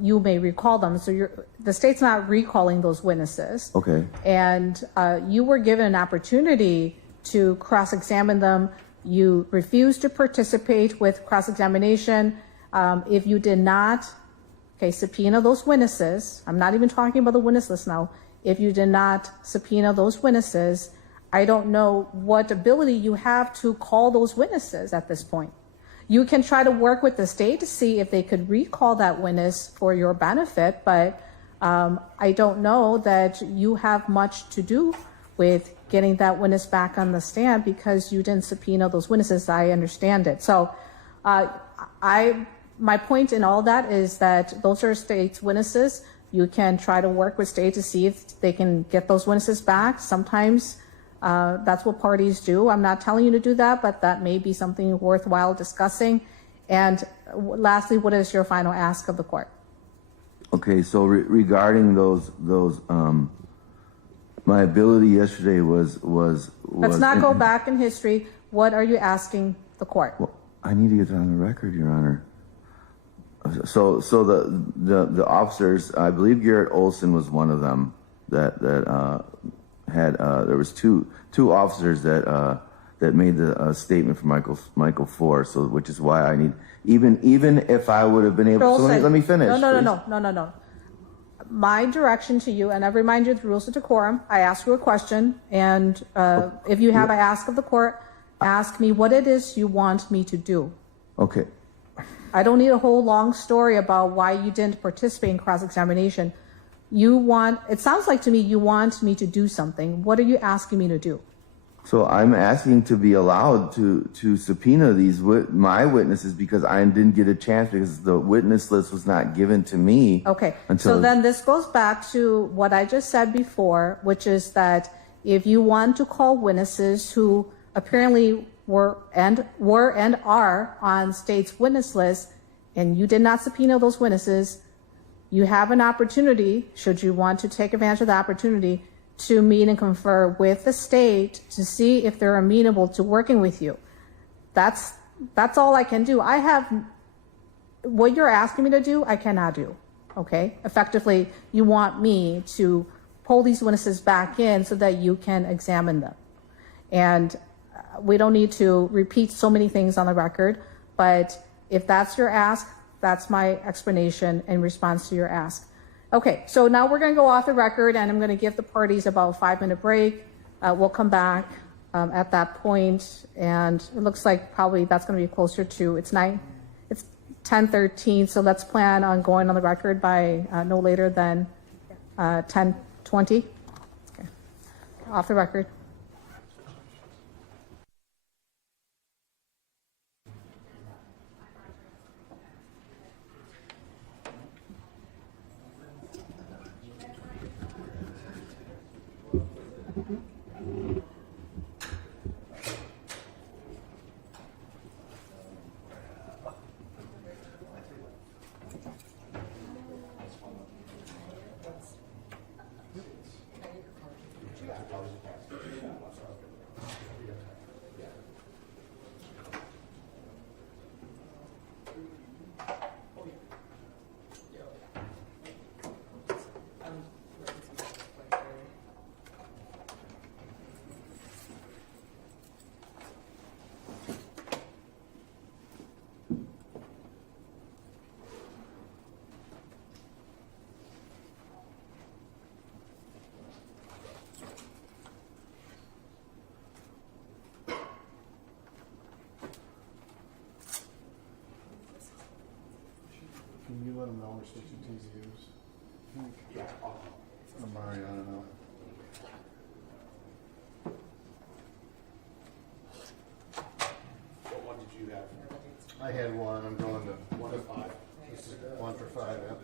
you may recall them. So the state's not recalling those witnesses. Okay. And you were given an opportunity to cross-examine them. You refused to participate with cross-examination. If you did not, subpoena those witnesses. I'm not even talking about the witness list now. If you did not subpoena those witnesses, I don't know what ability you have to call those witnesses at this point. You can try to work with the state to see if they could recall that witness for your benefit, but I don't know that you have much to do with getting that witness back on the stand because you didn't subpoena those witnesses. I understand it. So my point in all that is that those are state's witnesses. You can try to work with state to see if they can get those witnesses back. Sometimes that's what parties do. I'm not telling you to do that, but that may be something worthwhile discussing. And lastly, what is your final ask of the court? Okay, so regarding those, my ability yesterday was. Let's not go back in history. What are you asking the court? Well, I need to get that on the record, Your Honor. So the officers, I believe Garrett Olson was one of them that had there was two officers that made the statement for Michael Four. So which is why I need even if I would have been able. So let me finish. No. my direction to you, and I remind you of the rules of decorum. I ask you a question, and if you have, I ask of the court, ask me what it is you want me to do. Okay. I don't need a whole long story about why you didn't participate in cross-examination. It sounds like to me you want me to do something. What are you asking me to do? So I'm asking to be allowed to subpoena my witnesses because I didn't get a chance because the witness list was not given to me. Okay, so then this goes back to what I just said before, which is that if you want to call witnesses who apparently were and are on state's witness list, and you did not subpoena those witnesses, you have an opportunity, should you want to take advantage of the opportunity, to meet and confer with the state to see if they're amenable to working with you. That's all I can do. What you're asking me to do, I cannot do, okay? Effectively, you want me to pull these witnesses back in so that you can examine them. And we don't need to repeat so many things on the record, but if that's your ask, that's my explanation in response to your ask. Okay, so now we're going to go off the record, and I'm going to give the parties about a 5-minute break. We'll come back at that point, and it looks like probably that's going to be closer to, it's 10:13, so let's plan on going on the record by no later than 10:20. Okay. Off the record. Can you let them know which HTTs you use? Yeah. Mario, I don't know. What one did you have? I had one. I'm going to 1 to 5. This is 1 for 5. Yep.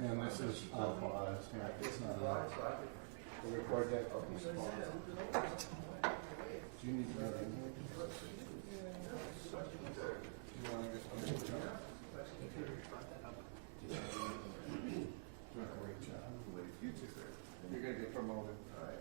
And this is authorized. The record that. Do you need to get in here? Do you want to get on the job? Doing a great job. You too, sir. You're going to get promoted. All right.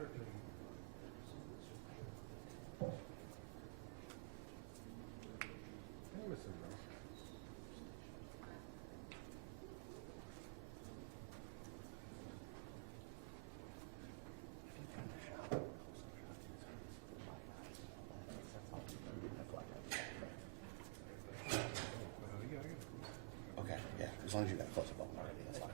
Okay, yeah, as long as you got a close up already, that's fine.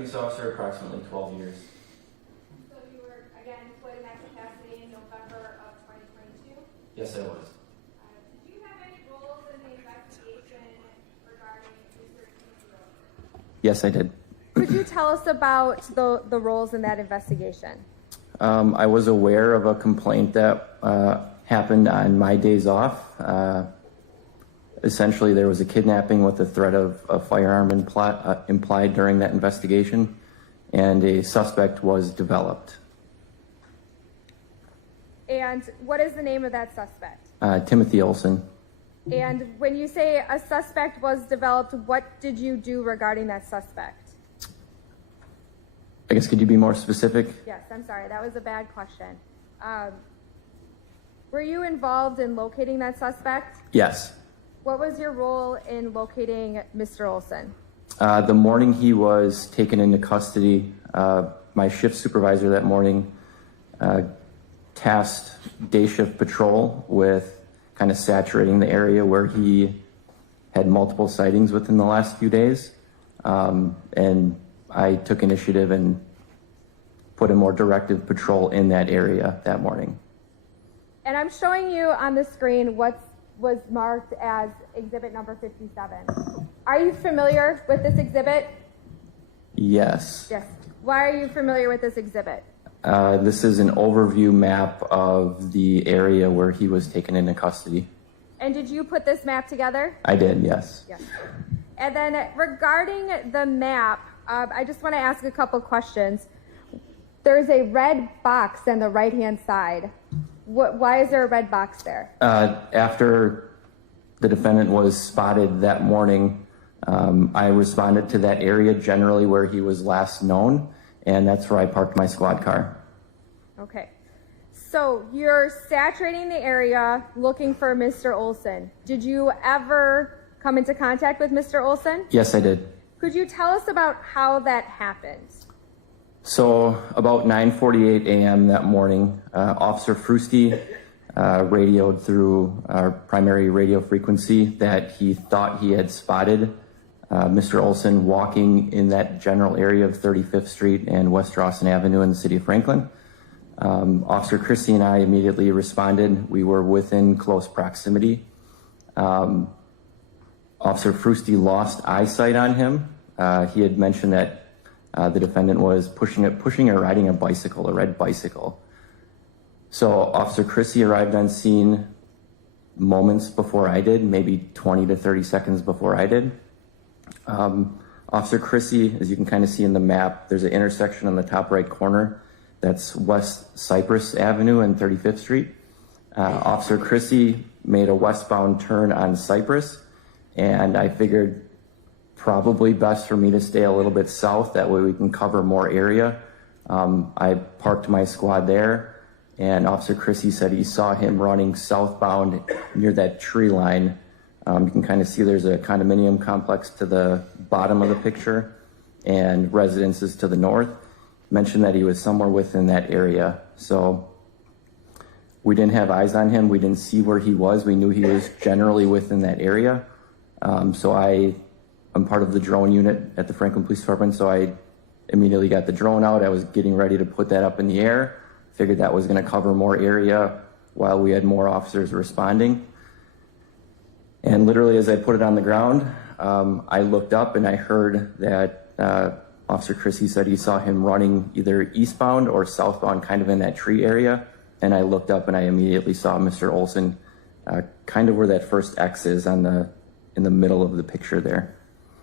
police officer, approximately 12 years. So you were, again, employed in that capacity in November of 2022? Yes, I was. Did you have any roles in the investigation regarding Mr. Timothy Olson? Yes, I did. Could you tell us about the roles in that investigation? I was aware of a complaint that happened on my days off. Essentially, there was a kidnapping with the threat of a firearm implied during that investigation, and a suspect was developed. And what is the name of that suspect? Timothy Olson. And when you say a suspect was developed, what did you do regarding that suspect? I guess, could you be more specific? Yes, I'm sorry, that was a bad question. Were you involved in locating that suspect? Yes. What was your role in locating Mr. Olson? The morning he was taken into custody, my shift supervisor that morning tasked day shift patrol with kind of saturating the area where he had multiple sightings within the last few days. And I took initiative and put a more directive patrol in that area that morning. And I'm showing you on the screen what was marked as exhibit number 57. Are you familiar with this exhibit? Yes. Yes. Why are you familiar with this exhibit? This is an overview map of the area where he was taken into custody. And did you put this map together? I did, yes. Yes. And then regarding the map, I just want to ask a couple questions. There's a red box on the right-hand side. Why is there a red box there? After the defendant was spotted that morning, I responded to that area generally where he was last known, and that's where I parked my squad car. Okay. So you're saturating the area looking for Mr. Olson. Did you ever come into contact with Mr. Olson? Yes, I did. Could you tell us about how that happened? So about 9:48 a.m. that morning, Officer Fristy radioed through our primary radio frequency that he thought he had spotted Mr. Olson walking in that general area of 35th Street and West Rawson Avenue in the city of Franklin. Officer Chrissy and I immediately responded. We were within close proximity. Officer Fristy lost eyesight on him. He had mentioned that the defendant was pushing or riding a bicycle, a red bicycle. So Officer Chrissy arrived on scene moments before I did, maybe 20 to 30 seconds before I did. Officer Chrissy, as you can kind of see in the map, there's an intersection on the top right corner. That's West Cypress Avenue and 35th Street. Officer Chrissy made a westbound turn on Cypress, and I figured probably best for me to stay a little bit south. That way we can cover more area. I parked my squad there, and Officer Chrissy said he saw him running southbound near that tree line. You can kind of see there's a condominium complex to the bottom of the picture and residences to the north. Mentioned that he was somewhere within that area. So we didn't have eyes on him. We didn't see where he was. We knew he was generally within that area. So I'm part of the drone unit at the Franklin Police Department, so I immediately got the drone out. I was getting ready to put that up in the air. Figured that was going to cover more area while we had more officers responding. And literally as I put it on the ground, I looked up and I heard that Officer Chrissy said he saw him running either eastbound or southbound, kind of in that tree area. And I looked up and I immediately saw Mr. Olson, kind of where that first X is in the middle of the picture there.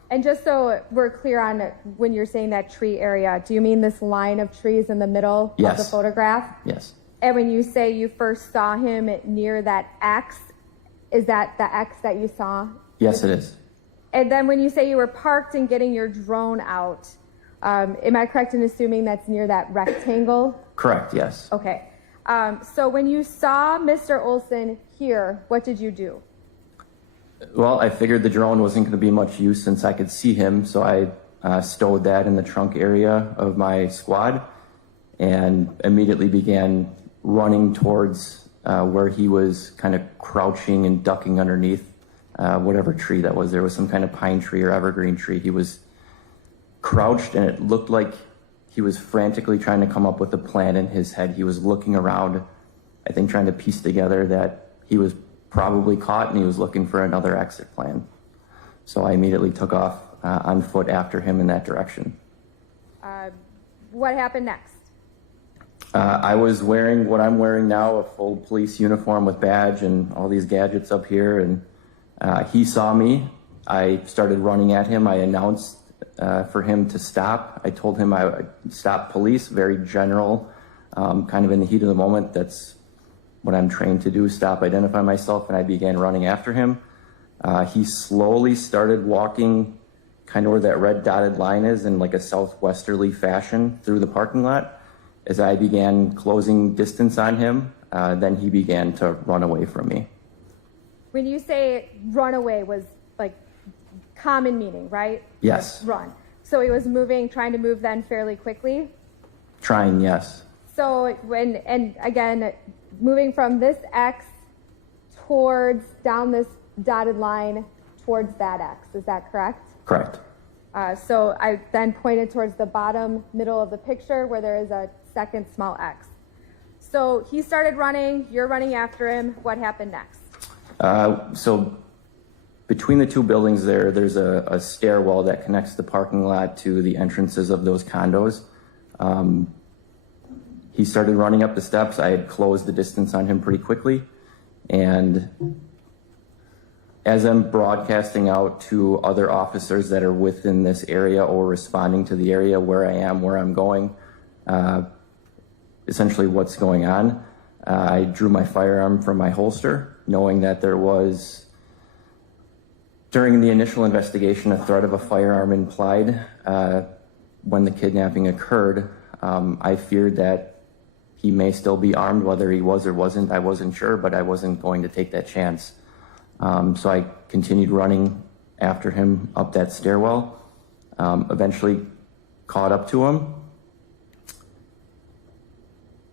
And just so we're clear on when you're saying that tree area, do you mean this line of trees in the middle of the photograph? Yes. And when you say you first saw him near that X, is that the X that you saw? Yes, it is. And then when you say you were parked and getting your drone out, am I correct in assuming that's near that rectangle? Correct, yes. Okay. So when you saw Mr. Olson here, what did you do? Well, I figured the drone wasn't going to be much use since I could see him, so I stowed that in the trunk area of my squad and immediately began running towards where he was kind of crouching and ducking underneath whatever tree that was. There was some kind of pine tree or evergreen tree. He was crouched, and it looked like he was frantically trying to come up with a plan in his head. He was looking around, I think trying to piece together that he was probably caught and he was looking for another exit plan. So I immediately took off on foot after him in that direction. What happened next? I was wearing what I'm wearing now, a full police uniform with badge and all these gadgets up here, and he saw me. I started running at him. I announced for him to stop. I told him I would stop police, very general, kind of in the heat of the moment. That's what I'm trained to do, stop, identify myself, and I began running after him. He slowly started walking kind of where that red dotted line is in like a southwesterly fashion through the parking lot. As I began closing distance on him, then he began to run away from me. When you say run away was like common meaning, right? Yes. Like run. So he was moving, trying to move then fairly quickly? Trying, yes. So and again, moving from this X towards down this dotted line towards that X, is that correct? Correct. So I then pointed towards the bottom middle of the picture where there is a second small X. So he started running, you're running after him. What happened next? So between the two buildings there's a stairwell that connects the parking lot to the entrances of those condos. He started running up the steps. I had closed the distance on him pretty quickly. And as I'm broadcasting out to other officers that are within this area or responding to the area where I am, where I'm going, essentially what's going on, I drew my firearm from my holster, knowing that there was, during the initial investigation, a threat of a firearm implied. When the kidnapping occurred, I feared that he may still be armed, whether he was or wasn't, I wasn't sure, but I wasn't going to take that chance. So I continued running after him up that stairwell, eventually caught up to him.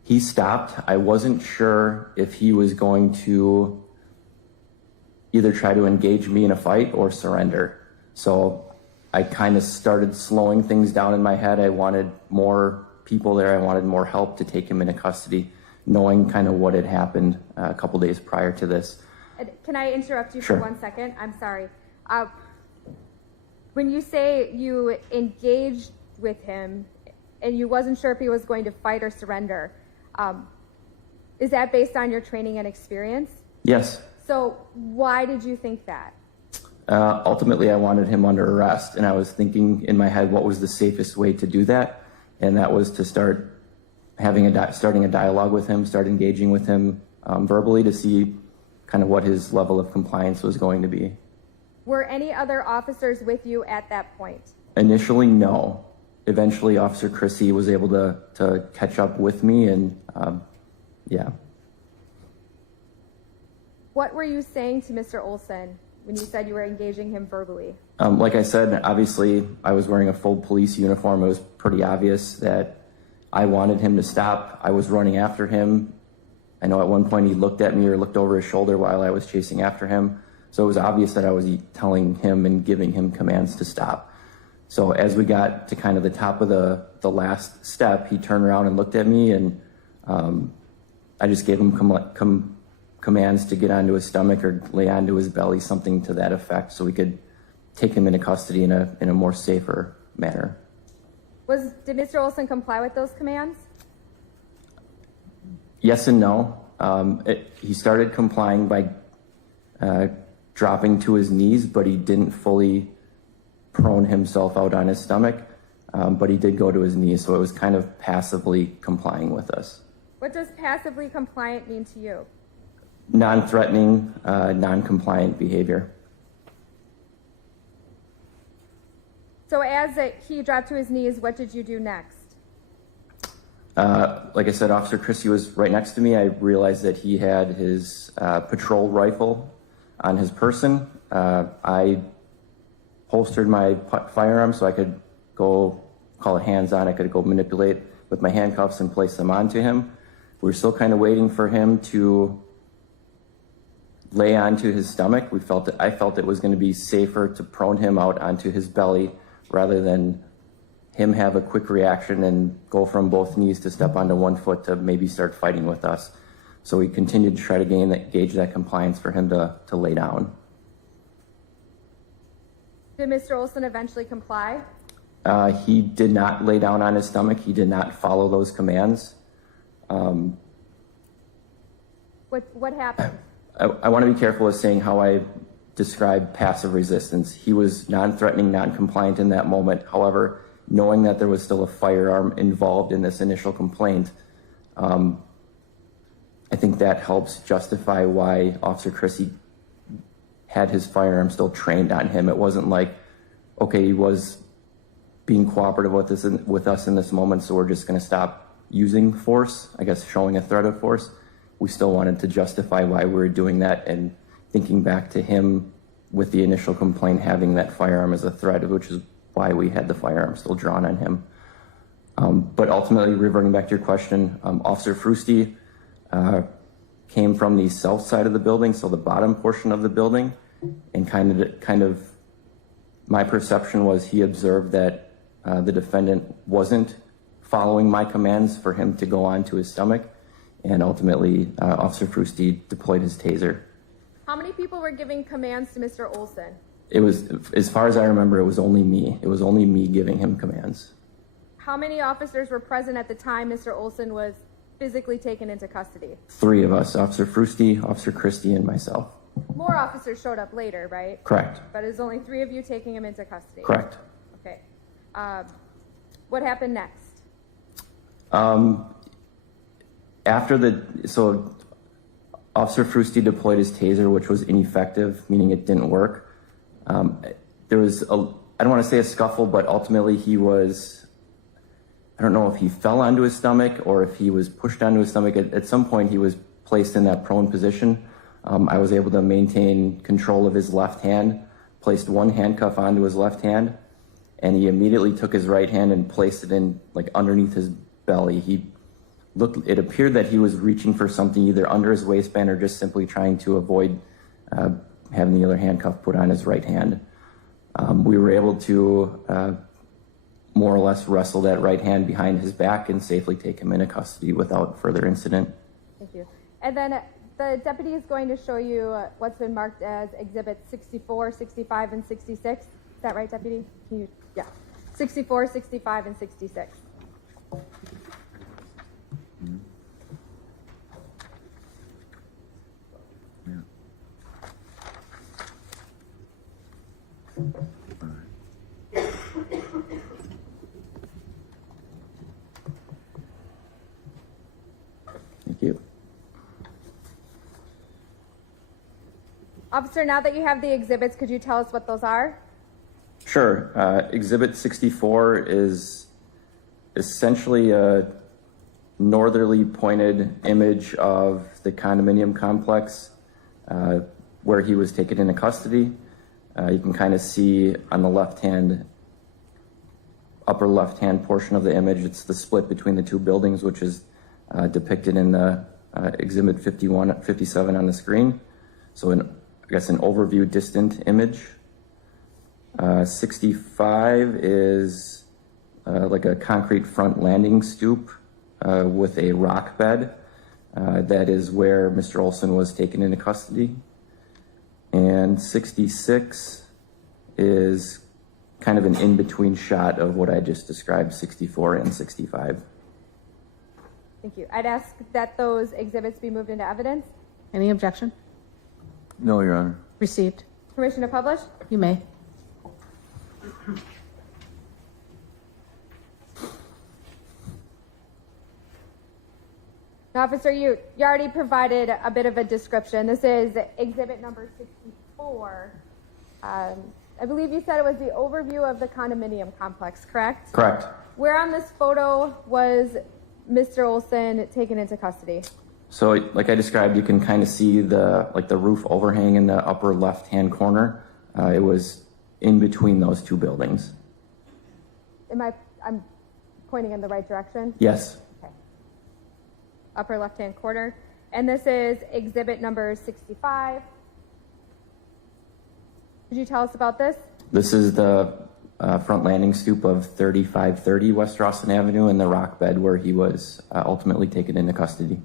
He stopped. I wasn't sure if he was going to either try to engage me in a fight or surrender. So I kind of started slowing things down in my head. I wanted more people there. I wanted more help to take him into custody, knowing kind of what had happened a couple days prior to this. Can I interrupt you Sure. for 1 second? I'm sorry. When you say you engaged with him and you wasn't sure if he was going to fight or surrender, is that based on your training and experience? Yes. So why did you think that? Ultimately, I wanted him under arrest, and I was thinking in my head what was the safest way to do that, and that was to start starting a dialogue with him, start engaging with him verbally to see kind of what his level of compliance was going to be. Were any other officers with you at that point? Initially, no. Eventually, Officer Chrissy was able to catch up with me, and yeah. What were you saying to Mr. Olson when you said you were engaging him verbally? Like I said, obviously, I was wearing a full police uniform. It was pretty obvious that I wanted him to stop. I was running after him. I know at one point he looked at me or looked over his shoulder while I was chasing after him. So it was obvious that I was telling him and giving him commands to stop. So as we got to kind of the top of the last step, he turned around and looked at me, and I just gave him commands to get onto his stomach or lay onto his belly, something to that effect, so we could take him into custody in a more safer manner. Did Mr. Olson comply with those commands? Yes and no. He started complying by dropping to his knees, but he didn't fully prone himself out on his stomach, but he did go to his knees, so it was kind of passively complying with us. What does passively compliant mean to you? Non-threatening, non-compliant behavior. So as he dropped to his knees, what did you do next? Like I said, Officer Chrissy was right next to me. I realized that he had his patrol rifle on his person. I holstered my firearm so I could go call it hands-on. I could go manipulate with my handcuffs and place them onto him. We were still kind of waiting for him to lay onto his stomach. I felt it was going to be safer to prone him out onto his belly rather than him have a quick reaction and go from both knees to step onto one foot to maybe start fighting with us. So we continued to try to gauge that compliance for him to lay down. Did Mr. Olson eventually comply? He did not lay down on his stomach. He did not follow those commands. What happened? I want to be careful with saying how I describe passive resistance. He was non-threatening, non-compliant in that moment. However, knowing that there was still a firearm involved in this initial complaint, I think that helps justify why Officer Chrissy had his firearm still trained on him. It wasn't like, okay, he was being cooperative with us in this moment, so we're just going to stop using force, I guess showing a threat of force. We still wanted to justify why we were doing that, and thinking back to him with the initial complaint having that firearm as a threat, which is why we had the firearm still drawn on him. But ultimately, reverting back to your question, Officer Fristy came from the south side of the building, so the bottom portion of the building, and kind of my perception was he observed that the defendant wasn't following my commands for him to go onto his stomach, and ultimately Officer Fristy deployed his taser. How many people were giving commands to Mr. Olson? It was, as far as I remember, it was only me. It was only me giving him commands. How many officers were present at the time Mr. Olson was physically taken into custody? 3 of us, Officer Fristy, Officer Christie, and myself. More officers showed up later, right? Correct. But it was only 3 of you taking him into custody? Correct. Okay. What happened next? So Officer Fristy deployed his taser, which was ineffective, meaning it didn't work. There was I don't want to say a scuffle, but ultimately I don't know if he fell onto his stomach or if he was pushed onto his stomach. At some point, he was placed in that prone position. I was able to maintain control of his left hand, placed one handcuff onto his left hand, and he immediately took his right hand and placed it in like underneath his belly. It appeared that he was reaching for something either under his waistband or just simply trying to avoid having the other handcuff put on his right hand. We were able to more or less wrestle that right hand behind his back and safely take him into custody without further incident. Thank you. And then the deputy is going to show you what's been marked as Exhibits 64, 65, and 66. Is that right, Deputy? Yeah. 64, 65, and 66. Thank you. Officer, now that you have the exhibits, could you tell us what those are? Sure. Exhibit 64 is essentially a northerly pointed image of the condominium complex where he was taken into custody. You can kind of see on the upper left-hand portion of the image, it's the split between the 2 buildings, which is depicted in the Exhibit 57 on the screen. So I guess an overview distant image. 65 is like a concrete front landing stoop with a rock bed. That is where Mr. Olson was taken into custody. And 66 is kind of an in-between shot of what I just described, 64 and 65. Thank you. I'd ask that those exhibits be moved into evidence. Any objection? No, Your Honor. Received. Permission to publish? You may. Officer, you already provided a bit of a description. This is exhibit number 64. I believe you said it was the overview of the condominium complex, correct? Correct. Where on this photo was Mr. Olson taken into custody? So like I described, you can kind of see the roof overhang in the upper left-hand corner. It was in between those 2 buildings. I'm pointing in the right direction? Yes. Okay. Upper left-hand corner. And this is exhibit number 65. Could you tell us about this? This is the front landing stoop of 3530 West Rawson Avenue in the rock bed where he was ultimately taken into custody.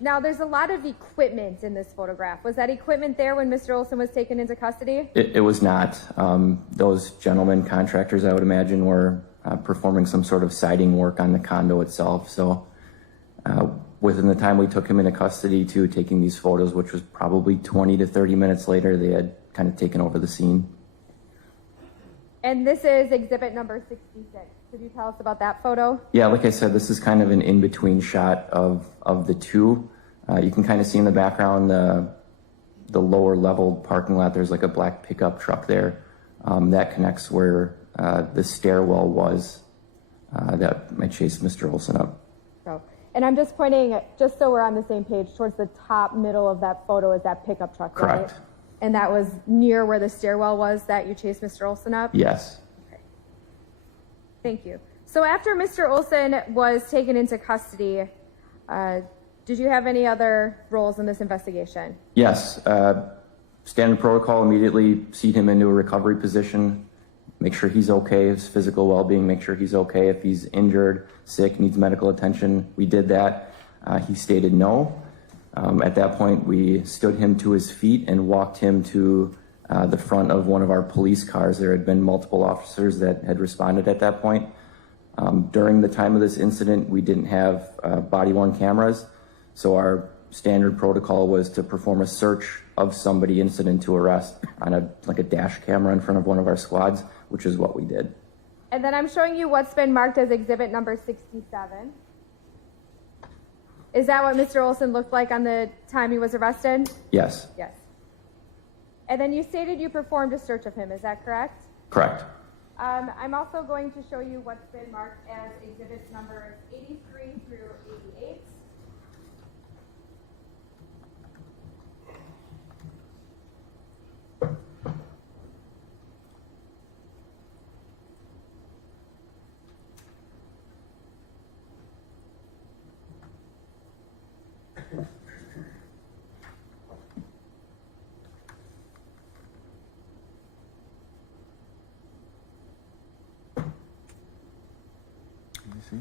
Now, there's a lot of equipment in this photograph. Was that equipment there when Mr. Olson was taken into custody? It was not. Those gentlemen contractors, I would imagine, were performing some sort of siding work on the condo itself. So within the time we took him into custody to taking these photos, which was probably 20 to 30 minutes later, they had kind of taken over the scene. And this is exhibit number 66. Could you tell us about that photo? Yeah, like I said, this is kind of an in-between shot of the two. You can kind of see in the background the lower level parking lot. There's like a black pickup truck there that connects where the stairwell was that I chased Mr. Olson up. So, and I'm just pointing, just so we're on the same page, towards the top middle of that photo is that pickup truck, Correct. Right? And that was near where the stairwell was that you chased Mr. Olson up? Yes. Okay. Thank you. So after Mr. Olson was taken into custody, did you have any other roles in this investigation? Yes. Standard protocol, immediately seat him into a recovery position, make sure he's okay, his physical well-being, make sure he's okay. If he's injured, sick, needs medical attention, we did that. He stated no. At that point, we stood him to his feet and walked him to the front of one of our police cars. There had been multiple officers that had responded at that point. During the time of this incident, we didn't have body-worn cameras, so our standard protocol was to perform a search of somebody incident to arrest on a dash camera in front of one of our squads, which is what we did. And then I'm showing you what's been marked as exhibit number 67. Is that what Mr. Olson looked like on the time he was arrested? Yes. Yes. And then you stated you performed a search of him, is that correct? Correct. I'm also going to show you what's been marked as exhibits numbers 83 through 88. Let me see.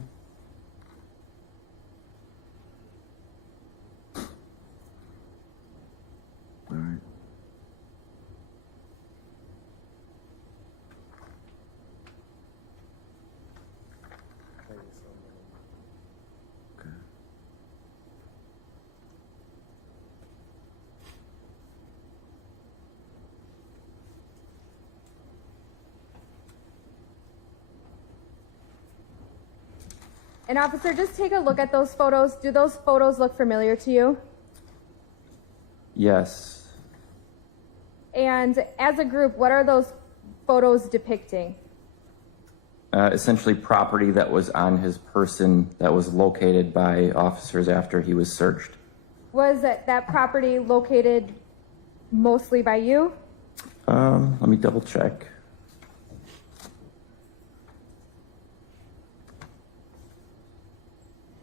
All right. Okay. And officer, just take a look at those photos. Do those photos look familiar to you? Yes. And as a group, what are those photos depicting? Essentially property that was on his person that was located by officers after he was searched. Was that property located mostly by you? Let me double check.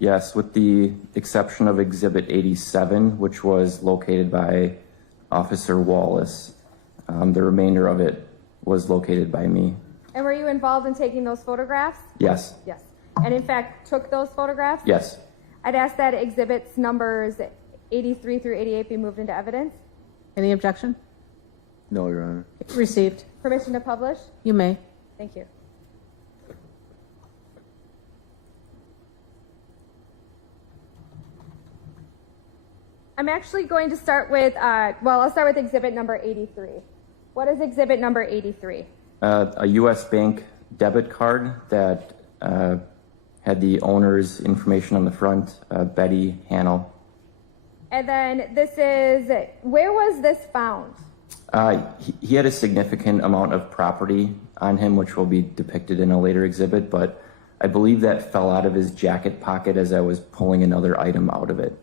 Yes, with the exception of Exhibit 87, which was located by Officer Wallace. The remainder of it was located by me. And were you involved in taking those photographs? Yes. Yes. And in fact, took those photographs? Yes. I'd ask that exhibits numbers 83 through 88 be moved into evidence. Any objection? No, Your Honor. Received. Permission to publish? You may. Thank you. I'm actually going to start with, I'll start with exhibit number 83. What is exhibit number 83? A U.S. bank debit card that had the owner's information on the front, Betty Hannell. And then this is, where was this found? He had a significant amount of property on him, which will be depicted in a later exhibit, but I believe that fell out of his jacket pocket as I was pulling another item out of it.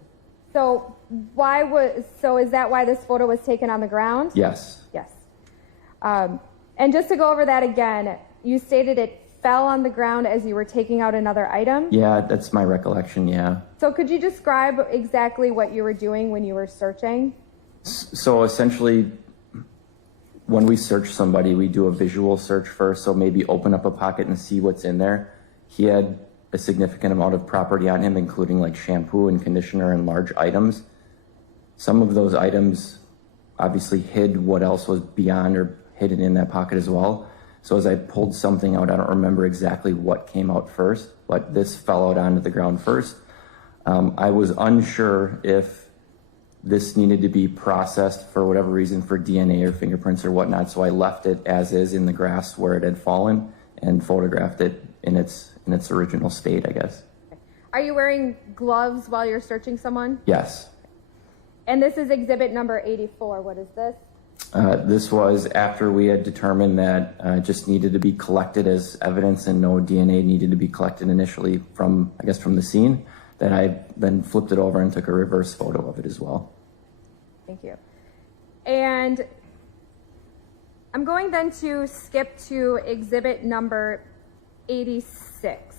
So is that why this photo was taken on the ground? Yes. Yes. And just to go over that again, you stated it fell on the ground as you were taking out another item? Yeah, that's my recollection, yeah. So could you describe exactly what you were doing when you were searching? So essentially, when we search somebody, we do a visual search first, so maybe open up a pocket and see what's in there. He had a significant amount of property on him, including like shampoo and conditioner and large items. Some of those items obviously hid what else was beyond or hidden in that pocket as well. So as I pulled something out, I don't remember exactly what came out first, but this fell out onto the ground first. I was unsure if this needed to be processed for whatever reason for DNA or fingerprints or whatnot, so I left it as is in the grass where it had fallen and photographed it in its original state, I guess. Are you wearing gloves while you're searching someone? Yes. And this is exhibit number 84. What is this? This was after we had determined that it just needed to be collected as evidence and no DNA needed to be collected initially from the scene, that I then flipped it over and took a reverse photo of it as well. Thank you. And I'm going then to skip to exhibit number 86.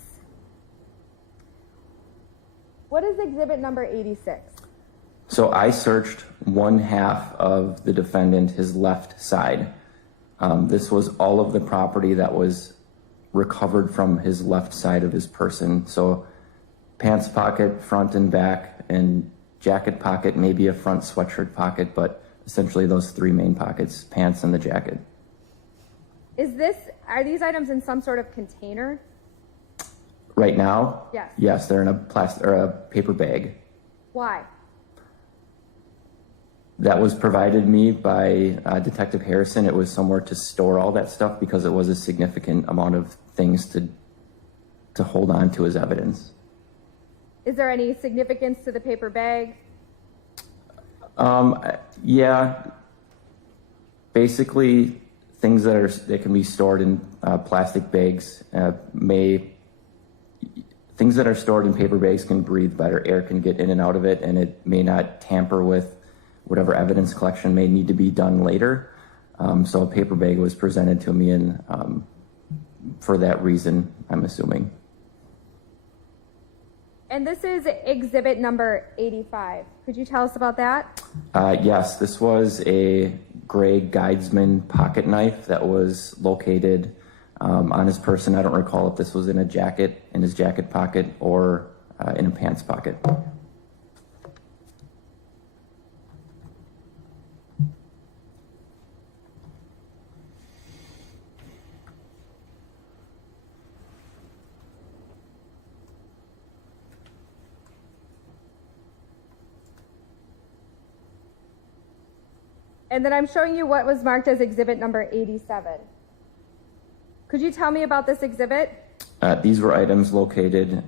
What is exhibit number 86? So I searched one half of the defendant, his left side. This was all of the property that was recovered from his left side of his person. So pants pocket, front and back, and jacket pocket, maybe a front sweatshirt pocket, but essentially those three main pockets, pants and the jacket. Are these items in some sort of container? Right now? Yes. Yes, they're in a plastic or a paper bag. Why? That was provided me by Detective Harrison. It was somewhere to store all that stuff because it was a significant amount of things to hold on to as evidence. Is there any significance to the paper bag? Yeah. Basically, things that can be stored in plastic bags things that are stored in paper bags can breathe better. Air can get in and out of it, and it may not tamper with whatever evidence collection may need to be done later. So a paper bag was presented to me, and for that reason, I'm assuming. And this is exhibit number 85. Could you tell us about that? Yes, this was a gray Guidesman pocket knife that was located on his person. I don't recall if this was in his jacket pocket, or in a pants pocket. And then I'm showing you what was marked as exhibit number 87. Could you tell me about this exhibit? These were items located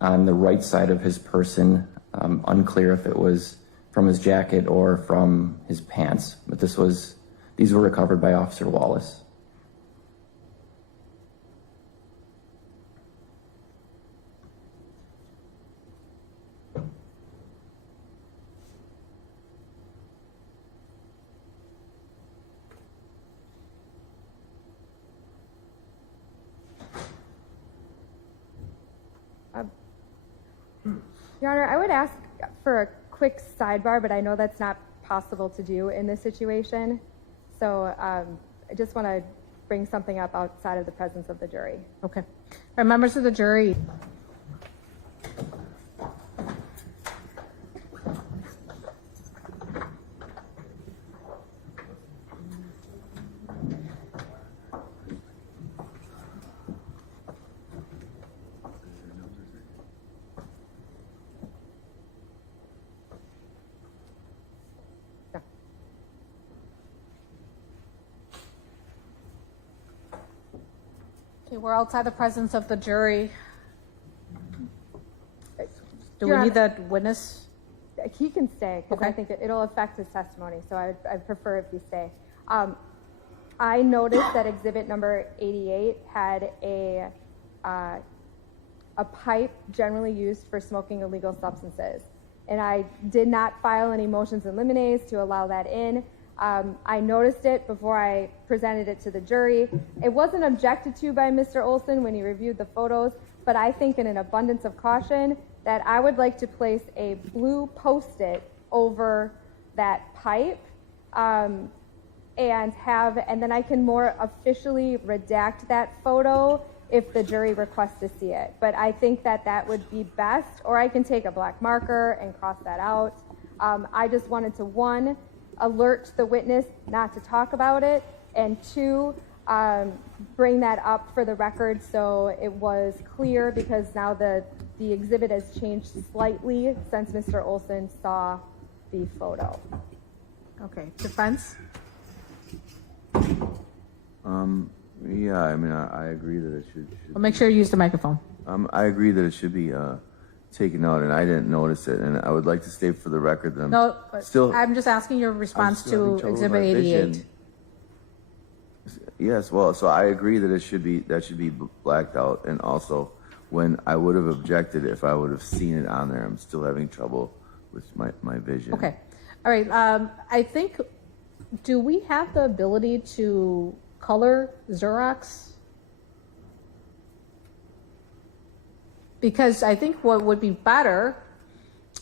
on the right side of his person. Unclear if it was from his jacket or from his pants, but these were recovered by Officer Wallace. Your Honor, I would ask for a quick sidebar, but I know that's not possible to do in this situation. So I just want to bring something up outside of the presence of the jury. Okay. All right, members of the jury. Okay, we're outside the presence of the jury. Do we need that witness? He can stay, because Okay. I think it'll affect his testimony, so I'd prefer if he stay. I noticed that exhibit number 88 had a pipe generally used for smoking illegal substances. And I did not file any motions in limine to allow that in. I noticed it before I presented it to the jury. It wasn't objected to by Mr. Olson when he reviewed the photos, but I think in an abundance of caution that I would like to place a blue Post-it over that pipe. and then I can more officially redact that photo if the jury requests to see it. But I think that would be best, or I can take a black marker and cross that out. I just wanted to, one, alert the witness not to talk about it, and two, bring that up for the record so it was clear, because now the exhibit has changed slightly since Mr. Olson saw the photo. Okay, defense? Yeah, I mean, I agree that it should Well, make sure you use the microphone. I agree that it should be taken out, and I didn't notice it, and I would like to state for the record that No, I'm just asking your response still having to trouble with Exhibit my 88. vision. Yes, well, so I agree that should be blacked out, and also when I would have objected if I would have seen it on there. I'm still having trouble with my vision. Okay, all right. I think, do we have the ability to color Xerox? Because I think what would be better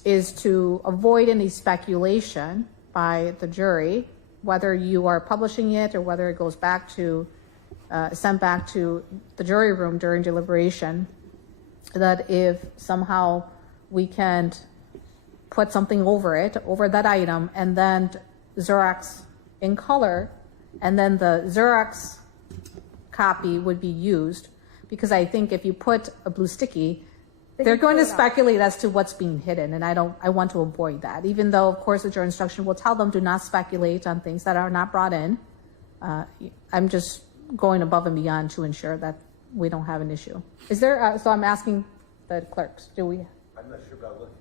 is to avoid any speculation by the jury, whether you are publishing it or whether it goes back to, sent back to the jury room during deliberation, that if somehow we can put something over that item, and then Xerox in color, and then the Xerox copy would be used, because I think if you put a blue sticky, they're going to speculate as to what's being hidden, and I want to avoid that. Even though, of course, the jury instruction will tell them do not speculate on things that are not brought in. I'm just going above and beyond to ensure that we don't have an issue. Is there? So I'm asking the clerks. Do we? I'm not sure about looking.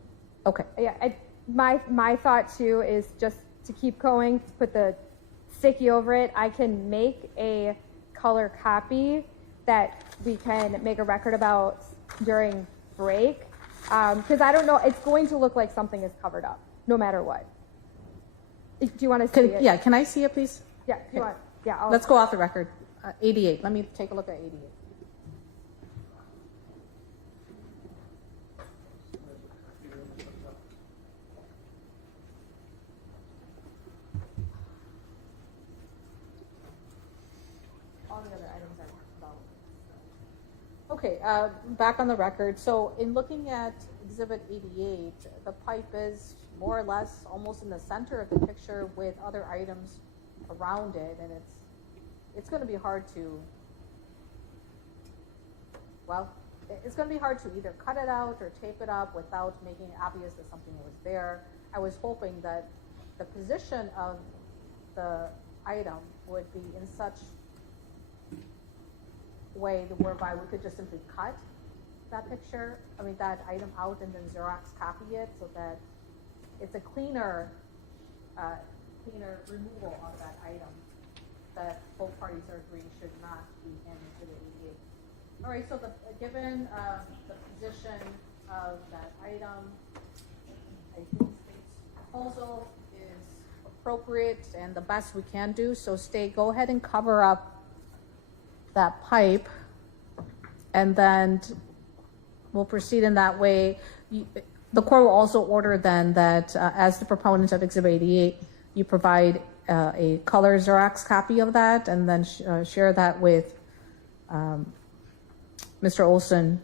Okay. Yeah, my thought too is just to keep going, put the sticky over it. I can make a color copy that we can make a record about during break, because I don't know, it's going to look like something is covered up no matter what. Do you want to see it? Yeah, can I see it, please? Yeah, do you want? Yeah, Let's go off the record. 88. Let me take a look at 88. All the other items are about. Okay, back on the record. So in looking at Exhibit 88, the pipe is more or less almost in the center of the picture with other items around it, and it's going to be hard to, well, it's going to be hard to either cut it out or tape it up without making it obvious that something was there. I was hoping that the position of the item would be in such way whereby we could just simply cut that picture, that item out, and then Xerox copy it so that it's a cleaner removal of that item that both parties are agreeing should not be in Exhibit 88. All right, so given the position of that item, I think state's proposal is appropriate and the best we can do. So state, go ahead and cover up that pipe, and then we'll proceed in that way. The court will also order then that as the proponent of Exhibit 88, you provide a color Xerox copy of that, and then share that with Mr. Olson.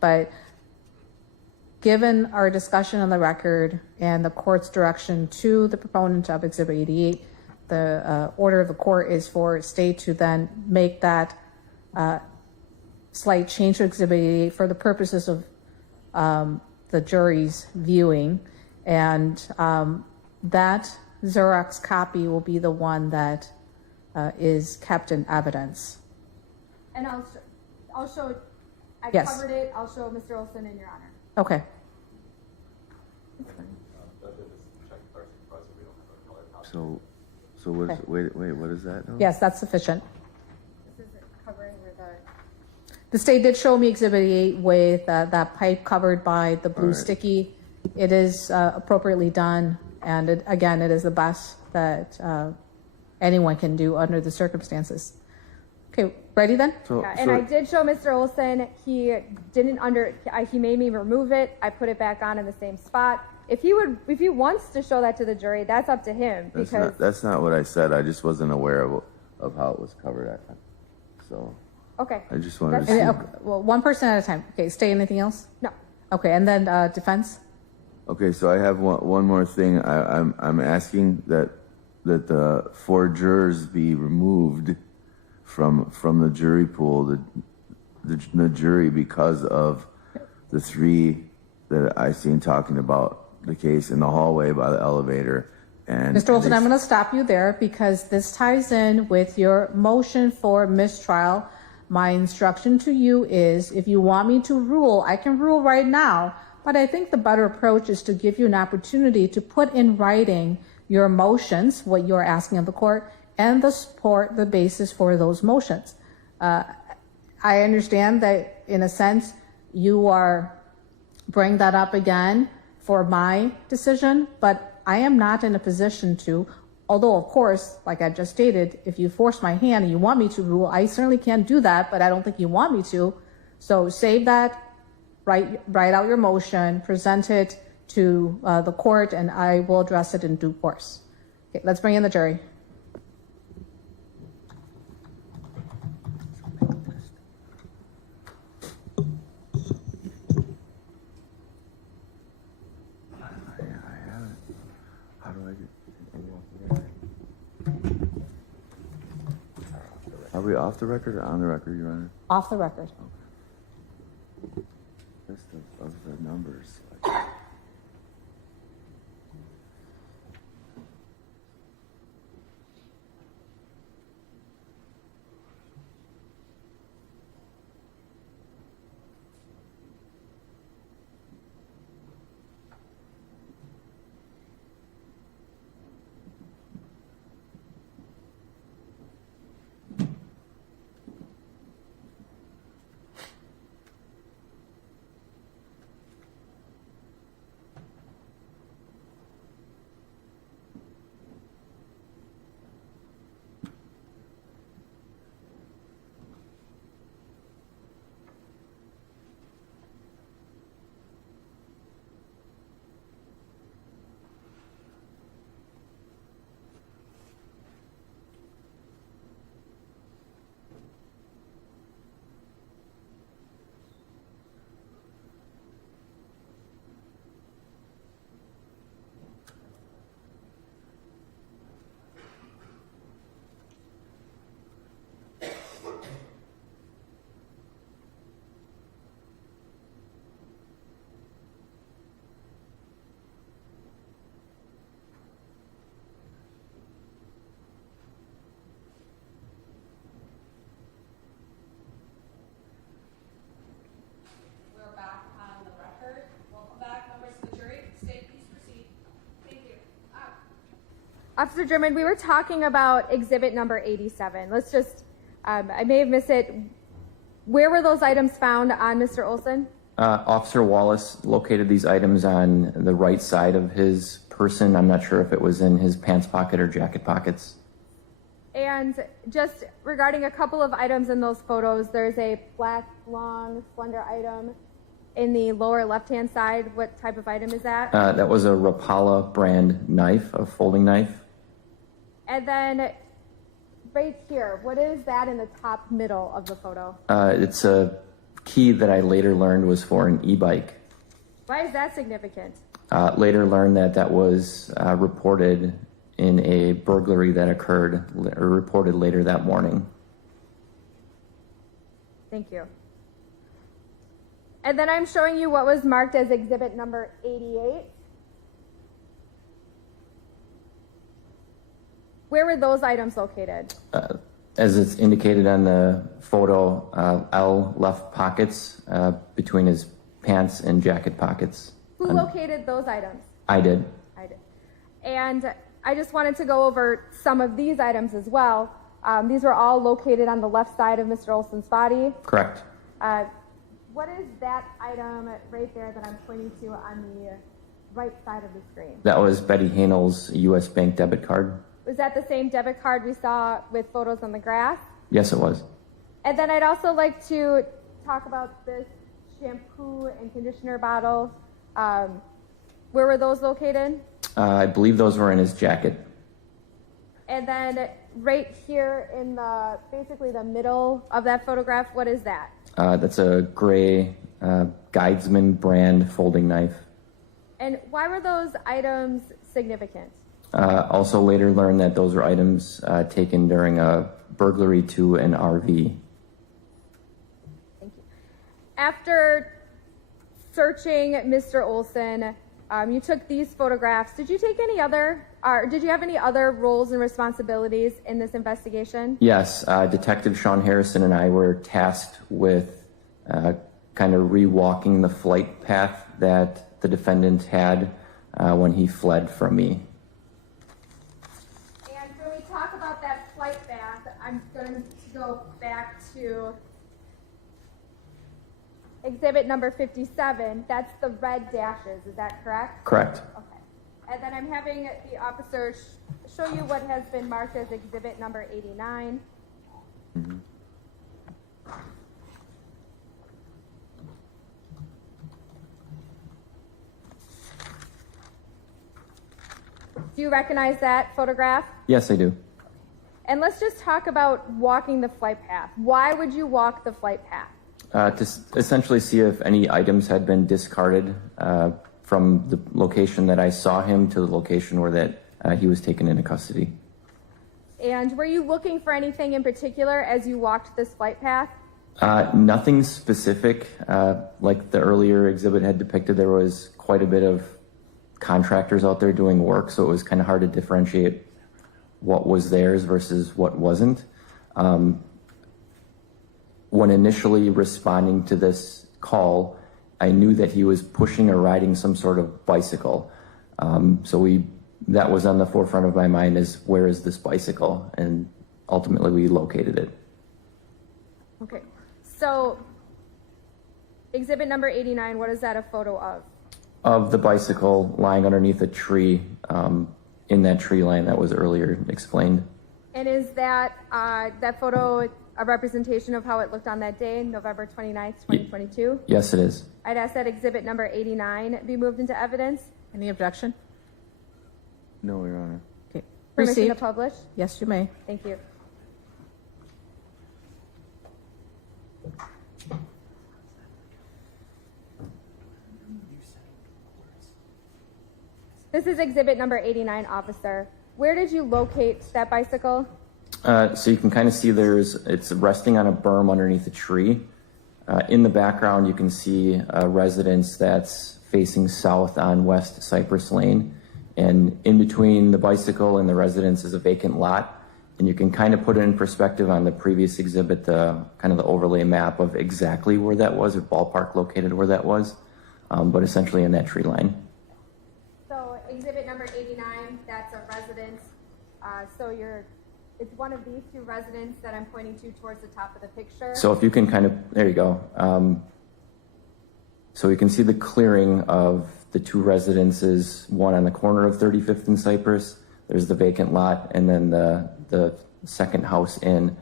But given our discussion on the record and the court's direction to the proponent of Exhibit 88, the order of the court is for state to then make that slight change to Exhibit 88 for the purposes of the jury's viewing, and that Xerox copy will be the one that is kept in evidence. And I'll show, I Yes. covered it, I'll show Mr. Olson in your honor. Okay. So what? Okay. Wait, what is that now? Yes, that's sufficient. This is covering where The state did show me Exhibit 88 with that pipe covered by the blue sticky. It is appropriately done, and again, it is the best that anyone can do under the circumstances. Okay, ready then? and I did show Mr. Olson. He didn't he made me remove it. I put it back on in the same spot. if he wants to show that to the jury, that's up to him. That's not what I said. I just wasn't aware of how it was covered. So. Okay. I just wanted to see. Okay, well, one person at a time. Okay, stay. Anything else? No. Okay, and then defense. Okay, so I have one more thing. I'm asking that the 4 jurors be removed from the jury pool, the jury, because of the 3 that I seen talking about the case in the hallway by the elevator. And Mr. Olson, I'm going to stop you there because this ties in with your motion for mistrial. My instruction to you is, if you want me to rule, I can rule right now, but I think the better approach is to give you an opportunity to put in writing your motions, what you're asking of the court, and the support, the basis for those motions. I understand that, in a sense, you are bringing that up again for my decision, but I am not in a position to. Although, of course, like I just stated, if you force my hand and you want me to rule, I certainly can't do that, but I don't think you want me to. So save that, write out your motion, present it to the court, and I will address it in due course. Okay, let's bring in the jury. Are we off the record or on the record, Your Honor? Off the record. Okay. List of the numbers. Officer German, we were talking about exhibit number 87. Let's just, I may have missed it. Where were those items found on Mr. Olson? Officer Wallace located these items on the right side of his person. I'm not sure if it was in his pants pocket or jacket pockets. And just regarding a couple of items in those photos, there's a black, long, slender item in the lower left-hand side. What type of item is that? That was a Rapala brand knife, a folding knife. And then right here, what is that in the top middle of the photo? It's a key that I later learned was for an e-bike. Why is that significant? Later learned that was reported in a burglary that occurred, or reported later that morning. Thank you. And then I'm showing you what was marked as exhibit number 88. Where were those items located? As it's indicated on the photo, L left pockets between his pants and jacket pockets. Who located those items? I did. I did. And I just wanted to go over some of these items as well. These were all located on the left side of Mr. Olson's body. Correct. What is that item right there that I'm pointing to on the right side of the screen? That was Betty Hanel's U.S. Bank debit card. Was that the same debit card we saw with photos on the grass? Yes, it was. And then I'd also like to talk about this shampoo and conditioner bottle. Where were those located? I believe those were in his jacket. And then right here in the, basically the middle of that photograph, what is that? That's a gray Guidesman brand folding knife. And why were those items significant? Also later learned that those were items taken during a burglary to an RV. Thank you. After searching Mr. Olson, you took these photographs. Did you take any other, did you have any other roles and responsibilities in this investigation? Yes, Detective Sean Harrison and I were tasked with kind of re-walking the flight path that the defendant had when he fled from me. And when we talk about that flight path, I'm going to go back to exhibit number 57. That's the red dashes, is that correct? Correct. Okay. And then I'm having the officer show you what has been marked as exhibit number 89. Mm-hmm. Do you recognize that photograph? Yes, I do. And let's just talk about walking the flight path. Why would you walk the flight path? To essentially see if any items had been discarded from the location that I saw him to the location where that he was taken into custody. And were you looking for anything in particular as you walked this flight path? Nothing specific. Like the earlier exhibit had depicted, there was quite a bit of contractors out there doing work, so it was kind of hard to differentiate what was theirs versus what wasn't. When initially responding to this call, I knew that he was pushing or riding some sort of bicycle. That was on the forefront of my mind, is where is this bicycle? And ultimately we located it. Okay, so exhibit number 89, what is that a photo of? Of the bicycle lying underneath a tree in that tree line that was earlier explained. And is that that photo a representation of how it looked on that day, November 29th, 2022? Yes, it is. I'd ask that exhibit number 89 be moved into evidence. Any objection? No, Your Honor. Okay. Permission to Received. publish? Yes, you may. Thank you. This is exhibit number 89, officer. Where did you locate that bicycle? So you can kind of see it's resting on a berm underneath a tree. In the background, you can see a residence that's facing south on West Cypress Lane. And in between the bicycle and the residence is a vacant lot. And you can kind of put it in perspective on the previous exhibit, kind of the overlay map of exactly where that was, or ballpark located where that was, but essentially in that tree line. So exhibit number 89, that's a residence. It's one of these two residences that I'm pointing to towards the top of the picture. So if you can kind of, there you go. So you can see the clearing of the two residences, one on the corner of 35th and Cypress. There's the vacant lot, and then the second house in.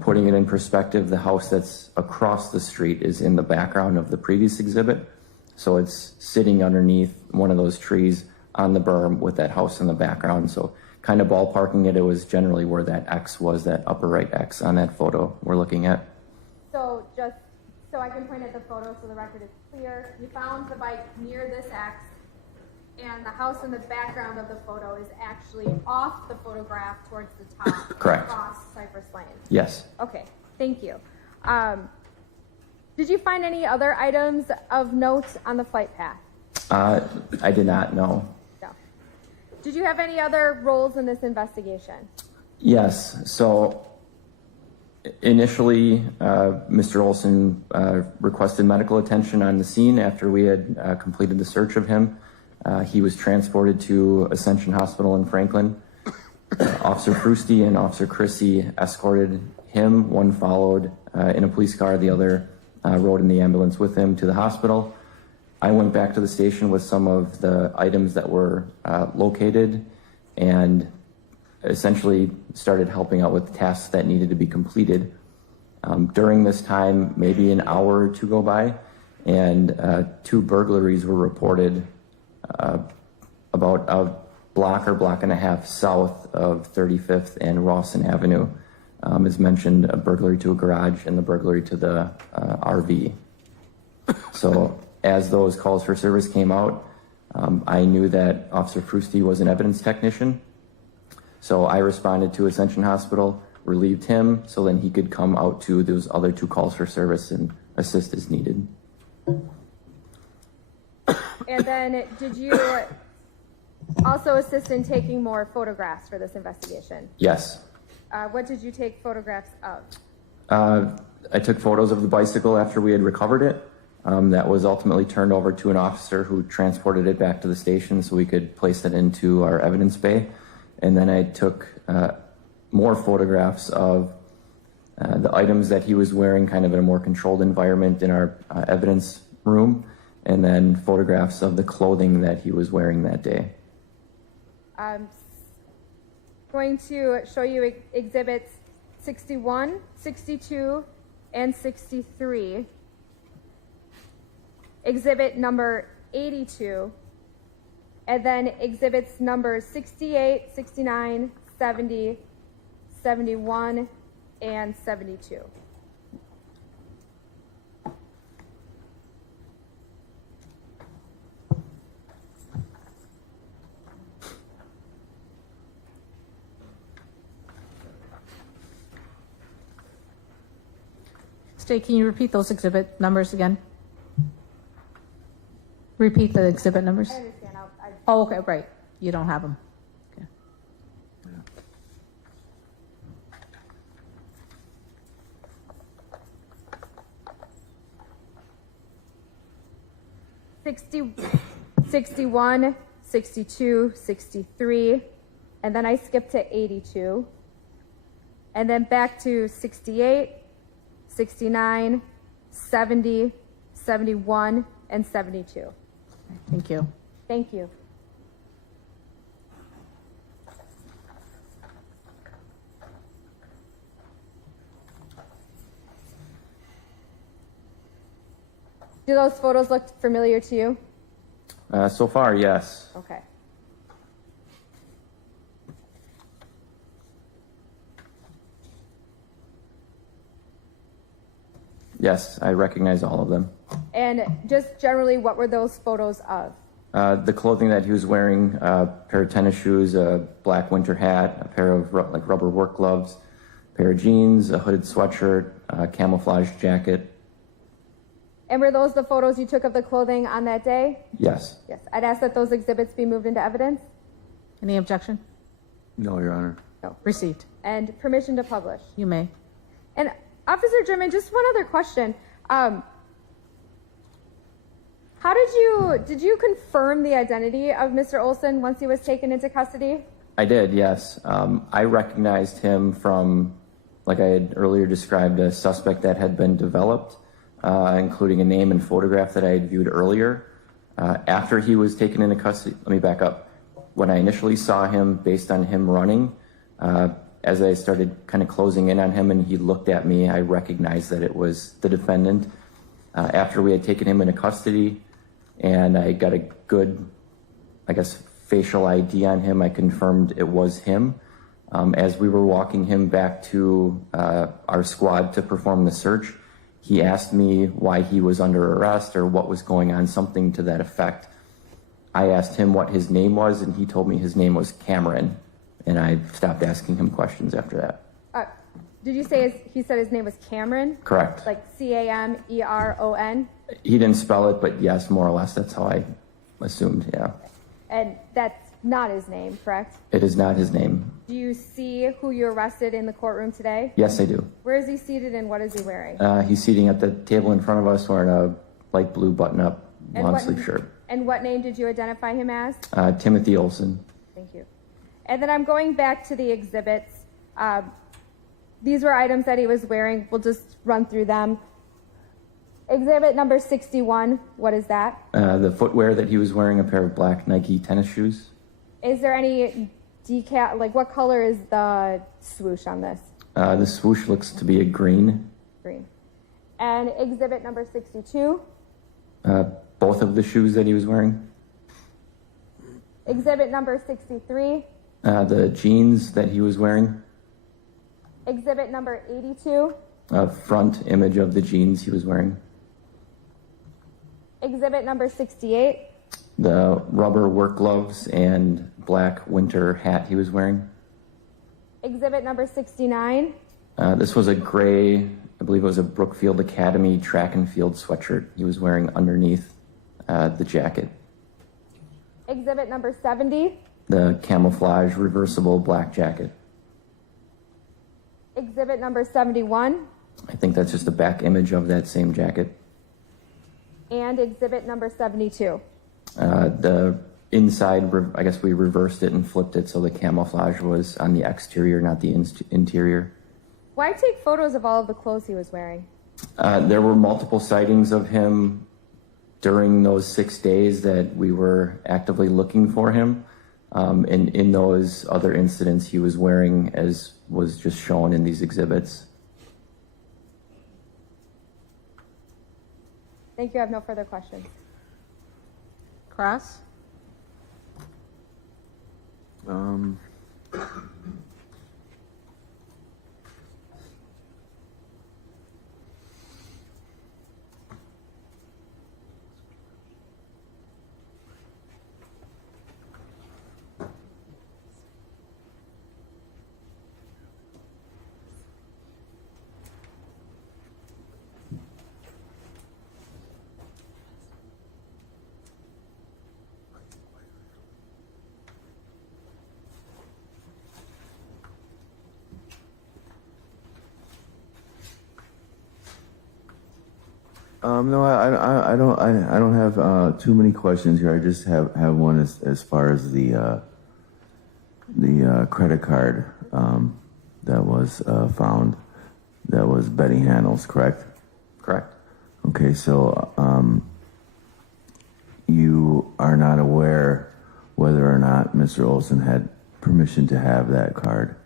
Putting it in perspective, the house that's across the street is in the background of the previous exhibit. So it's sitting underneath one of those trees on the berm with that house in the background. So kind of ballparking it, it was generally where that X was, that upper right X on that photo we're looking at. So just so I can point at the photo so the record is clear, you found the bike near this X, and the house in the background of the photo is actually off the photograph towards the top. Correct. Across Cypress Lane. Yes. Okay, thank you. Did you find any other items of note on the flight path? I did not know. No. Did you have any other roles in this investigation? Yes. So initially, Mr. Olson requested medical attention on the scene after we had completed the search of him. He was transported to Ascension Hospital in Franklin. Officer Fristy and Officer Chrissy escorted him. One followed in a police car, the other rode in the ambulance with him to the hospital. I went back to the station with some of the items that were located and essentially started helping out with tasks that needed to be completed. During this time, maybe an hour or two go by, and two burglaries were reported about a block or block and a half south of 35th and Rawson Avenue. As mentioned, a burglary to a garage and the burglary to the RV. So as those calls for service came out, I knew that Officer Fristy was an evidence technician. So I responded to Ascension Hospital, relieved him, so then he could come out to those other 2 calls for service and assist as needed. And then did you also assist in taking more photographs for this investigation? Yes. What did you take photographs of? I took photos of the bicycle after we had recovered it. That was ultimately turned over to an officer who transported it back to the station so we could place it into our evidence bay. And then I took more photographs of the items that he was wearing kind of in a more controlled environment in our evidence room, and then photographs of the clothing that he was wearing that day. I'm going to show you exhibits 61, 62, and 63. Exhibit number 82, and then exhibits number 68, 69, 70, 71, and 72. Stay, can you repeat those exhibit numbers again? Repeat the exhibit numbers. I understand. Oh, okay, right. You don't have them. Okay. 61, 62, 63, and then I skipped to 82, and then back to 68, 69, 70, 71, and 72. Thank you. Thank you. Do those photos look familiar to you? So far, yes. Okay. Yes, I recognize all of them. And just generally, what were those photos of? The clothing that he was wearing, a pair of tennis shoes, a black winter hat, a pair of rubber work gloves, a pair of jeans, a hooded sweatshirt, a camouflage jacket. And were those the photos you took of the clothing on that day? Yes. Yes. I'd ask that those exhibits be moved into evidence. Any objection? No, Your Honor. No. Received. And permission to publish. You may. And Officer German, just one other question. How did you confirm the identity of Mr. Olson once he was taken into custody? I did, yes. I recognized him from, like I had earlier described, a suspect that had been developed, including a name and photograph that I had viewed earlier. After he was taken into custody, let me back up. When I initially saw him, based on him running, as I started kind of closing in on him and he looked at me, I recognized that it was the defendant. After we had taken him into custody and I got a good, I guess, facial ID on him, I confirmed it was him. As we were walking him back to our squad to perform the search, he asked me why he was under arrest or what was going on, something to that effect. I asked him what his name was, and he told me his name was Cameron, and I stopped asking him questions after that. Did you say he said his name was Cameron? Correct. Like Cameron? He didn't spell it, but yes, more or less, that's how I assumed, yeah. And that's not his name, correct? It is not his name. Do you see who you arrested in the courtroom today? Yes, I do. Where is he seated and what is he wearing? He's seating at the table in front of us wearing a light blue button-up long sleeve shirt. And what name did you identify him as? Timothy Olson. Thank you. And then I'm going back to the exhibits. These were items that he was wearing. We'll just run through them. Exhibit number 61, what is that? The footwear that he was wearing, a pair of black Nike tennis shoes. Is there any decal, like what color is the swoosh on this? The swoosh looks to be a green. Green. And exhibit number 62? Both of the shoes that he was wearing. Exhibit number 63. The jeans that he was wearing. Exhibit number 82. A front image of the jeans he was wearing. Exhibit number 68. The rubber work gloves and black winter hat he was wearing. Exhibit number 69. This was a gray, I believe it was a Brookfield Academy track and field sweatshirt he was wearing underneath the jacket. Exhibit number 70. The camouflage reversible black jacket. Exhibit number 71. I think that's just a back image of that same jacket. And exhibit number 72. The inside, I guess we reversed it and flipped it so the camouflage was on the exterior, not the interior. Why take photos of all of the clothes he was wearing? There were multiple sightings of him during those 6 days that we were actively looking for him. And in those other incidents, he was wearing, as was just shown in these exhibits. Thank you. I have no further questions. Cross? No, I don't have too many questions here. I just have one as far as the credit card that was found. That was Betty Handel's, correct? Correct. Okay, so you are not aware whether or not Mr. Olson had permission to have that card?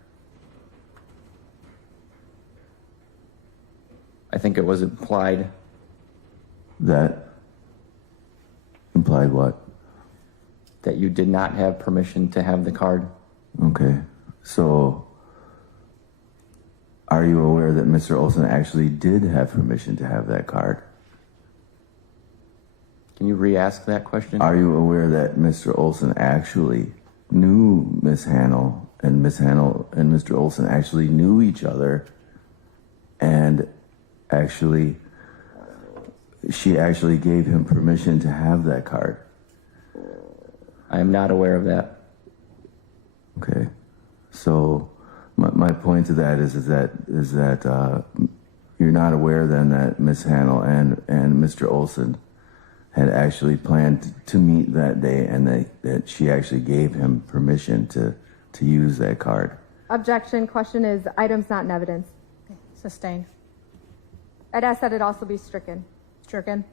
I think it was implied. That implied what? That you did not have permission to have the card. Okay, so are you aware that Mr. Olson actually did have permission to have that card? Can you re-ask that question? Are you aware that Mr. Olson actually knew Miss Handel, and Miss Handel and Mr. Olson actually knew each other, and actually she actually gave him permission to have that card? I am not aware of that. Okay, so my point to that is that you're not aware then that Miss Handel and Mr. Olson had actually planned to meet that day, and that she actually gave him permission to use that card. Objection. Question is items not in evidence. Okay. Sustained. I'd ask that it also be stricken. Stricken.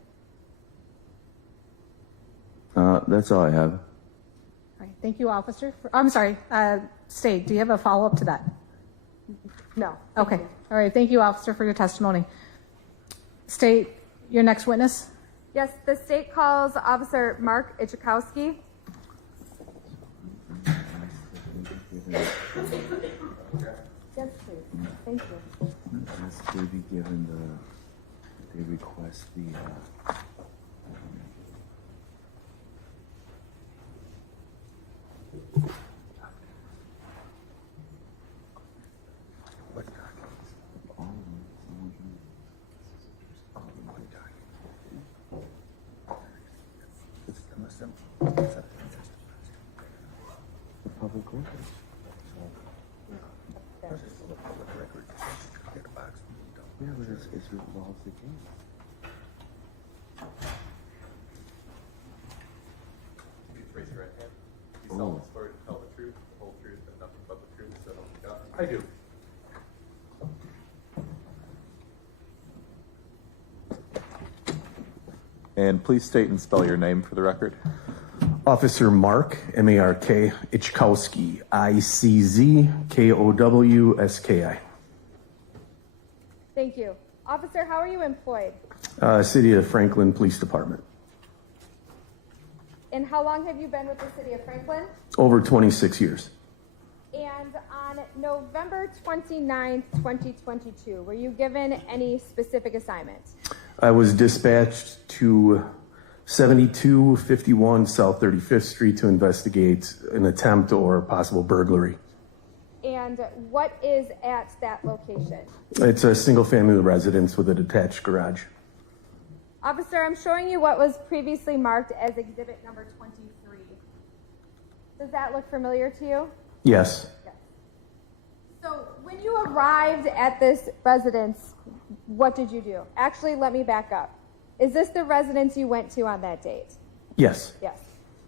That's all I have. All right. Thank you, officer. I'm sorry. State, do you have a follow-up to that? No. Okay. All right. Thank you, officer, for your testimony. State, your next witness. Yes, the state calls Officer Mark Ichikowski. Yes, please. Thank you. Has they be given they request the public records. Yeah, but it's resolves the case. If you raise your right hand, you solemnly swear to tell the truth, the whole truth, and nothing but the truth, so help you God. I do. And please state and spell your name for the record. Officer Mark, M-A-R-K, Ichkowski, I-C-Z-K-O-W-S-K-I. Thank you. Officer, how are you employed? City of Franklin Police Department. And how long have you been with the city of Franklin? Over 26 years. And on November 29th, 2022, were you given any specific assignment? I was dispatched to 7251 South 35th Street to investigate an attempt or possible burglary. And what is at that location? It's a single-family residence with a detached garage. Officer, I'm showing you what was previously marked as exhibit number 23. Does that look familiar to you? Yes. So when you arrived at this residence, what did you do? Actually, let me back up. Is this the residence you went to on that date? Yes. Yes.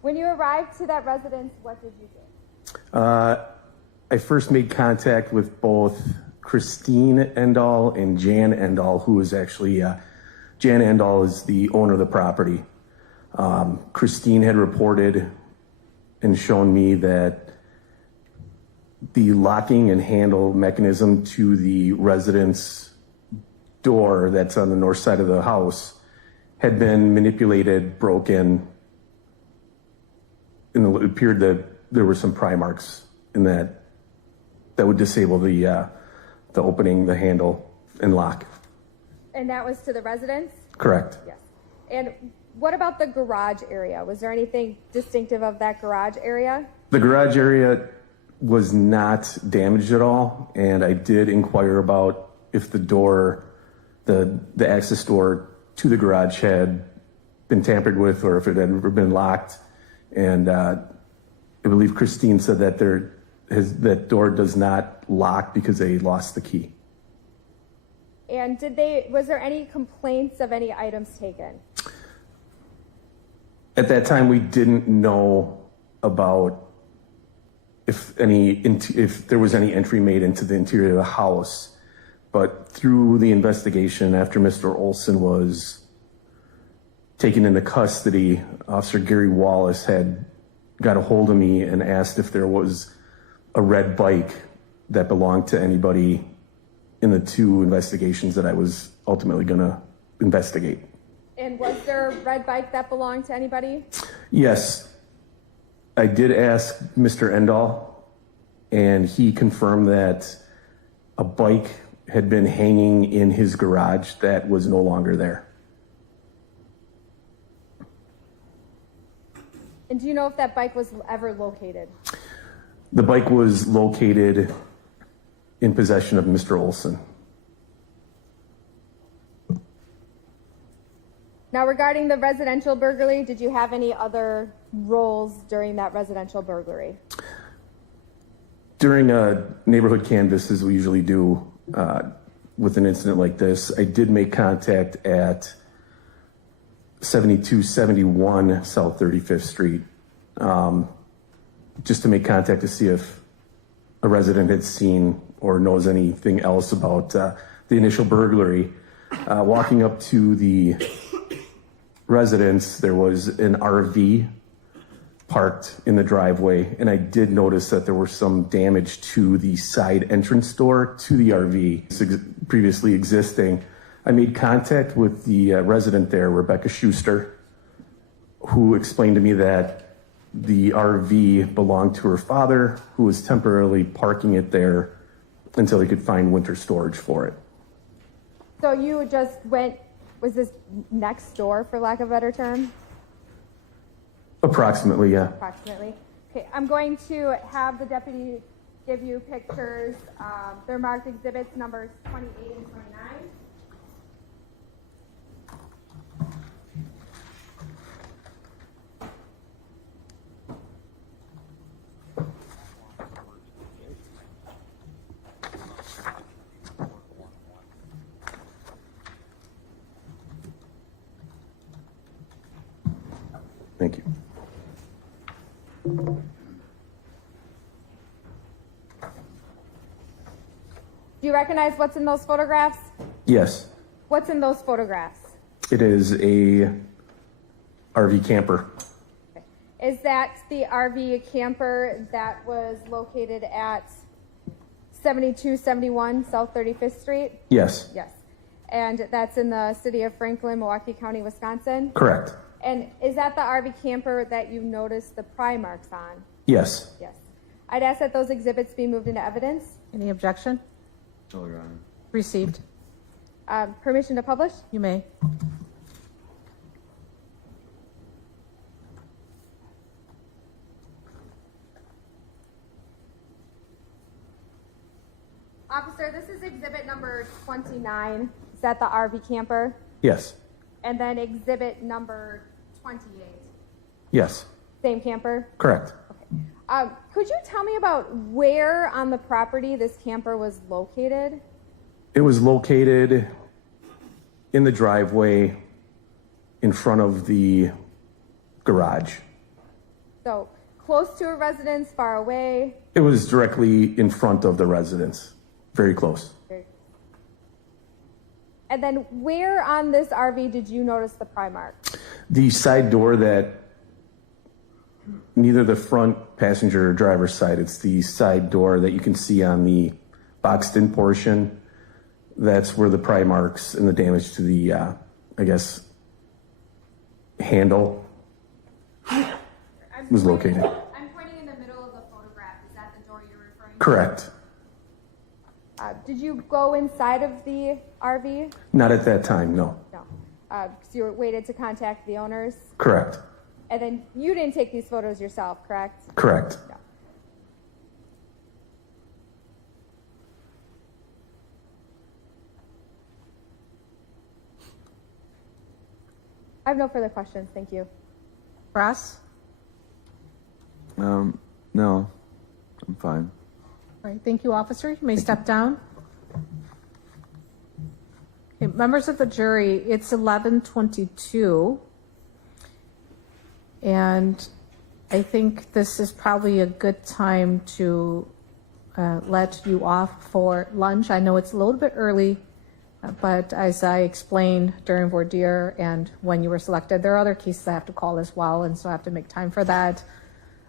When you arrived to that residence, what did you do? I first made contact with both Christine Endal and Jan Endal, who is actually, Jan Endal is the owner of the property. Christine had reported and shown me that the locking and handle mechanism to the residence door that's on the north side of the house had been manipulated, broken, and it appeared that there were some pry marks in that would disable the opening, the handle, and lock. And that was to the residence? Correct. Yes. And what about the garage area? Was there anything distinctive of that garage area? The garage area was not damaged at all, and I did inquire about if the door, the access door to the garage had been tampered with or if it had ever been locked. And I believe Christine said that that door does not lock because they lost the key. And was there any complaints of any items taken? At that time, we didn't know about if there was any entry made into the interior of the house. But through the investigation, after Mr. Olson was taken into custody, Officer Gary Wallace had got a hold of me and asked if there was a red bike that belonged to anybody in the two investigations that I was ultimately going to investigate. And was there a red bike that belonged to anybody? Yes. I did ask Mr. Endal, and he confirmed that a bike had been hanging in his garage that was no longer there. And do you know if that bike was ever located? The bike was located in possession of Mr. Olson. Now, regarding the residential burglary, did you have any other roles during that residential burglary? During a neighborhood canvass, as we usually do with an incident like this, I did make contact at 7271 South 35th Street, just to make contact to see if a resident had seen or knows anything else about the initial burglary. Walking up to the residence, there was an RV parked in the driveway, and I did notice that there was some damage to the side entrance door to the RV previously existing. I made contact with the resident there, Rebecca Schuster, who explained to me that the RV belonged to her father, who was temporarily parking it there until he could find winter storage for it. So you just went, was this next door, for lack of a better term? Approximately, yeah. Approximately. Okay, I'm going to have the deputy give you pictures. They're marked exhibits numbers 28 and 29. Thank you. Do you recognize what's in those photographs? Yes, What's in those photographs? it is a RV camper. Is that the RV camper that was located at 7271 South 35th Street? Yes, Yes. And that's in the city of Franklin, Milwaukee County, Wisconsin? correct. And is that the RV camper that you noticed the pry marks on? Yes. Yes. I'd ask that those exhibits be moved into evidence. Any objection? No, Your Honor. Received. Permission to publish? You may. Officer, this is exhibit number 29. Is that the RV camper? Yes. And then exhibit number 28. Yes. Same camper? Correct. Could you tell me about where on the property this camper was located? It was located in the driveway in front of the garage. So close to a residence, far away? It was directly in front of the residence, very close. And then where on this RV did you notice the pry mark? The side door that neither the front passenger or driver's side, it's the side door that you can see on the boxed in portion. That's where the pry marks and the damage to the, I guess, handle was located. I'm pointing in the middle of the photograph. Is that the door you're referring to? Correct. Did you go inside of the RV? Not at that time, no. No. So you waited to contact the owners? Correct. And then you didn't take these photos yourself, correct? Correct. No. I have no further questions. Thank you. Ross? No, I'm fine. All right, thank you, officer. You may step down. Okay, members of the jury, it's 11:22. And I think this is probably a good time to let you off for lunch. I know it's a little bit early, but as I explained during voir dire and when you were selected, there are other cases I have to call as well, and so I have to make time for that.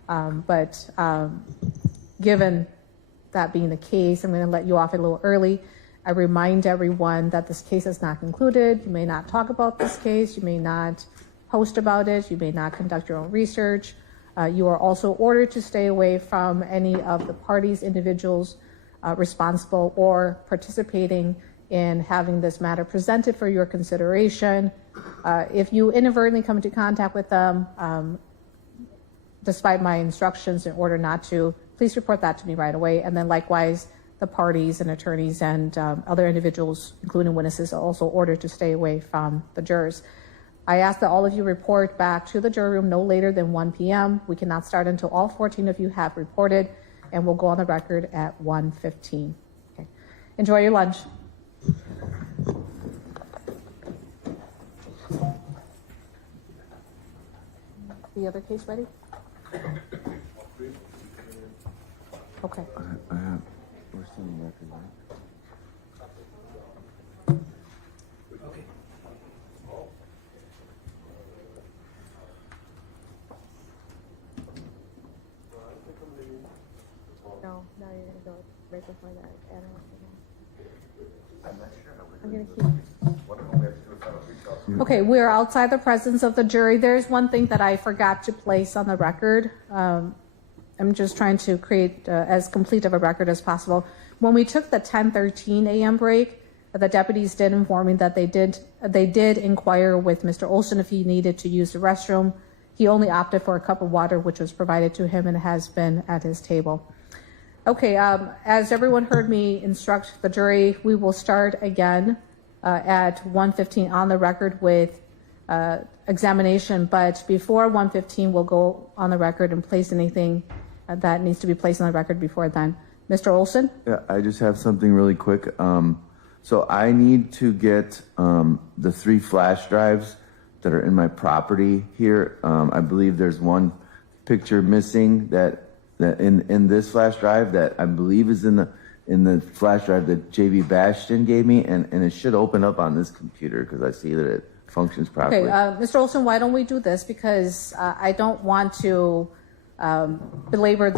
But given that being the case, I'm going to let you off a little early. I remind everyone that this case is not concluded. You may not talk about this case. You may not post about it. You may not conduct your own research. You are also ordered to stay away from any of the parties, individuals responsible or participating in having this matter presented for your consideration. If you inadvertently come into contact with them, despite my instructions in order not to, please report that to me right away. And then likewise, the parties and attorneys and other individuals, including witnesses, are also ordered to stay away from the jurors. I ask that all of you report back to the jury room no later than 1 p.m. We cannot start until all 14 of you have reported, and we'll go on the record at 1:15. Okay. Enjoy your lunch. The other case ready? Okay. We're still on the record, right? No, now you're going to go right before that. I'm not sure. I'm going to keep. Okay, we're outside the presence of the jury. There's one thing that I forgot to place on the record. I'm just trying to create as complete of a record as possible. When we took the 10:13 a.m. break, the deputies did inform me that they did inquire with Mr. Olson if he needed to use the restroom. He only opted for a cup of water, which was provided to him and has been at his table. Okay, as everyone heard me instruct the jury, we will start again at 1:15 on the record with examination, but before 1:15, we'll go on the record and place anything that needs to be placed on the record before then. Mr. Olson? Yeah, I just have something really quick. So I need to get the 3 flash drives that are in my property here. I believe there's one picture missing that in this flash drive that I believe is in the flash drive that JV Bastion gave me, and it should open up on this computer because I see that it functions properly. Okay, Mr. Olson, why don't we do this? Because I don't want to belabor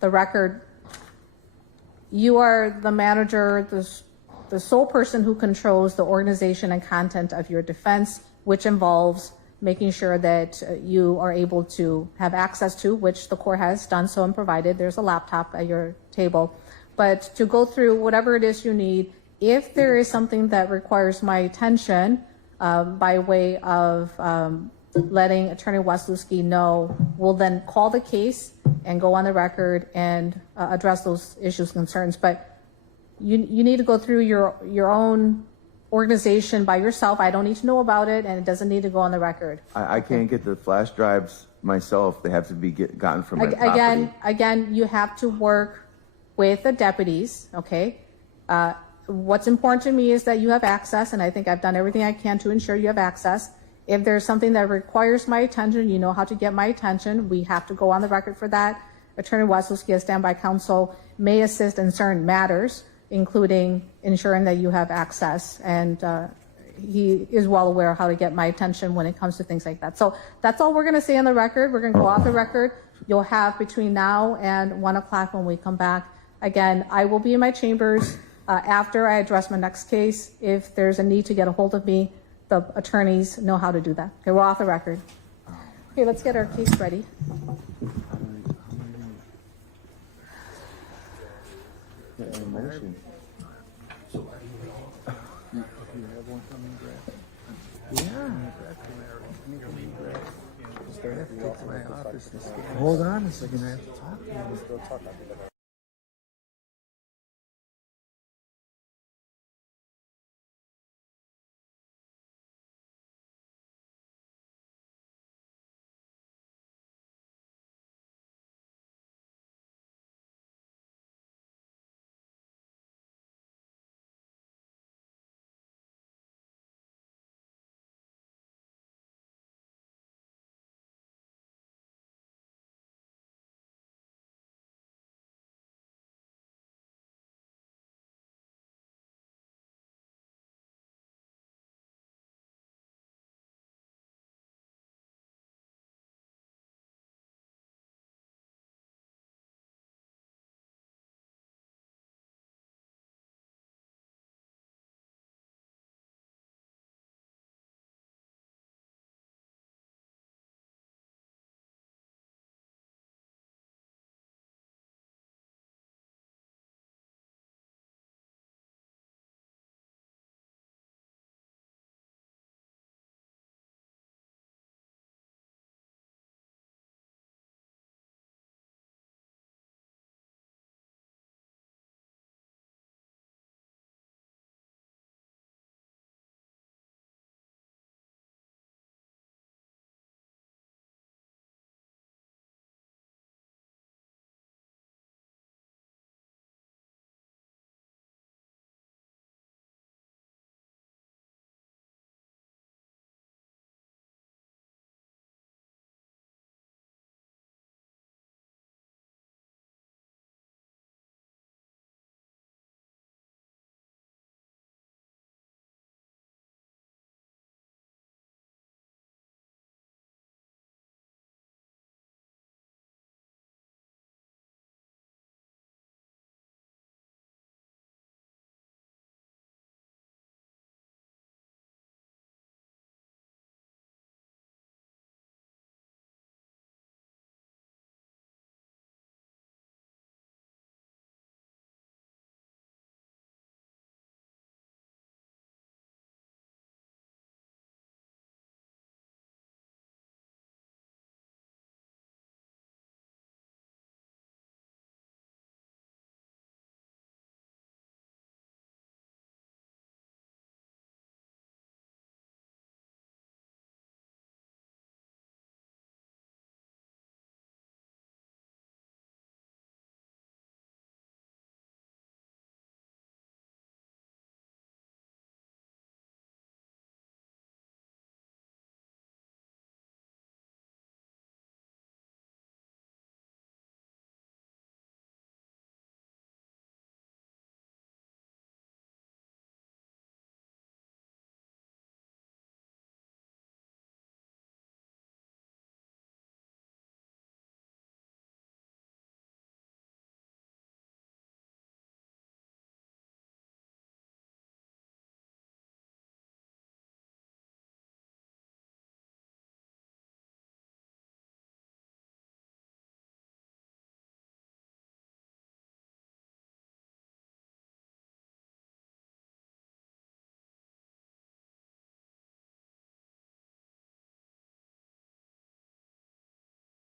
the record. You are the manager, the sole person who controls the organization and content of your defense, which involves making sure that you are able to have access to, which the court has done so and provided. There's a laptop at your table. But to go through whatever it is you need, if there is something that requires my attention by way of letting Attorney Wasilewski know, we'll then call the case and go on the record and address those issues, concerns. But you need to go through your own organization by yourself. I don't need to know about it, and it doesn't need to go on the record. I can't get the flash drives myself. They have to be gotten from my property. Again, you have to work with the deputies, okay? What's important to me is that you have access, and I think I've done everything I can to ensure you have access. If there's something that requires my attention, you know how to get my attention. We have to go on the record for that. Attorney Wasilewski, as standby counsel, may assist in certain matters, including ensuring that you have access. And he is well aware of how to get my attention when it comes to things like that. So that's all we're going to say on the record. We're going to go off the record. You'll have between now and 1 o'clock when we come back. Again, I will be in my chambers after I address my next case. If there's a need to get a hold of me, the attorneys know how to do that. Okay, we're off the record. Okay, let's get our case ready. Hold on a second, I have to talk to you.